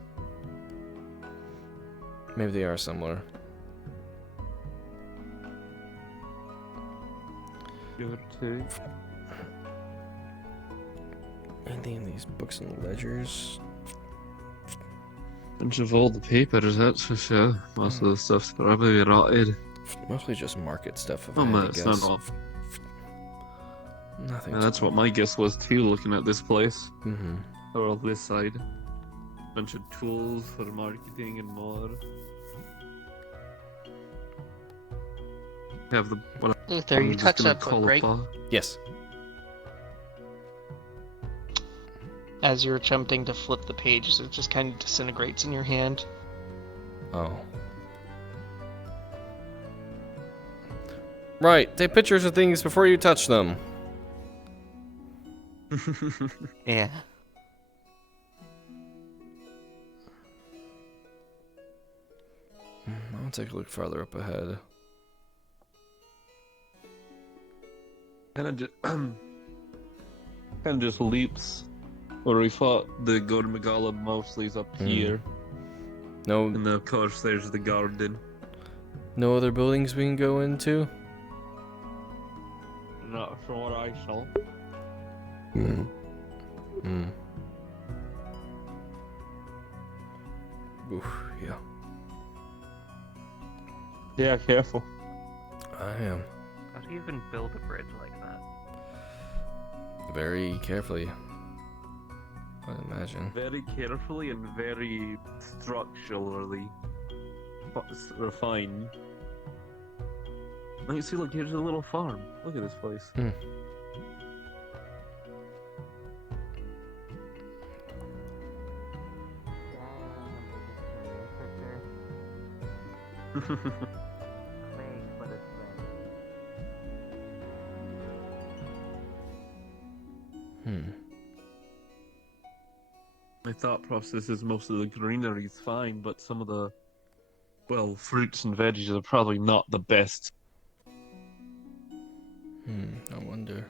maybe they are similar. Give it two. Anything in these books and ledgers? Bunch of old papers, that's for sure. Most of the stuff's probably rotted. Mostly just market stuff. If Oh I had man, to it's guess. not all. Nothing. Yeah, that's what my guess was too, looking at this place. Mm-hmm. Or on this side. Bunch of tools for marketing and more. Have the what Luther, I'm you just touched gonna that call book, right? Yes. As you're attempting to flip the pages, it just kind of disintegrates in your hand. Oh. Right. Take pictures of things before you touch them. Yeah. I'll take a look farther up ahead. kind of just leaps. Where we fought the Gormagala mostly's up here. No, And then of course there's the garden. no other buildings we can go into. Not from what I saw. Hmm. Oof, yeah. Yeah, careful. I am. How do you even build a bridge like that? Very carefully. I'd imagine. Very carefully and very structurally refined. Now you see, look, here's a little farm. Look at this place. thought process is most of the greenery is fine, but some of the, well, fruits and veggies are probably not the best. I wonder.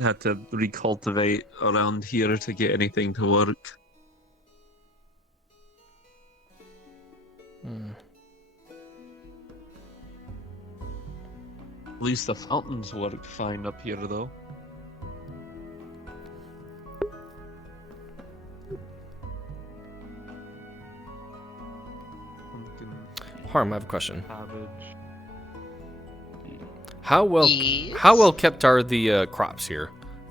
Had to recultivate around here to get anything to work. At least the fountains work fine up here, though. Pumpkin, Harm, I have a question. cabbage. How well Yes? how well kept are the crops here?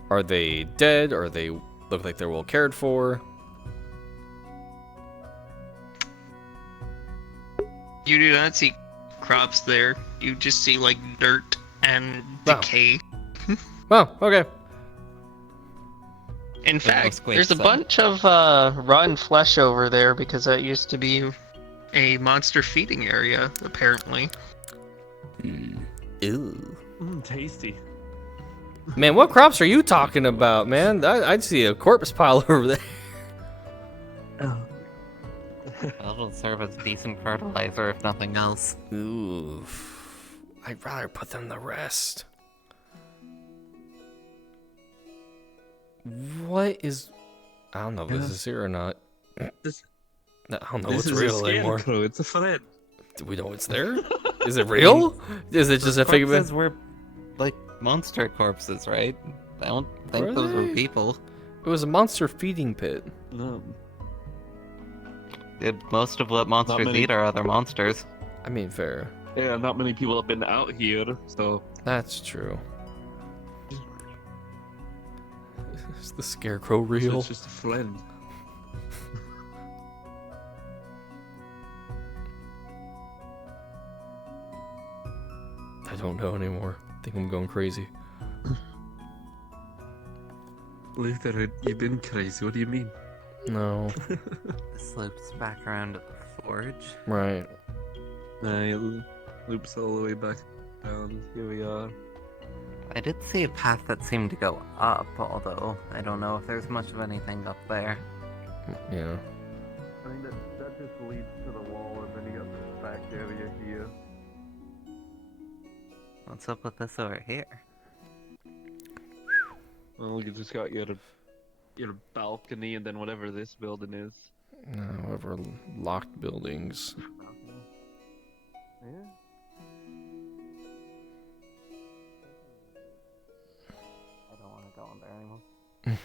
Are they dead? Or they look like they're well cared for? You do not see crops there. You just see like dirt and Wow. decay. Well, okay. In no fact, squid, there's a so- bunch of rotten flesh over there because that used to be a monster feeding area, apparently. Ew. Tasty. Man, what crops are you talking about, man? I'd see a corpse pile over there. That'll serve as decent fertilizer if nothing else. Ooh. I'd rather put them to rest. What is... I don't know if this Yeah. is here or not. This- I don't know This what's is real a anymore. scarecrow. It's a friend. Do we know it's there? Is it real? Is it just a figment? Corpses were like monster corpses, right? I don't think Were those were they? people. It was a monster feeding pit. No. Most of what monsters many. eat are other monsters. I mean, fair. Yeah, not many people have been out here, so That's true. Is the scarecrow so real? it's just a friend. I don't know anymore. I think I'm going crazy. Luther, you've been crazy. What do you mean? No. This loops back around to the forge. Right. Nah, it loops all the way back down. Here we are. I did see a path that seemed to go up, although I don't know if there's much of anything up there. Yeah. I mean, that just leads to the wall, and then you got this back area here. What's up with this over here? Well, you just got your balcony, and then whatever this building is. However, locked buildings. Yeah. I don't want to go in there anymore.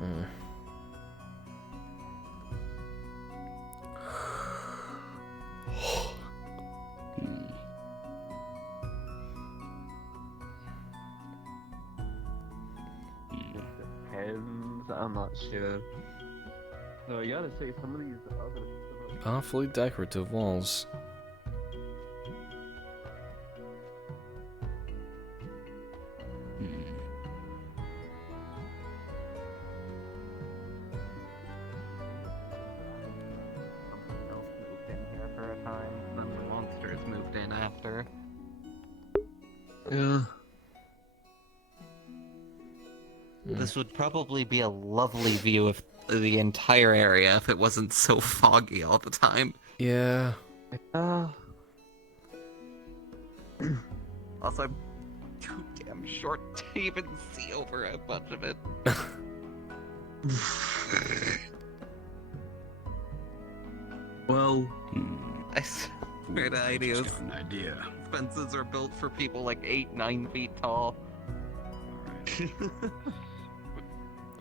Mm. Depends. I'm not sure. So I gotta say, some of these other. Awfully decorative walls. Moved in here for a time, then the monsters moved in after. Yeah. This would probably be a lovely view of the entire area if it wasn't so foggy all the time. Yeah. Also, I'm too damn short to even see over a bunch of it. Well, I swear to ideas, Just got an idea. fences are built for people like 8-9 feet tall.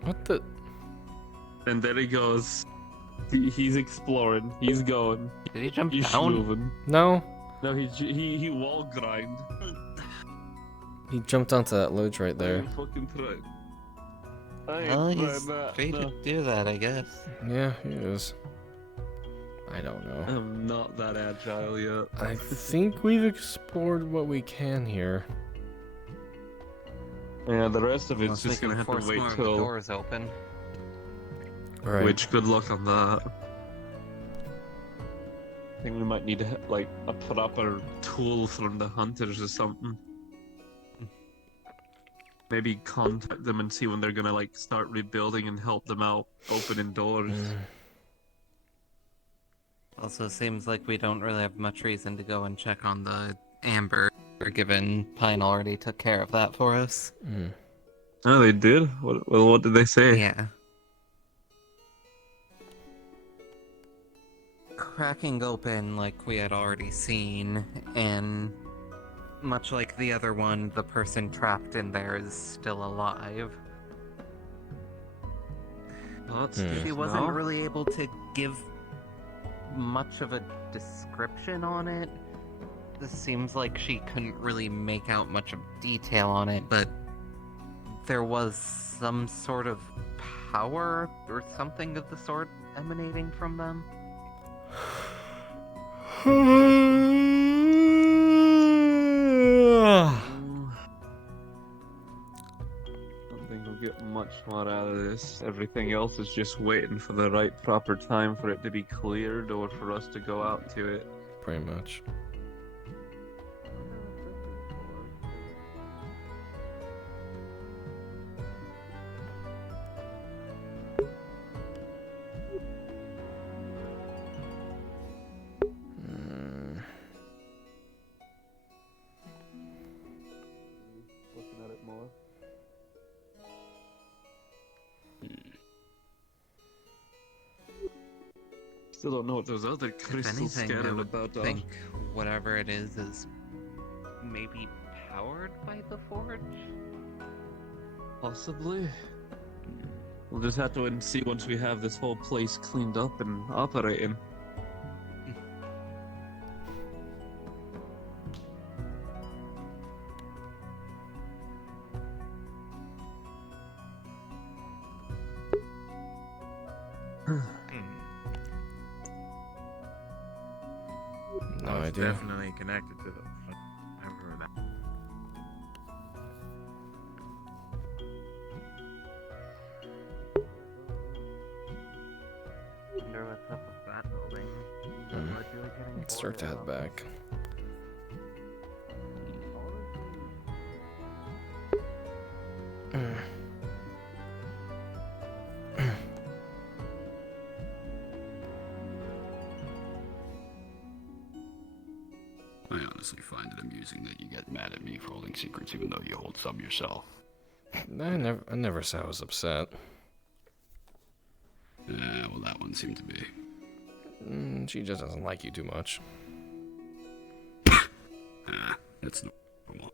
What the? and there he goes. He's exploring. He's going. Did he jump He's down? moving. No. No, he wall grind. He jumped onto that ledge right there. I'm fucking trying. I ain't Well, trying he's that. free No. to do that, I guess. Yeah, he is. I don't know. I'm not that agile yet. I think we've explored what we can here. Yeah, the rest of it's Unless we just gonna can have force to wait more of the till. doors open. Alright. Which, good luck on that. I think we might need like a proper tool from the hunters or something. Maybe contact them and see when they're gonna like start rebuilding and help them out opening doors. Also, seems like we don't really have much reason to go and check on the amber, given Pine already took care of that for us. Oh, they did? What did they say? Yeah. Cracking open like we had already seen, and much like the other one, the person trapped in there is still alive. Oh, that's Hmm. good She to wasn't know. really able to give much of a description on it. This seems like she couldn't really make out much of detail on it, but there was some sort of power or something of the sort emanating from them. Don't think we'll get much more out of this. Everything else is just waiting for the right proper time for it to be cleared or for us to go out to it. Pretty much. Looking at it more. Still don't know what those other If crystals anything, I scattered would about are. think whatever it is maybe powered by the forge? Possibly. We'll just have to wait and see once we have this whole place cleaned up and operating. No It's idea. definitely connected to the. I've heard that. Wonder what's up with that building. Let's start to head back. I honestly find it amusing that you get mad at me for holding secrets even though you hold some yourself. I never said I was upset. Well, that one seemed to be. She just doesn't like you too much. That's normal.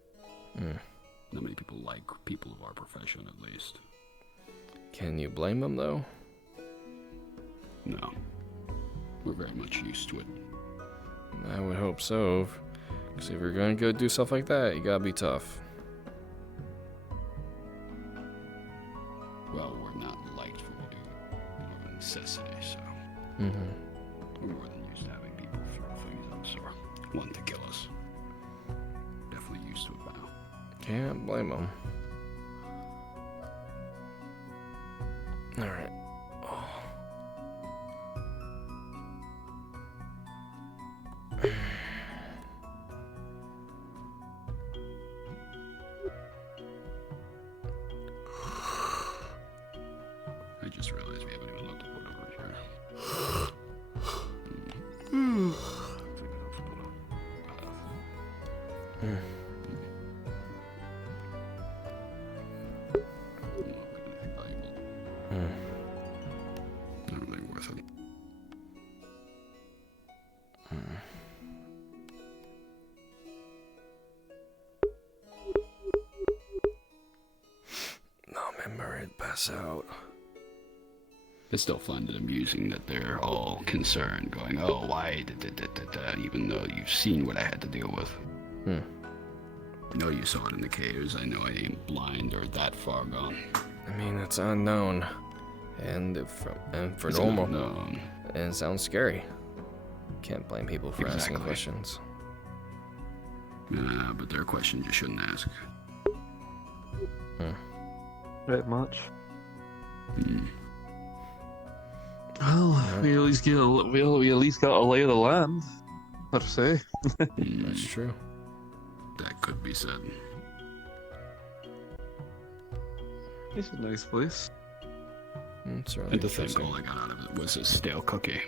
Not many people like people of our profession, at least. Can you blame them, though? No. We're very much used to it. I would hope so. Because if you're going to go do stuff like that, you gotta be tough. Well, we're not liked for what we do. More of a necessity, so. We're more than used to having people throw things at us or want to kill us. Definitely used to it now. Can't blame them. Alright. I just realized we haven't even looked at whatever here. Not really worth it. No, remember it. Pass out. I still find it amusing that they're all concerned, going, oh, why, even though you've seen what I had to deal with. I know you saw it in the caves. I know I ain't blind or that far gone. I mean, it's unknown. And for It's normal. unknown. And it sounds scary. Can't blame people for asking Exactly. questions. But there are questions you shouldn't ask. Pretty much. Hmm. Well, we at least we at least got a lay of the land, per se. That's true. That could be said. It's a nice place. Certainly And to think interesting. all I got out of it was a stale cookie.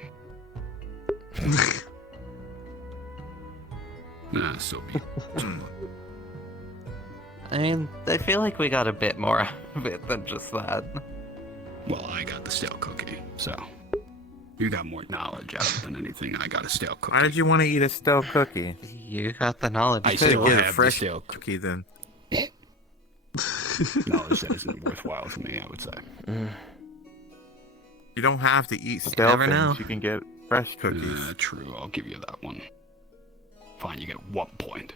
So be it. I mean, I feel like we got a bit more out of it than just that. Well, I got the stale cookie, so you got more knowledge out of it than anything. I got a stale cookie. Why did you want to eat a stale cookie? You got the knowledge I too. still Get a have the fresh stale cookie then. knowledge that isn't worthwhile for me, I would say. You don't have to eat stale never things. know. You can get fresh cookies. True, I'll give you that one. Fine, you get 1 point.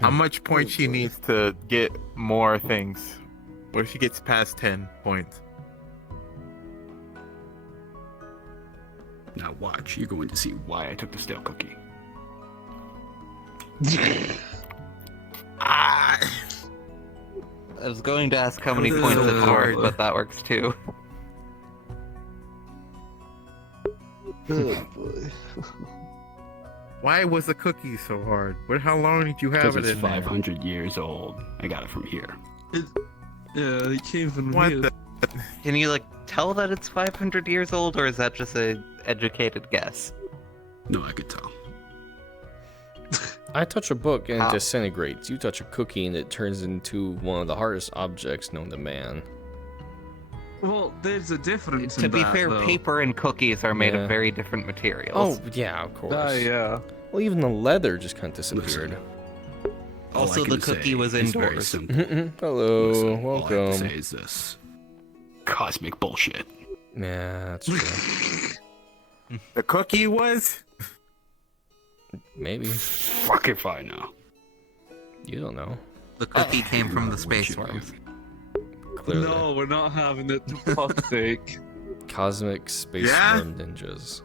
How much points she needs to get more things? What if she gets past 10 points? Now watch, you're going to see why I took the stale cookie. I was going to ask how many points it's worth, but that works too. Oh boy. Why was the cookie so hard? How long did you have Because it it's in there? 500 years old. I got it from here. Yeah, it came from What here. the? Can you tell that it's 500 years old, or is that just a educated guess? No, I could tell. I touch a book and How? it disintegrates. You touch a cookie and it turns into one of the hardest objects known to man. Well, there's a difference To in be that, fair, though. paper and cookies are made Yeah. of very different materials. Oh, yeah, of course. Yeah. Well, even the leather just kind of disappeared. All I Also, can the cookie say was is very indoors. simple. Hello, Listen, all I have to welcome. say is this. Cosmic bullshit. Yeah, that's true. The cookie was? Maybe. Fuck if I know. You don't know. The cookie came from the Would space you? worms. Clearly. No, we're not having it, for fuck's sake. Cosmic space Yeah? worm ninjas.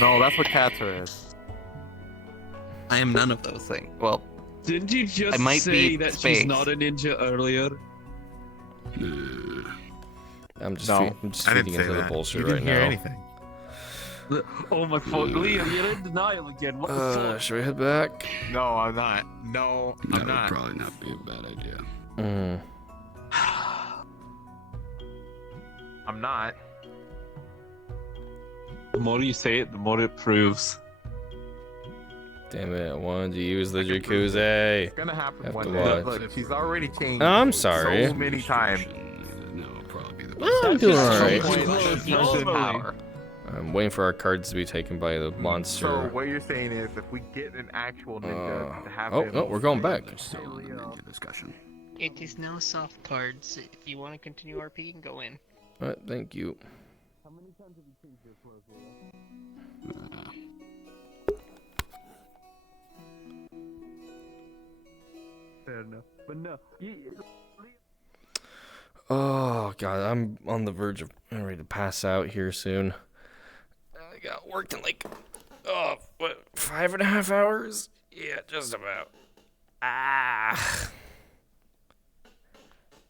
No, that's what Catser is. I am none of those things. Well, Didn't you just I might say be that space. she's not a ninja earlier? I'm just, No, I'm just I didn't feeding say into the that. bullshit You didn't right hear now. anything. Oh my fuck, Liam, you're in denial again. What the fuck? Should we head back? No, I'm not. No, That I'm would not. probably not be a bad idea. I'm not. The more you say it, the more it proves. Damn it, I wanted to use the jacuzzi. It's gonna happen Have one to day. watch. Look, she's already changed. I'm sorry. So many times. No, probably the I'm doing That's alright. just Point so is close. in power. I'm waiting for our cards to be taken by the So monster. what you're saying is, if we get an actual ninja to have Oh, him, no, we're going back. There's still an ninja discussion. It is now soft cards. If you want to continue RP, you can go in. Alright, thank you. Fair enough. But no, Oh god, I'm on the verge of ready to pass out here soon. I got worked in like 5.5 hours? Yeah, just about.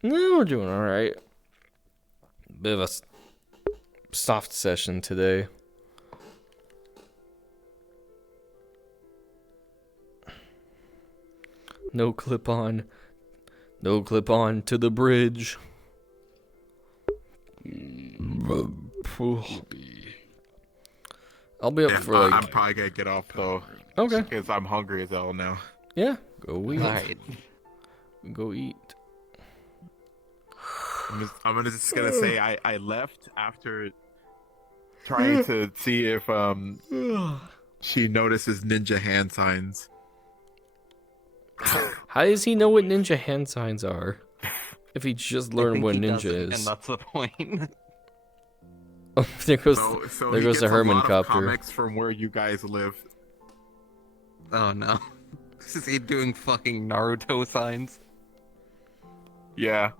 No, we're doing alright. Bit of a soft session today. No clip on. No clip on to the bridge. I'll be up for I'm like. probably gonna get off though, Okay. because I'm hungry as hell now. Yeah. Go eat. Alright. Go eat. I'm just gonna say I left after trying to see if she notices ninja hand signs. How does he know what ninja hand signs are? If he just I learned think what he ninja doesn't, is. and that's the point. Oh, there goes, So there he goes gets the Herman a lot of copter. comics from where you guys live. Oh no. Is he doing fucking Naruto signs? Yeah.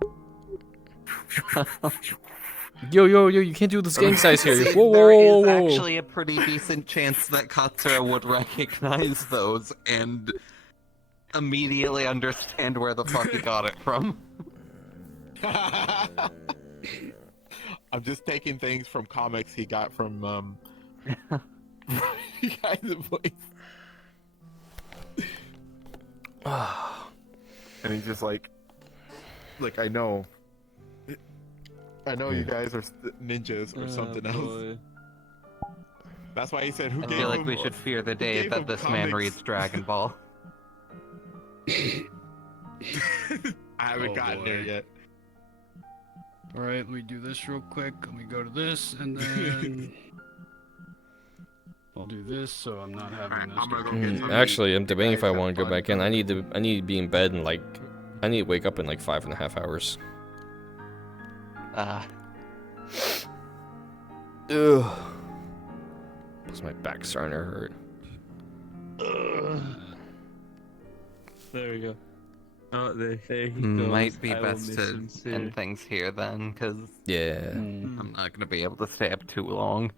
Yo, you can't do this gang size here. See, Whoa, whoa, there whoa, is whoa. actually a pretty decent chance that Katsura would recognize those and immediately understand where the fuck he got it from. I'm just taking things from comics he got from you guys in place. And he's just like I know you guys are ninjas or something else. That's why he said, "Who I gave feel like him- we should fear the who day gave that him this man comics?" reads Dragon Ball. I haven't Oh, gotten there boy. yet. All right, let me do this real quick. Let me go to this, and then I'll do this, so I'm not having Alright, this. I'm gonna go go get through. some- Actually, I'm debating if I Guys, want to have go back in. fun. I need to be in bed in like, I need to wake up in like 5.5 hours. Ugh. Plus my back's starting to hurt. There we go. Oh, there he goes. Might be I will best miss to him soon. end things here then, because Yeah. I'm not gonna be able to stay up too long.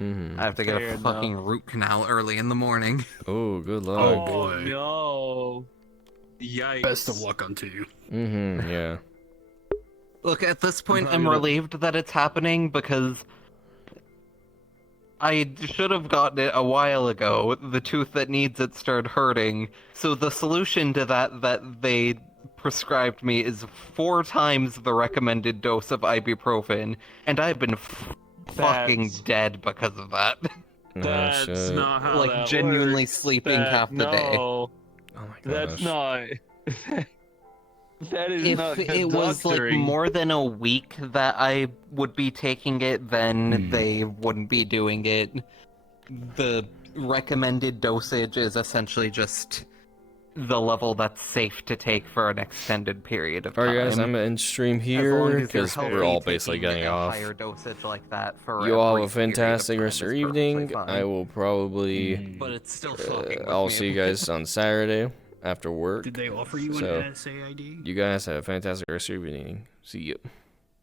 Mm-hmm. I have to get Fair a fucking root canal early in the morning. Oh, good luck. Oh, Oh boy. no! Yikes! Best of luck unto you. Mm-hmm. Yeah. Look, at this point, probably I'm gonna- relieved that it's happening because I should have gotten it a while ago. The tooth that needs it started hurting. So the solution to that they prescribed me is 4 times the recommended dose of ibuprofen, and I've been fucking That's- dead because of that. Oh, That's shit. not how Like, that genuinely works. sleeping half the day. No, Oh my gosh. that's not. That is If not good it was like doctoring. more than a week that I would be taking it, then they wouldn't be doing it. The recommended dosage is essentially just the level that's safe to take for an extended period of time. Alright guys, I'm gonna end stream As long here as you're because we're healthy, all basically taking getting a off. higher dosage like that for You all brief have a period of fantastic time rest of your is perfectly evening. fine. I will probably But it's still fucking with I'll me see you a bit. guys on Saturday after work. Did they offer you So, an SAID? You guys have a fantastic rest of your evening. See you.